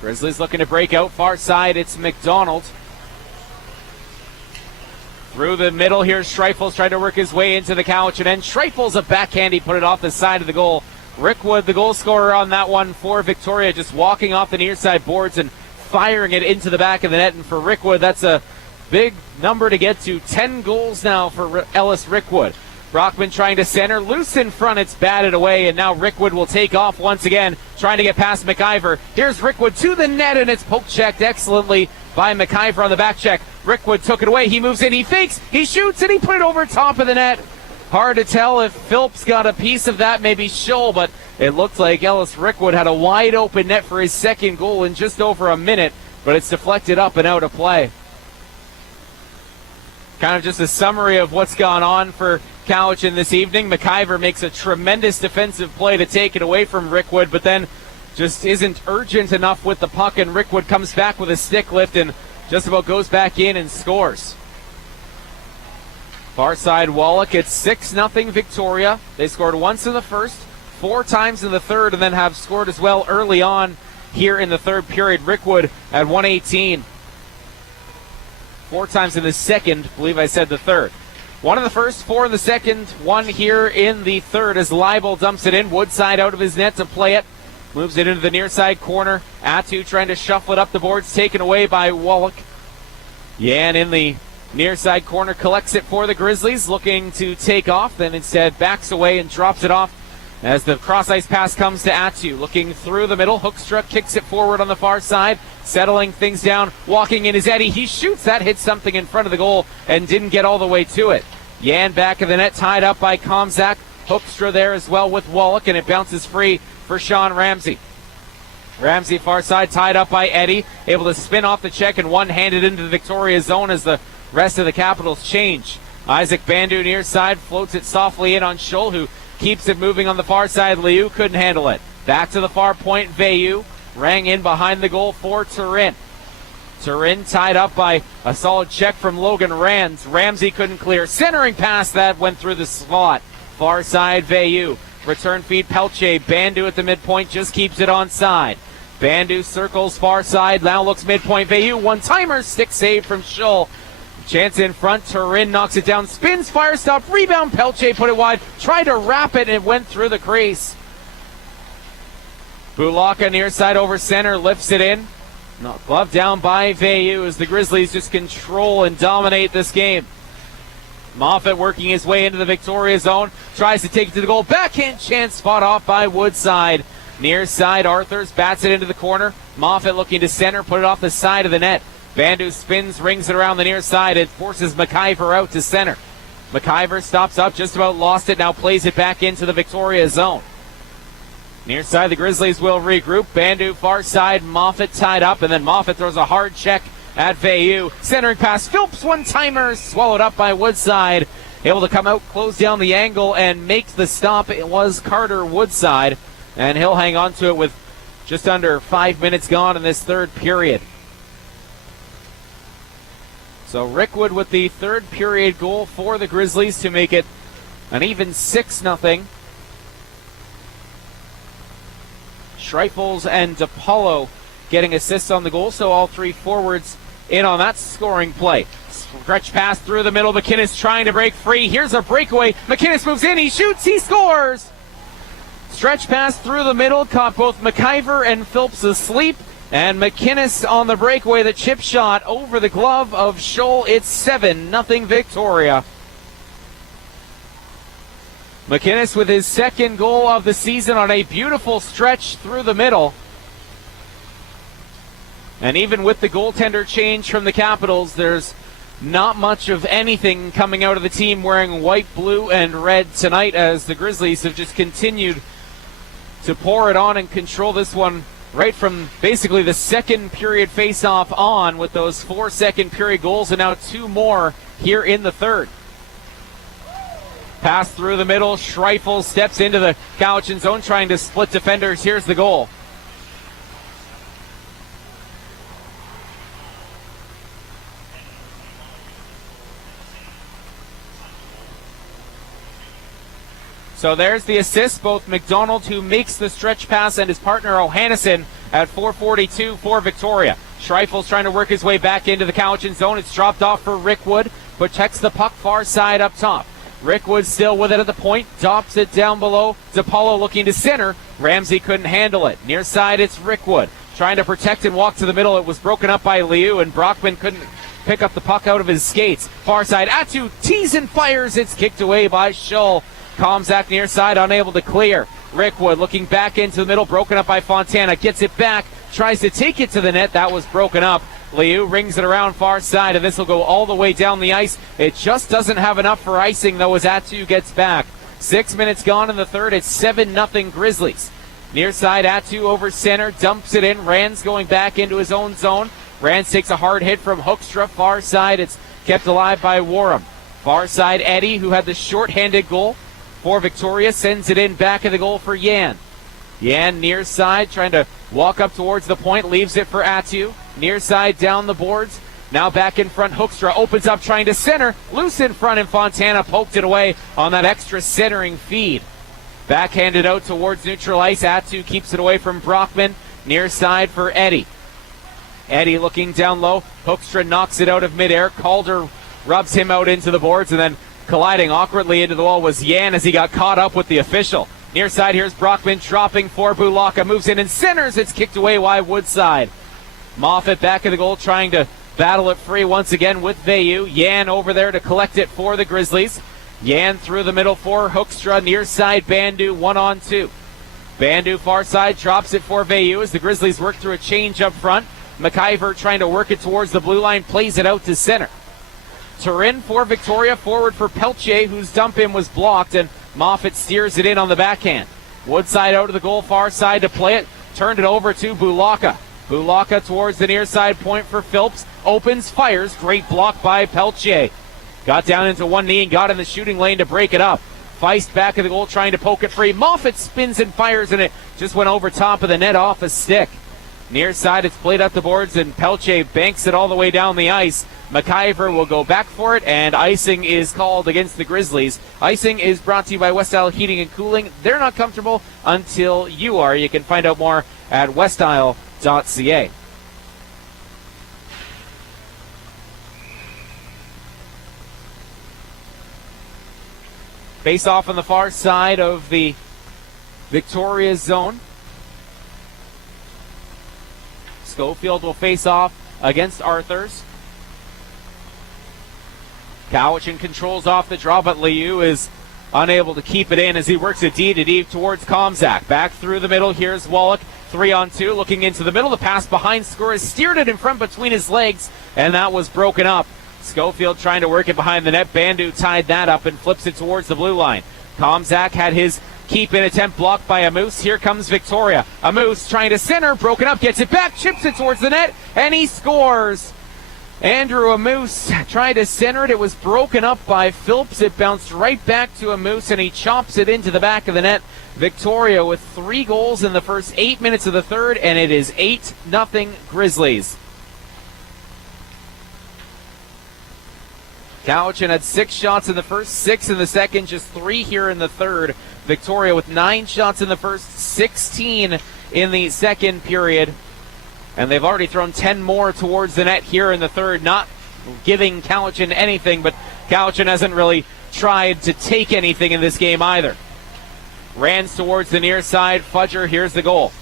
Grizzlies looking to break out. Far side, it's McDonald. Through the middle here, Schreifel's trying to work his way into the Cowichan end. Schreifel's a backhand. He put it off the side of the goal. Rick Wood, the goal scorer on that one for Victoria, just walking off the near side boards and firing it into the back of the net. And for Rick Wood, that's a big number to get to. 10 goals now for Ellis Rickwood. Brockman trying to center, loose in front, it's batted away, and now Rickwood will take off once again, trying to get past McIver. Here's Rickwood to the net, and it's poke checked excellently by McIver on the back check. Rickwood took it away, he moves in, he fakes, he shoots, and he put it over top of the net. Hard to tell if Phillips got a piece of that, maybe Scholl, but it looked like Ellis Rickwood had a wide open net for his second goal in just over a minute, but it's deflected up and out of play. Kind of just a summary of what's gone on for Cowichan this evening. McIver makes a tremendous defensive play to take it away from Rickwood, but then just isn't urgent enough with the puck, and Rickwood comes back with a stick lift and just about goes back in and scores. Far side, Wallach. It's 6-0 Victoria. They scored once in the first, 4 times in the third, and then have scored as well early on here in the third period. Rickwood at 1:18. 4 times in the second, I believe I said the third. 1 in the first, 4 in the second, 1 here in the third as Leibel dumps it in. Woodside out of his net to play it. Moves it into the near side corner. Atu trying to shuffle it up the boards, taken away by Wallach. Yan in the near side corner collects it for the Grizzlies, looking to take off, then instead backs away and drops it off as the cross-ice pass comes to Atu. Looking through the middle, Hoekstra kicks it forward on the far side, settling things down, walking in is Eddie. He shoots, that hit something in front of the goal and didn't get all the way to it. Yan back of the net, tied up by Komzak. Hoekstra there as well with Wallach, and it bounces free for Sean Ramsey. Ramsey far side, tied up by Eddie, able to spin off the check and one-handed into the Victoria zone as the rest of the Capitals change. Isaac Bandu near side, floats it softly in on Scholl, who keeps it moving on the far side. Liu couldn't handle it. Back to the far point, Veilleux rang in behind the goal for Turin. Turin tied up by a solid check from Logan Rands. Ramsey couldn't clear. Centering pass that went through the slot. Far side, Veilleux. Return feed, Pelche. Bandu at the midpoint just keeps it on side. Bandu circles far side, now looks midpoint. Veilleux, one-timer, stick save from Scholl. Chance in front, Turin knocks it down, spins, fire stop, rebound, Pelche put it wide, tried to wrap it, and it went through the crease. Bulaka near side over center, lifts it in. Glove down by Veilleux as the Grizzlies just control and dominate this game. Moffat working his way into the Victoria zone, tries to take it to the goal, backhand chance, fought off by Woodside. Near side, Arthurs bats it into the corner. Moffat looking to center, put it off the side of the net. Bandu spins, rings it around the near side, and forces McIver out to center. McIver stops up, just about lost it, now plays it back into the Victoria zone. Near side, the Grizzlies will regroup. Bandu far side, Moffat tied up, and then Moffat throws a hard check at Veilleux. Centering pass, Phillips one-timer, swallowed up by Woodside. Able to come out, close down the angle, and make the stop. It was Carter Woodside, and he'll hang on to it with just under 5 minutes gone in this third period. So Rickwood with the third period goal for the Grizzlies to make it an even 6-0. Schreifels and DePaulo getting assists on the goal, so all three forwards in on that scoring play. Stretch pass through the middle. McInnes trying to break free. Here's a breakaway. McInnes moves in. He shoots. He scores. Stretch pass through the middle. Caught both McIver and Phillips asleep. And McInnes on the breakaway. The chip shot over the glove of Scholl. It's 7-0 Victoria. McInnes with his second goal of the season on a beautiful stretch through the middle. And even with the goaltender change from the Capitals, there's not much of anything coming out of the team wearing white, blue, and red tonight, as the Grizzlies have just continued to pour it on and control this one right from basically the second period face-off on, with those 4 second period goals and now 2 more here in the third. Pass through the middle. Schreifel steps into the Cowichan zone trying to split defenders. Here's the goal. So there's the assist, both McDonald, who makes the stretch pass, and his partner O'Hannison at 4:42 for Victoria. Schreifel's trying to work his way back into the Cowichan zone. It's dropped off for Rickwood, but checks the puck far side up top. Rickwood still with it at the point, drops it down below. DePaulo looking to center. Ramsey couldn't handle it. Near side, it's Rickwood trying to protect and walk to the middle. It was broken up by Liu, and Brockman couldn't pick up the puck out of his skates. Far side, Atu tees and fires. It's kicked away by Scholl. Comzak near side, unable to clear. Rickwood looking back into the middle, broken up by Fontana. Gets it back, tries to take it to the net. That was broken up. Liu rings it around far side, and this will go all the way down the ice. It just doesn't have enough for icing, though, as Atu gets back. 6 minutes gone in the third. It's 7-0 Grizzlies. Near side, Atu over center, dumps it in. Rand's going back into his own zone. Rand takes a hard hit from Hoekstra. Far side, it's kept alive by Warham. Far side, Eddie, who had the short-handed goal for Victoria, sends it in back of the goal for Yan. Yan near side, trying to walk up towards the point, leaves it for Atu. Near side, down the boards. Now back in front, Hoekstra opens up, trying to center. Loose in front, and Fontana poked it away on that extra centering feed. Backhanded out towards neutral ice. Atu keeps it away from Brockman. Near side for Eddie. Eddie looking down low. Hoekstra knocks it out of midair. Calder rubs him out into the boards, and then colliding awkwardly into the wall was Yan as he got caught up with the official. Near side, here's Brockman dropping for Bulaka. Moves in and centers. It's kicked away wide Woodside. Moffat back of the goal trying to battle it free once again with Veilleux. Yan over there to collect it for the Grizzlies. Yan through the middle for Hoekstra. Near side, Bandu 1-on-2. Bandu far side drops it for Veilleux as the Grizzlies work through a change up front. McIver trying to work it towards the blue line, plays it out to center. Turin for Victoria, forward for Pelche, whose dump in was blocked, and Moffat steers it in on the backhand. Woodside out of the goal, far side to play it, turned it over to Bulaka. Bulaka towards the near side point for Phillips, opens, fires, great block by Pelche. Got down into one knee and got in the shooting lane to break it up. Feist back of the goal trying to poke it free. Moffat spins and fires, and it just went over top of the net off a stick. Near side, it's played up the boards, and Pelche banks it all the way down the ice. McIver will go back for it, and icing is called against the Grizzlies. Icing is brought to you by West Isle Heating and Cooling. They're not comfortable until you are. You can find out more at westisle.ca. Face off on the far side of the Victoria zone. Schofield will face off against Arthurs. Cowichan controls off the draw, but Liu is unable to keep it in as he works it deep towards Komzak. Back through the middle, here's Wallach. 3-on-2, looking into the middle. The pass behind Skouras steered it in front between his legs, and that was broken up. Schofield trying to work it behind the net. Bandu tied that up and flips it towards the blue line. Komzak had his keep-in attempt blocked by Amoose. Here comes Victoria. Amoose trying to center, broken up, gets it back, chips it towards the net, and he scores. Andrew Amoose tried to center it. It was broken up by Phillips. It bounced right back to Amoose, and he chops it into the back of the net. Victoria with 3 goals in the first 8 minutes of the third, and it is 8-0 Grizzlies. Cowichan had 6 shots in the first, 6 in the second, just 3 here in the third. Victoria with 9 shots in the first, 16 in the second period. And they've already thrown 10 more towards the net here in the third, not giving Cowichan anything, but Cowichan hasn't really tried to take anything in this game either. Rans towards the near side. Fudger, here's the goal.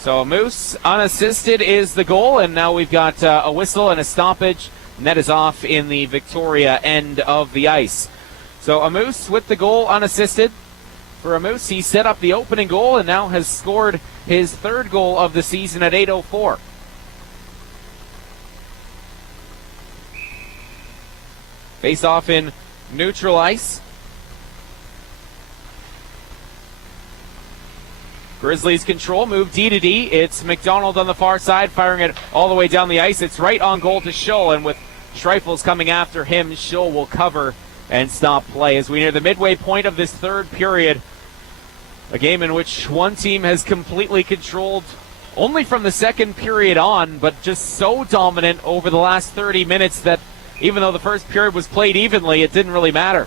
So Moose unassisted is the goal, and now we've got a whistle and a stoppage. Net is off in the Victoria end of the ice. So Amoose with the goal unassisted. For Amoose, he set up the opening goal and now has scored his 3rd goal of the season at 8:04. Face off in neutral ice. Grizzlies control, move D to D. It's McDonald on the far side, firing it all the way down the ice. It's right on goal to Schull, and with Schreifels coming after him, Schull will cover and stop play as we near the midway point of this third period. A game in which one team has completely controlled only from the second period on, but just so dominant over the last 30 minutes that even though the first period was played evenly, it didn't really matter.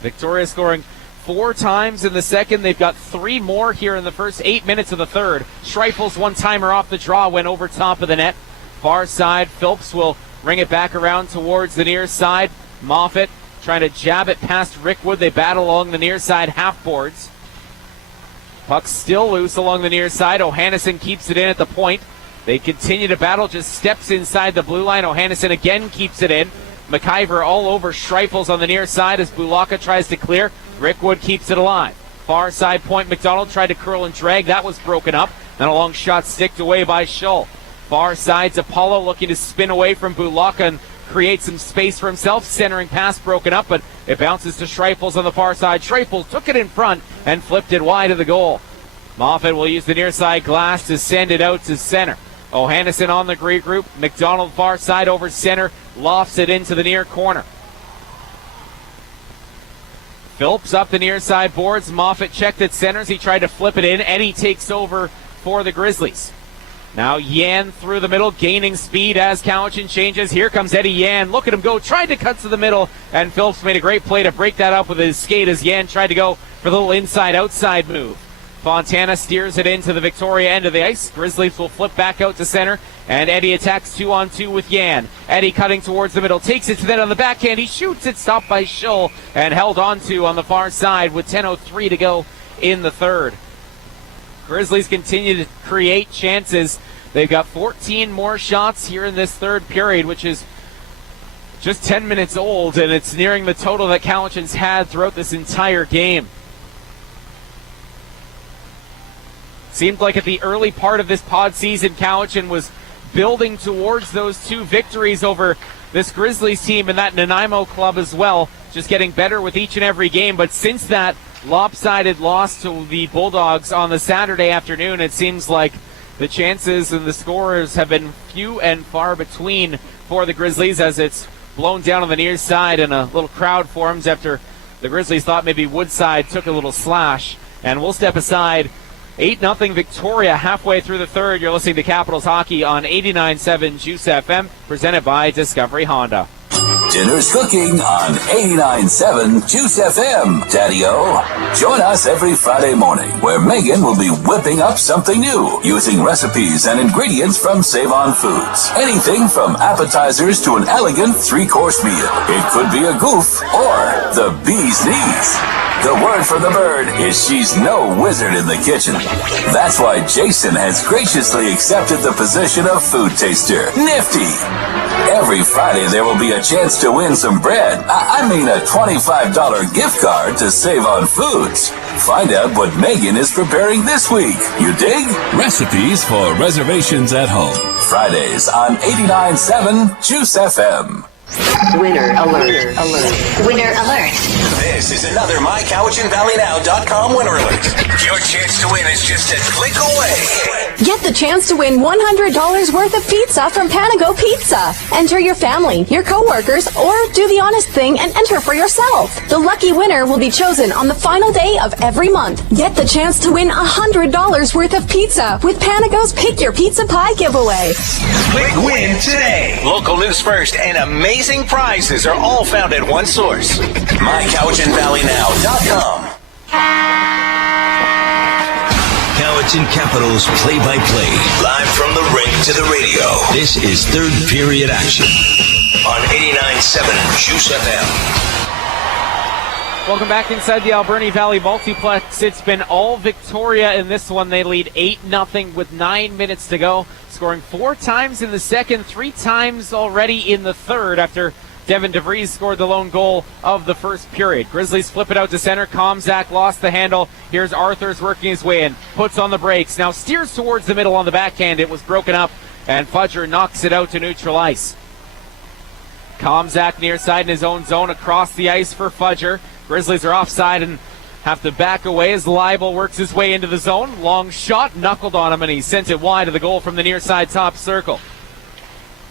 Victoria scoring 4 times in the second. They've got 3 more here in the first 8 minutes of the third. Schreifels one-timer off the draw, went over top of the net. Far side, Phillips will ring it back around towards the near side. Moffat trying to jab it past Rickwood. They battle along the near side half boards. Puck still loose along the near side. O'Hannison keeps it in at the point. They continue to battle, just steps inside the blue line. O'Hannison again keeps it in. McIver all over Schreifels on the near side as Bulaka tries to clear. Rickwood keeps it alive. Far side point, McDonald tried to curl and drag. That was broken up. Then a long shot sticked away by Schull. Far side's Apollo looking to spin away from Bulaka and create some space for himself. Centering pass broken up, but it bounces to Schreifels on the far side. Schreifels took it in front and flipped it wide of the goal. Moffat will use the near side glass to send it out to center. O'Hannison on the regroup. McDonald far side over center. Lofts it into the near corner. Phillips up the near side boards. Moffat checked at centers. He tried to flip it in. Eddie takes over for the Grizzlies. Now Yan through the middle, gaining speed as Cowichan changes. Here comes Eddie Yan. Look at him go. Tried to cut to the middle, and Phillips made a great play to break that up with his skate as Yan tried to go for the little inside-outside move. Fontana steers it into the Victoria end of the ice. Grizzlies will flip back out to center, and Eddie attacks 2-on-2 with Yan. Eddie cutting towards the middle, takes it to the net on the backhand. He shoots it, stopped by Schull, and held onto on the far side with 10:03 to go in the third. Grizzlies continue to create chances. They've got 14 more shots here in this third period, which is just 10 minutes old, and it's nearing the total that Cowichan's had throughout this entire game. Seemed like at the early part of this pod season, Cowichan was building towards those 2 victories over this Grizzlies team and that Nanaimo club as well, just getting better with each and every game. But since that lopsided loss to the Bulldogs on the Saturday afternoon, it seems like the chances and the scorers have been few and far between for the Grizzlies as it's blown down on the near side and a little crowd forms after the Grizzlies thought maybe Woodside took a little slash. And we'll step aside. 8-0 Victoria halfway through the third. You're listening to Capitals Hockey on 89.7 Juice FM, presented by Discovery Honda. Dinner's cooking on 89.7 Juice FM. Daddy-O, join us every Friday morning where Megan will be whipping up something new using recipes and ingredients from Save On Foods. Anything from appetizers to an elegant 3-course meal. It could be a goof or the bee's knees. The word for the bird is she's no wizard in the kitchen. That's why Jason has graciously accepted the position of food taster. Nifty! Every Friday there will be a chance to win some bread. I mean a $25 gift card to Save On Foods. Find out what Megan is preparing this week. You dig? Recipes for reservations at home. Fridays on 89.7 Juice FM. Winner alert. Alert. Winner alert. This is another MyCowichanValleyNow.com winner alert. Your chance to win is just a click away. Get the chance to win $100 worth of pizza from Panago Pizza. Enter your family, your coworkers, or do the honest thing and enter for yourself. The lucky winner will be chosen on the final day of every month. Get the chance to win $100 worth of pizza with Panago's Pick Your Pizza Pie giveaway. Click win today. Local news first and amazing prizes are all found at one source. MyCowichanValleyNow.com. Cowichan Capitals play-by-play, live from the rink to the radio. This is third period action on 89.7 Juice FM. Welcome back inside the Alberni Valley Multiplex. It's been all Victoria in this one. They lead 8-0 with 9 minutes to go, scoring 4 times in the second, 3 times already in the third after Devin DeVries scored the lone goal of the first period. Grizzlies flip it out to center. Comzak lost the handle. Here's Arthurs working his way in. Puts on the brakes. Now steers towards the middle on the backhand. It was broken up, and Fudger knocks it out to neutral ice. Comzak near side in his own zone across the ice for Fudger. Grizzlies are offside and have to back away as Leibel works his way into the zone. Long shot, knuckled on him, and he sent it wide of the goal from the near side top circle.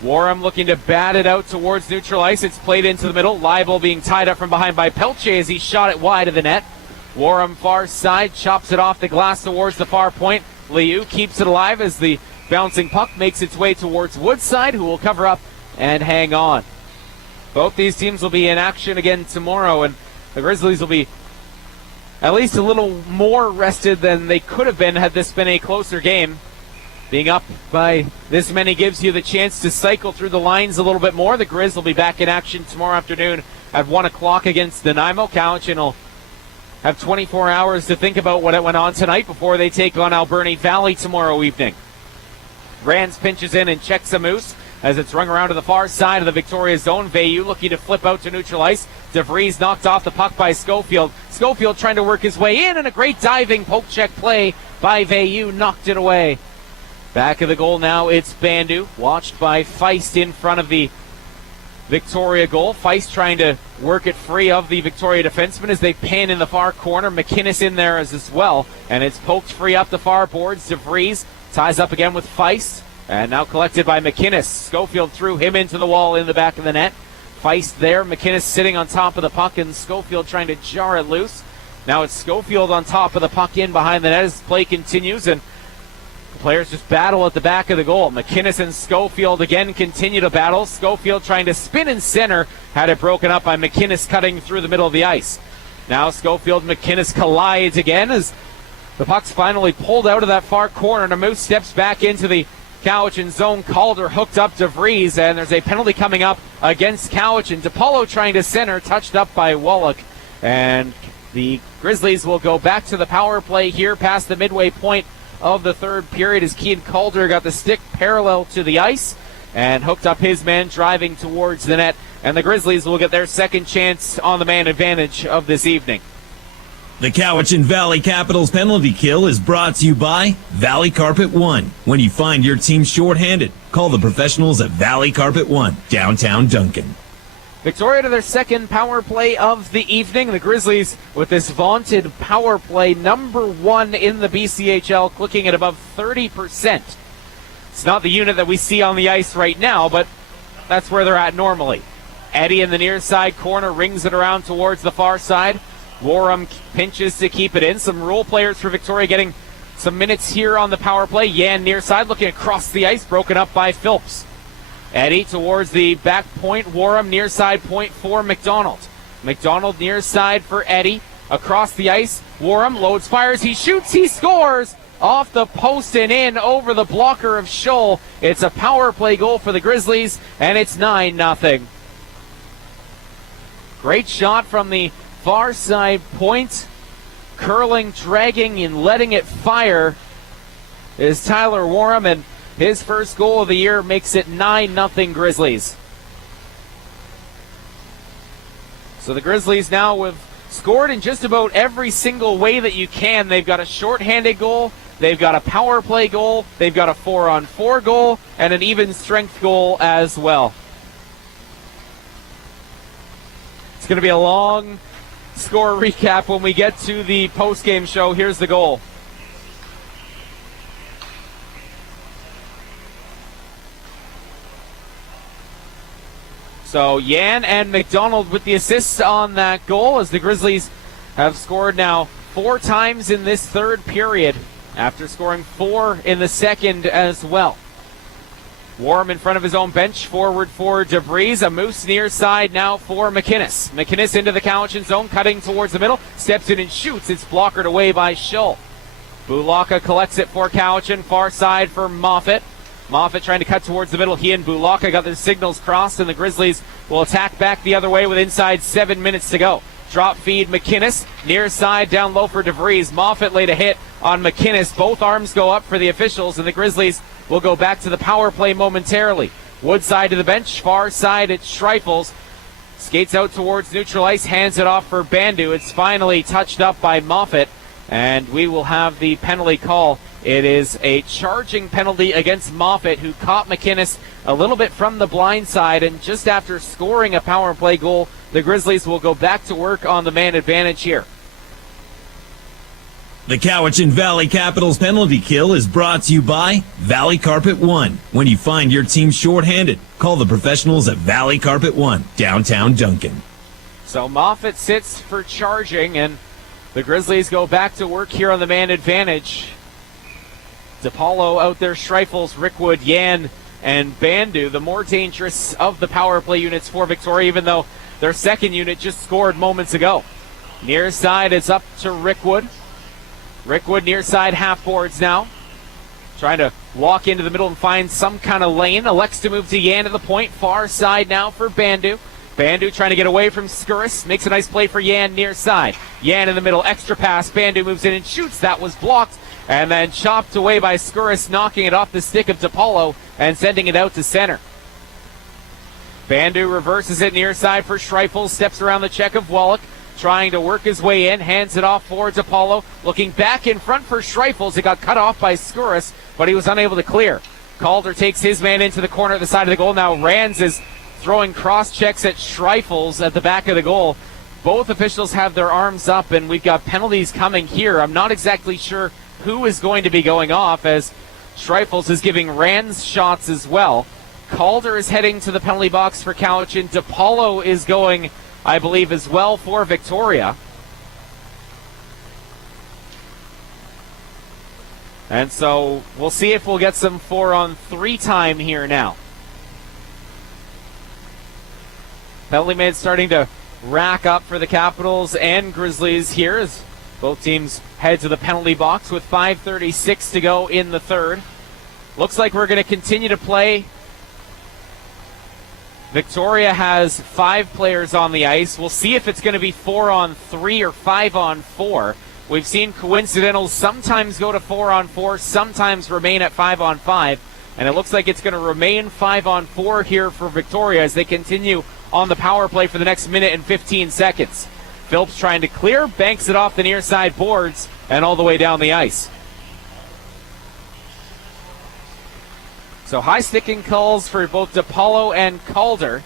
Warham looking to bat it out towards neutral ice. It's played into the middle. Leibel being tied up from behind by Pelche as he shot it wide of the net. Warham far side chops it off the glass towards the far point. Liu keeps it alive as the bouncing puck makes its way towards Woodside, who will cover up and hang on. Both these teams will be in action again tomorrow, and the Grizzlies will be at least a little more rested than they could have been had this been a closer game. Being up by this many gives you the chance to cycle through the lines a little bit more. The Grizz will be back in action tomorrow afternoon at 1 o'clock against Nanaimo. Cowichan will have 24 hours to think about what went on tonight before they take on Alberni Valley tomorrow evening. Rands pinches in and checks a moose as it's rung around to the far side of the Victoria zone. Veilleux looking to flip out to neutral ice. DeVries knocked off the puck by Schofield. Schofield trying to work his way in, and a great diving poke check play by Veilleux knocked it away. Back of the goal now, it's Bandu, watched by Feist in front of the Victoria goal. Feist trying to work it free of the Victoria defenseman as they pin in the far corner. McInnes in there as well, and it's poked free up the far boards. DeVries ties up again with Feist, and now collected by McInnes. Schofield threw him into the wall in the back of the net. Feist there, McInnes sitting on top of the puck, and Schofield trying to jar it loose. Now it's Schofield on top of the puck in behind the net as play continues, and players just battle at the back of the goal. McInnes and Schofield again continue to battle. Schofield trying to spin in center. Had it broken up by McInnes cutting through the middle of the ice. Now Schofield and McInnes collides again as the puck's finally pulled out of that far corner. Namoose steps back into the Cowichan zone. Calder hooked up DeVries, and there's a penalty coming up against Cowichan. DePaulo trying to center, touched up by Wallach. And the Grizzlies will go back to the power play here past the midway point of the third period as Kean Calder got the stick parallel to the ice and hooked up his man driving towards the net, and the Grizzlies will get their second chance on the man advantage of this evening. The Cowichan Valley Capitals penalty kill is brought to you by Valley Carpet One. When you find your team shorthanded, call the professionals at Valley Carpet One, downtown Duncan. Victoria to their second power play of the evening. The Grizzlies with this vaunted power play, number 1 in the BCHL, clicking at above 30%. It's not the unit that we see on the ice right now, but that's where they're at normally. Eddie in the near side corner rings it around towards the far side. Warham pinches to keep it in. Some role players for Victoria getting some minutes here on the power play. Yan near side looking across the ice, broken up by Phillips. Eddie towards the back point. Warham near side point for McDonald. McDonald near side for Eddie. Across the ice. Warham loads, fires, he shoots, he scores! Off the post and in over the blocker of Scholl. It's a power play goal for the Grizzlies, and it's 9-0. Great shot from the far side point. Curling, dragging, and letting it fire is Tyler Warham, and his first goal of the year makes it 9-0 Grizzlies. So the Grizzlies now have scored in just about every single way that you can. They've got a shorthanded goal, they've got a power play goal, they've got a 4-on-4 goal, and an even strength goal as well. It's going to be a long score recap when we get to the post-game show. Here's the goal. So Yan and McDonald with the assists on that goal, as the Grizzlies have scored now 4 times in this third period after scoring 4 in the second as well. Warham in front of his own bench, forward for DeVries. A Moose near side now for McInnes. McInnes into the Cowichan zone, cutting towards the middle, steps in and shoots. It's blockered away by Scholl. Bulaka collects it for Cowichan, far side for Moffat. Moffat trying to cut towards the middle. He and Bulaka got their signals crossed, and the Grizzlies will attack back the other way with inside 7 minutes to go. Drop feed McInnes, near side down low for DeVries. Moffat laid a hit on McInnes. Both arms go up for the officials, and the Grizzlies will go back to the power play momentarily. Woodside to the bench, far side it's Schreifels. Skates out towards neutral ice, hands it off for Bandu. It's finally touched up by Moffat, and we will have the penalty call. It is a charging penalty against Moffat, who caught McInnes a little bit from the blind side, and just after scoring a power play goal, the Grizzlies will go back to work on the man advantage here. The Cowichan Valley Capitals penalty kill is brought to you by Valley Carpet One. When you find your team shorthanded, call the professionals at Valley Carpet One, downtown Duncan. So Moffat sits for charging, and the Grizzlies go back to work here on the man advantage. DePaulo out there, Schreifels, Rickwood, Yan, and Bandu, the more dangerous of the power play units for Victoria, even though their second unit just scored moments ago. Near side, it's up to Rickwood. Rickwood near side half boards now. Trying to walk into the middle and find some kind of lane. Elects to move to Yan to the point. Far side now for Bandu. Bandu trying to get away from Skuris. Makes a nice play for Yan near side. Yan in the middle, extra pass. Bandu moves in and shoots. That was blocked. And then chopped away by Skuris, knocking it off the stick of DePaulo and sending it out to center. Bandu reverses it near side for Schreifels. Steps around the check of Wallach. Trying to work his way in, hands it off for DePaulo. Looking back in front for Schreifels. It got cut off by Skuris, but he was unable to clear. Calder takes his man into the corner at the side of the goal. Now Rands is throwing cross checks at Schreifels at the back of the goal. Both officials have their arms up, and we've got penalties coming here. I'm not exactly sure who is going to be going off, as Schreifels is giving Rands shots as well. Calder is heading to the penalty box for Cowichan. DePaulo is going, I believe, as well for Victoria. And so we'll see if we'll get some 4-on-3 time here now. Penalty minutes starting to rack up for the Capitals and Grizzlies here as both teams head to the penalty box with 5:36 to go in the third. Looks like we're going to continue to play. Victoria has 5 players on the ice. We'll see if it's going to be 4-on-3 or 5-on-4. We've seen coincidentals sometimes go to 4-on-4, sometimes remain at 5-on-5. And it looks like it's going to remain 5-on-4 here for Victoria as they continue on the power play for the next minute and 15 seconds. Phillips trying to clear, banks it off the near side boards and all the way down the ice. So high sticking calls for both DePaulo and Calder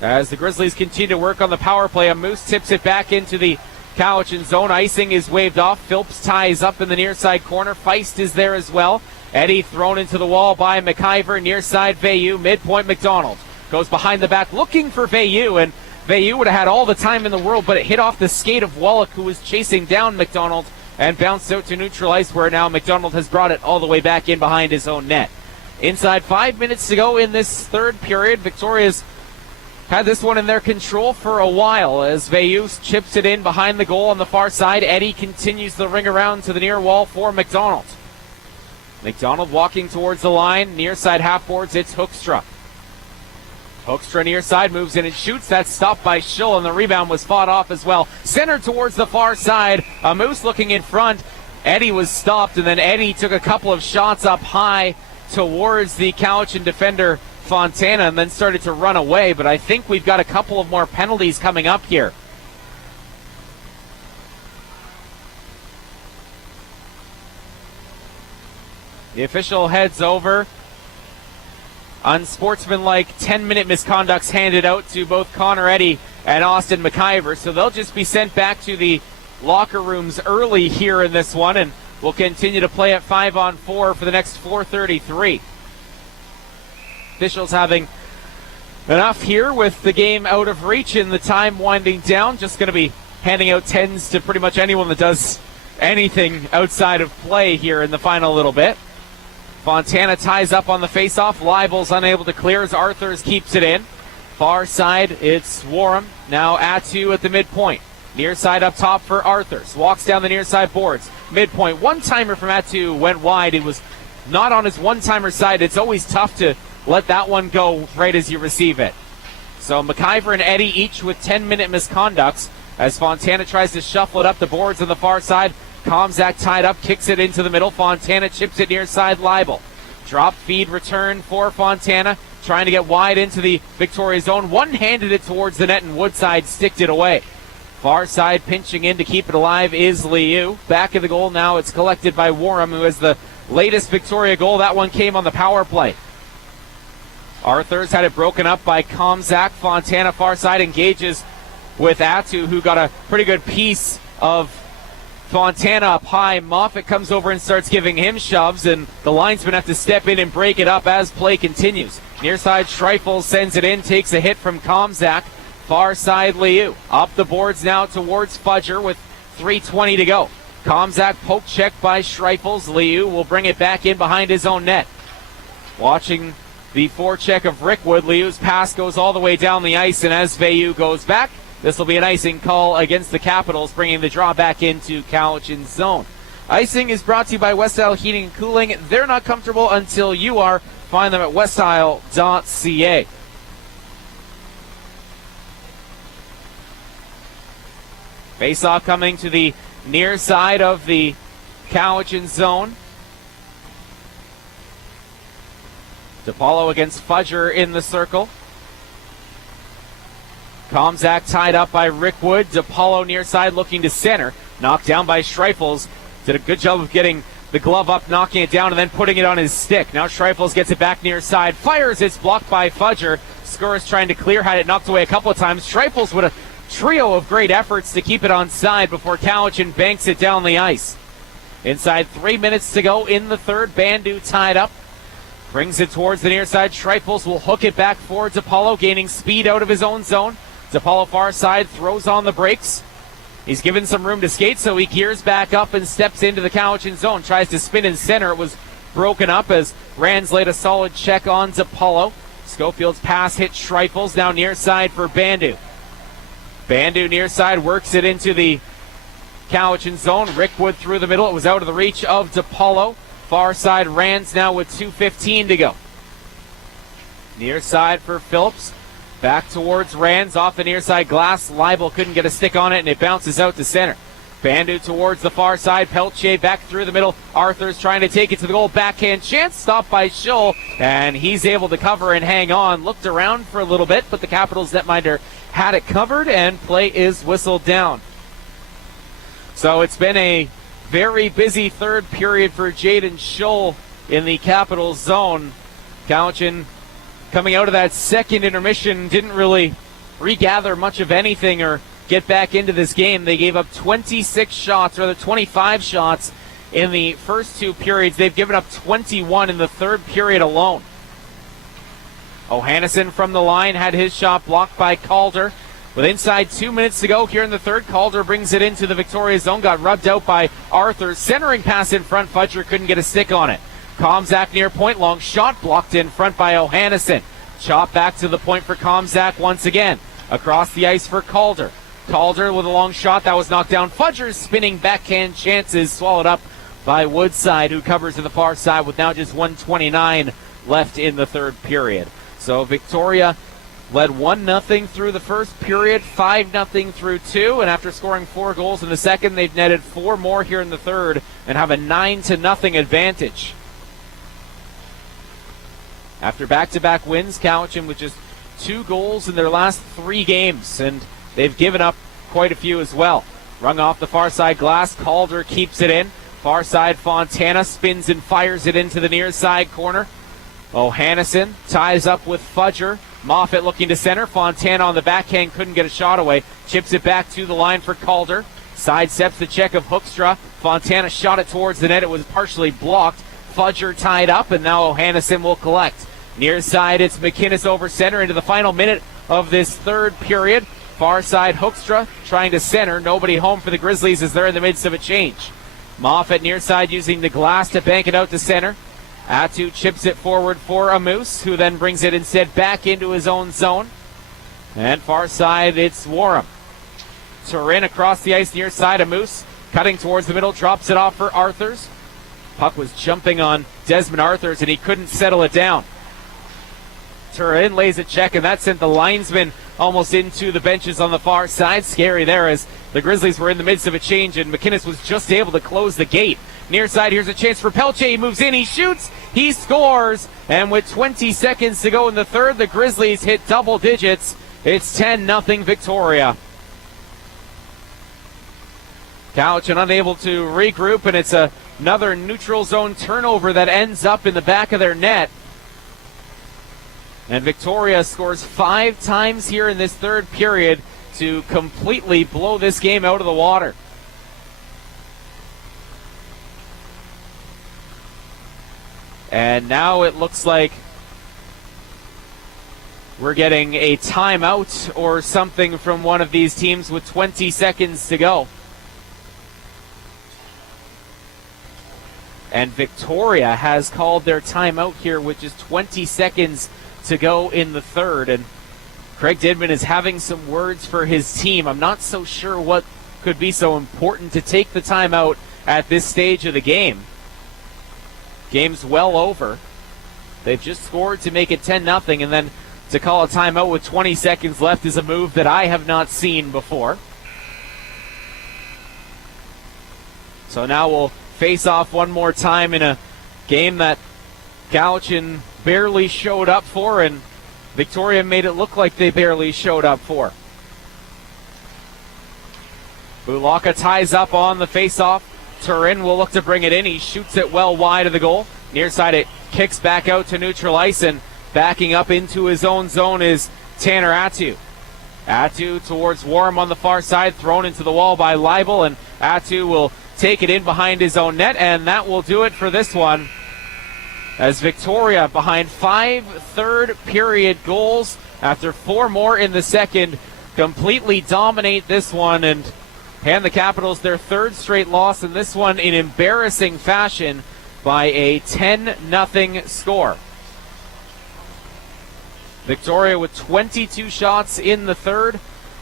as the Grizzlies continue to work on the power play. A Moose tips it back into the Cowichan zone. Icing is waved off. Phillips ties up in the near side corner. Feist is there as well. Eddie thrown into the wall by McIver. Near side Veilleux. Midpoint McDonald goes behind the back looking for Veilleux, and Veilleux would have had all the time in the world, but it hit off the skate of Wallach, who was chasing down McDonald, and bounced out to neutral ice, where now McDonald has brought it all the way back in behind his own net. Inside 5 minutes to go in this third period. Victoria's had this one in their control for a while as Veilleux chips it in behind the goal on the far side. Eddie continues the ring around to the near wall for McDonald. McDonald walking towards the line. Near side half boards, it's Hoekstra. Hoekstra near side moves in and shoots. That's stopped by Schill, and the rebound was fought off as well. Centered towards the far side. A Moose looking in front. Eddie was stopped, and then Eddie took a couple of shots up high towards the Cowichan defender Fontana and then started to run away. But I think we've got a couple of more penalties coming up here. The official heads over. Unsportsmanlike 10-minute misconducts handed out to both Connor Eddy and Austin McIver. So they'll just be sent back to the locker rooms early here in this one, and we'll continue to play at 5-on-4 for the next 4:33. Officials having enough here with the game out of reach and the time winding down. Just going to be handing out 10s to pretty much anyone that does anything outside of play here in the final little bit. Fontana ties up on the faceoff. Leibel's unable to clear as Arthurs keeps it in. Far side, it's Warham. Now Attu at the midpoint. Near side up top for Arthurs. Walks down the near side boards. Midpoint. One-timer from Attu went wide. It was not on his one-timer side. It's always tough to let that one go right as you receive it. So McIver and Eddy each with 10-minute misconducts as Fontana tries to shuffle it up the boards on the far side. Komzak tied up, kicks it into the middle. Fontana chips it near side Leibel. Drop feed return for Fontana, trying to get wide into the Victoria zone. One-handed it towards the net and Woodside sticked it away. Far side pinching in to keep it alive is Liu. Back of the goal now, it's collected by Warham, who has the latest Victoria goal. That one came on the power play. Arthurs had it broken up by Komzak. Fontana far side engages with Attu, who got a pretty good piece of Fontana up high. Moffat comes over and starts giving him shoves, and the linesmen have to step in and break it up as play continues. Near side, Schreifel sends it in, takes a hit from Komzak. Far side, Liu. Up the boards now towards Fudger with 3:20 to go. Komzak poke check by Schreifels. Liu will bring it back in behind his own net. Watching the forecheck of Rickwood, Liu's pass goes all the way down the ice, and as Veilleux goes back, this will be an icing call against the Capitals, bringing the draw back into Cowichan's zone. Icing is brought to you by West Isle Heating and Cooling. They're not comfortable until you are. Find them at westisle.ca. Face-off coming to the near side of the Cowichan zone. DePaulo against Fudger in the circle. Komzak tied up by Rickwood. DePaulo near side looking to center. Knocked down by Schreifels. Did a good job of getting the glove up, knocking it down, and then putting it on his stick. Now Schreifels gets it back near side. Fires. It's blocked by Fudger. Skurris trying to clear. Had it knocked away a couple of times. Schreifels with a trio of great efforts to keep it on side before Cowichan banks it down the ice. Inside 3 minutes to go in the third. Bandu tied up. Brings it towards the near side. Schreifels will hook it back for DePaulo, gaining speed out of his own zone. DePaulo far side throws on the brakes. He's given some room to skate, so he gears back up and steps into the Cowichan zone. Tries to spin in center. It was broken up as Rands laid a solid check on DePaulo. Schofield's pass hit Schreifels. Now near side for Bandu. Bandu near side works it into the Cowichan zone. Rickwood through the middle. It was out of the reach of DePaulo. Far side Rands now with 2:15 to go. Near side for Phillips. Back towards Rands off the near side glass. Leibel couldn't get a stick on it, and it bounces out to center. Bandu towards the far side. Peltier back through the middle. Arthur's trying to take it to the goal. Backhand chance. Stopped by Schill, and he's able to cover and hang on. Looked around for a little bit, but the Capitals netminder had it covered, and play is whistled down. So it's been a very busy third period for Jaden Schill in the Capitals zone. Cowichan coming out of that second intermission didn't really regather much of anything or get back into this game. They gave up 26 shots, rather 25 shots in the first two periods. They've given up 21 in the third period alone. O'Hannison from the line had his shot blocked by Calder. With inside 2 minutes to go here in the third, Calder brings it into the Victoria zone. Got rubbed out by Arthur. Centering pass in front. Fudger couldn't get a stick on it. Comzak near point, long shot blocked in front by O'Hannison. Chop back to the point for Comzak once again. Across the ice for Calder. Calder with a long shot that was knocked down. Fudger's spinning backhand chances swallowed up by Woodside, who covers to the far side with now just 1:29 left in the third period. So Victoria led 1-0 through the first period, 5-0 through two, and after scoring 4 goals in the second, they've netted 4 more here in the third and have a 9-0 advantage. After back-to-back wins, Cowichan with just 2 goals in their last 3 games, and they've given up quite a few as well. Rung off the far side glass, Calder keeps it in. Far side, Fontana spins and fires it into the near side corner. O'Hannison ties up with Fudger. Moffat looking to center. Fontana on the backhand couldn't get a shot away. Chips it back to the line for Calder. Sidesteps the check of Hoekstra. Fontana shot it towards the net. It was partially blocked. Fudger tied up, and now O'Hannison will collect. Near side, it's McInnes over center into the final minute of this third period. Far side, Hoekstra trying to center. Nobody home for the Grizzlies as they're in the midst of a change. Moffat near side using the glass to bank it out to center. Atu chips it forward for Amoose, who then brings it instead back into his own zone. And far side, it's Warham. Turin across the ice near side. Amoose cutting towards the middle, drops it off for Arthurs. Puck was jumping on Desmond Arthurs, and he couldn't settle it down. Turin lays a check, and that sent the linesman almost into the benches on the far side. Scary there as the Grizzlies were in the midst of a change, and McInnes was just able to close the gate. Near side, here's a chance for Pelche. He moves in, he shoots, he scores, and with 20 seconds to go in the third, the Grizzlies hit double digits. It's 10-0 Victoria. Cowichan unable to regroup, and it's another neutral zone turnover that ends up in the back of their net. And Victoria scores 5 times here in this third period to completely blow this game out of the water. And now it looks like we're getting a timeout or something from one of these teams with 20 seconds to go. And Victoria has called their timeout here with just 20 seconds to go in the third. And Craig Didman is having some words for his team. I'm not so sure what could be so important to take the timeout at this stage of the game. Game's well over. They've just scored to make it 10-0, and then to call a timeout with 20 seconds left is a move that I have not seen before. So now we'll face off one more time in a game that Cowichan barely showed up for, and Victoria made it look like they barely showed up for. Bulaka ties up on the face-off. Turin will look to bring it in. He shoots it well wide of the goal. Near side, it kicks back out to neutral ice, and backing up into his own zone is Tanner Atu. Atu towards Warham on the far side, thrown into the wall by Leibel, and Atu will take it in behind his own net, and that will do it for this one. As Victoria, behind 5 third period goals after 4 more in the second, completely dominate this one and hand the Capitals their 3rd straight loss, and this one in embarrassing fashion by a 10-0 score. Victoria with 22 shots in the third.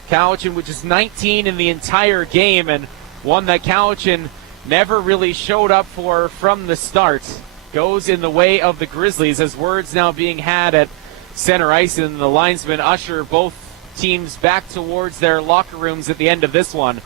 Cowichan with just 19 in the entire game, and one that Cowichan never really showed up for from the start. Goes in the way of the Grizzlies as words now being had at center ice, and the linesmen usher both teams back towards their locker rooms at the end of this one.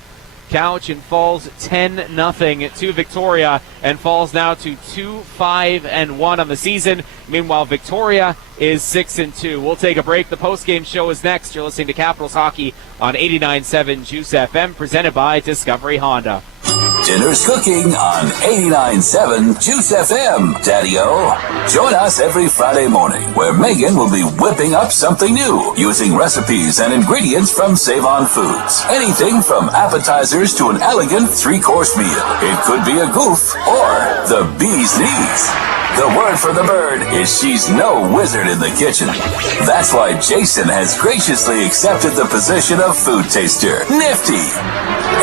Cowichan falls 10-0 to Victoria and falls now to 2-5-1 on the season. Meanwhile, Victoria is 6-2. We'll take a break. The post-game show is next. You're listening to Capitals Hockey on 89.7 Juice FM, presented by Discovery Honda. Dinner's cooking on 89.7 Juice FM. Daddy-O. Join us every Friday morning where Megan will be whipping up something new using recipes and ingredients from Save On Foods. Anything from appetizers to an elegant 3-course meal. It could be a goof or the bee's knees. The word for the bird is she's no wizard in the kitchen. That's why Jason has graciously accepted the position of food taster. Nifty!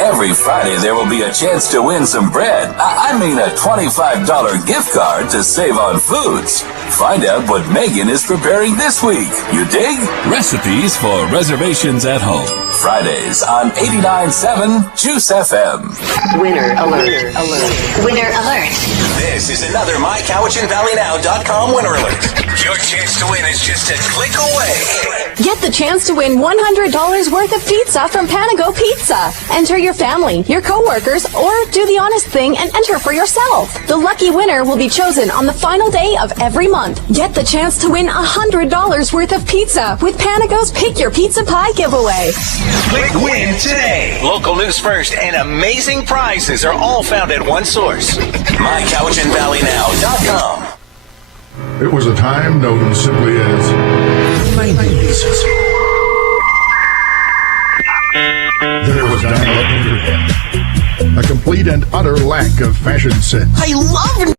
Every Friday there will be a chance to win some bread. I mean a $25 gift card to save on foods. Find out what Megan is preparing this week. You dig? Recipes for reservations at home. Fridays on 89.7 Juice FM. Winner alert. Winner alert. This is another MyCowichanValleyNow.com winner alert. Your chance to win is just a click away. Get the chance to win $100 worth of pizza from Panago Pizza. Enter your family, your coworkers, or do the honest thing and enter for yourself. The lucky winner will be chosen on the final day of every month. Get the chance to win $100 worth of pizza with Panago's Pick Your Pizza Pie giveaway. Click win today. Local news first and amazing prizes are all found at one source. MyCowichanValleyNow.com. It was a time known simply as 90s. There was dial-up internet, a complete and utter lack of fashion sense. I love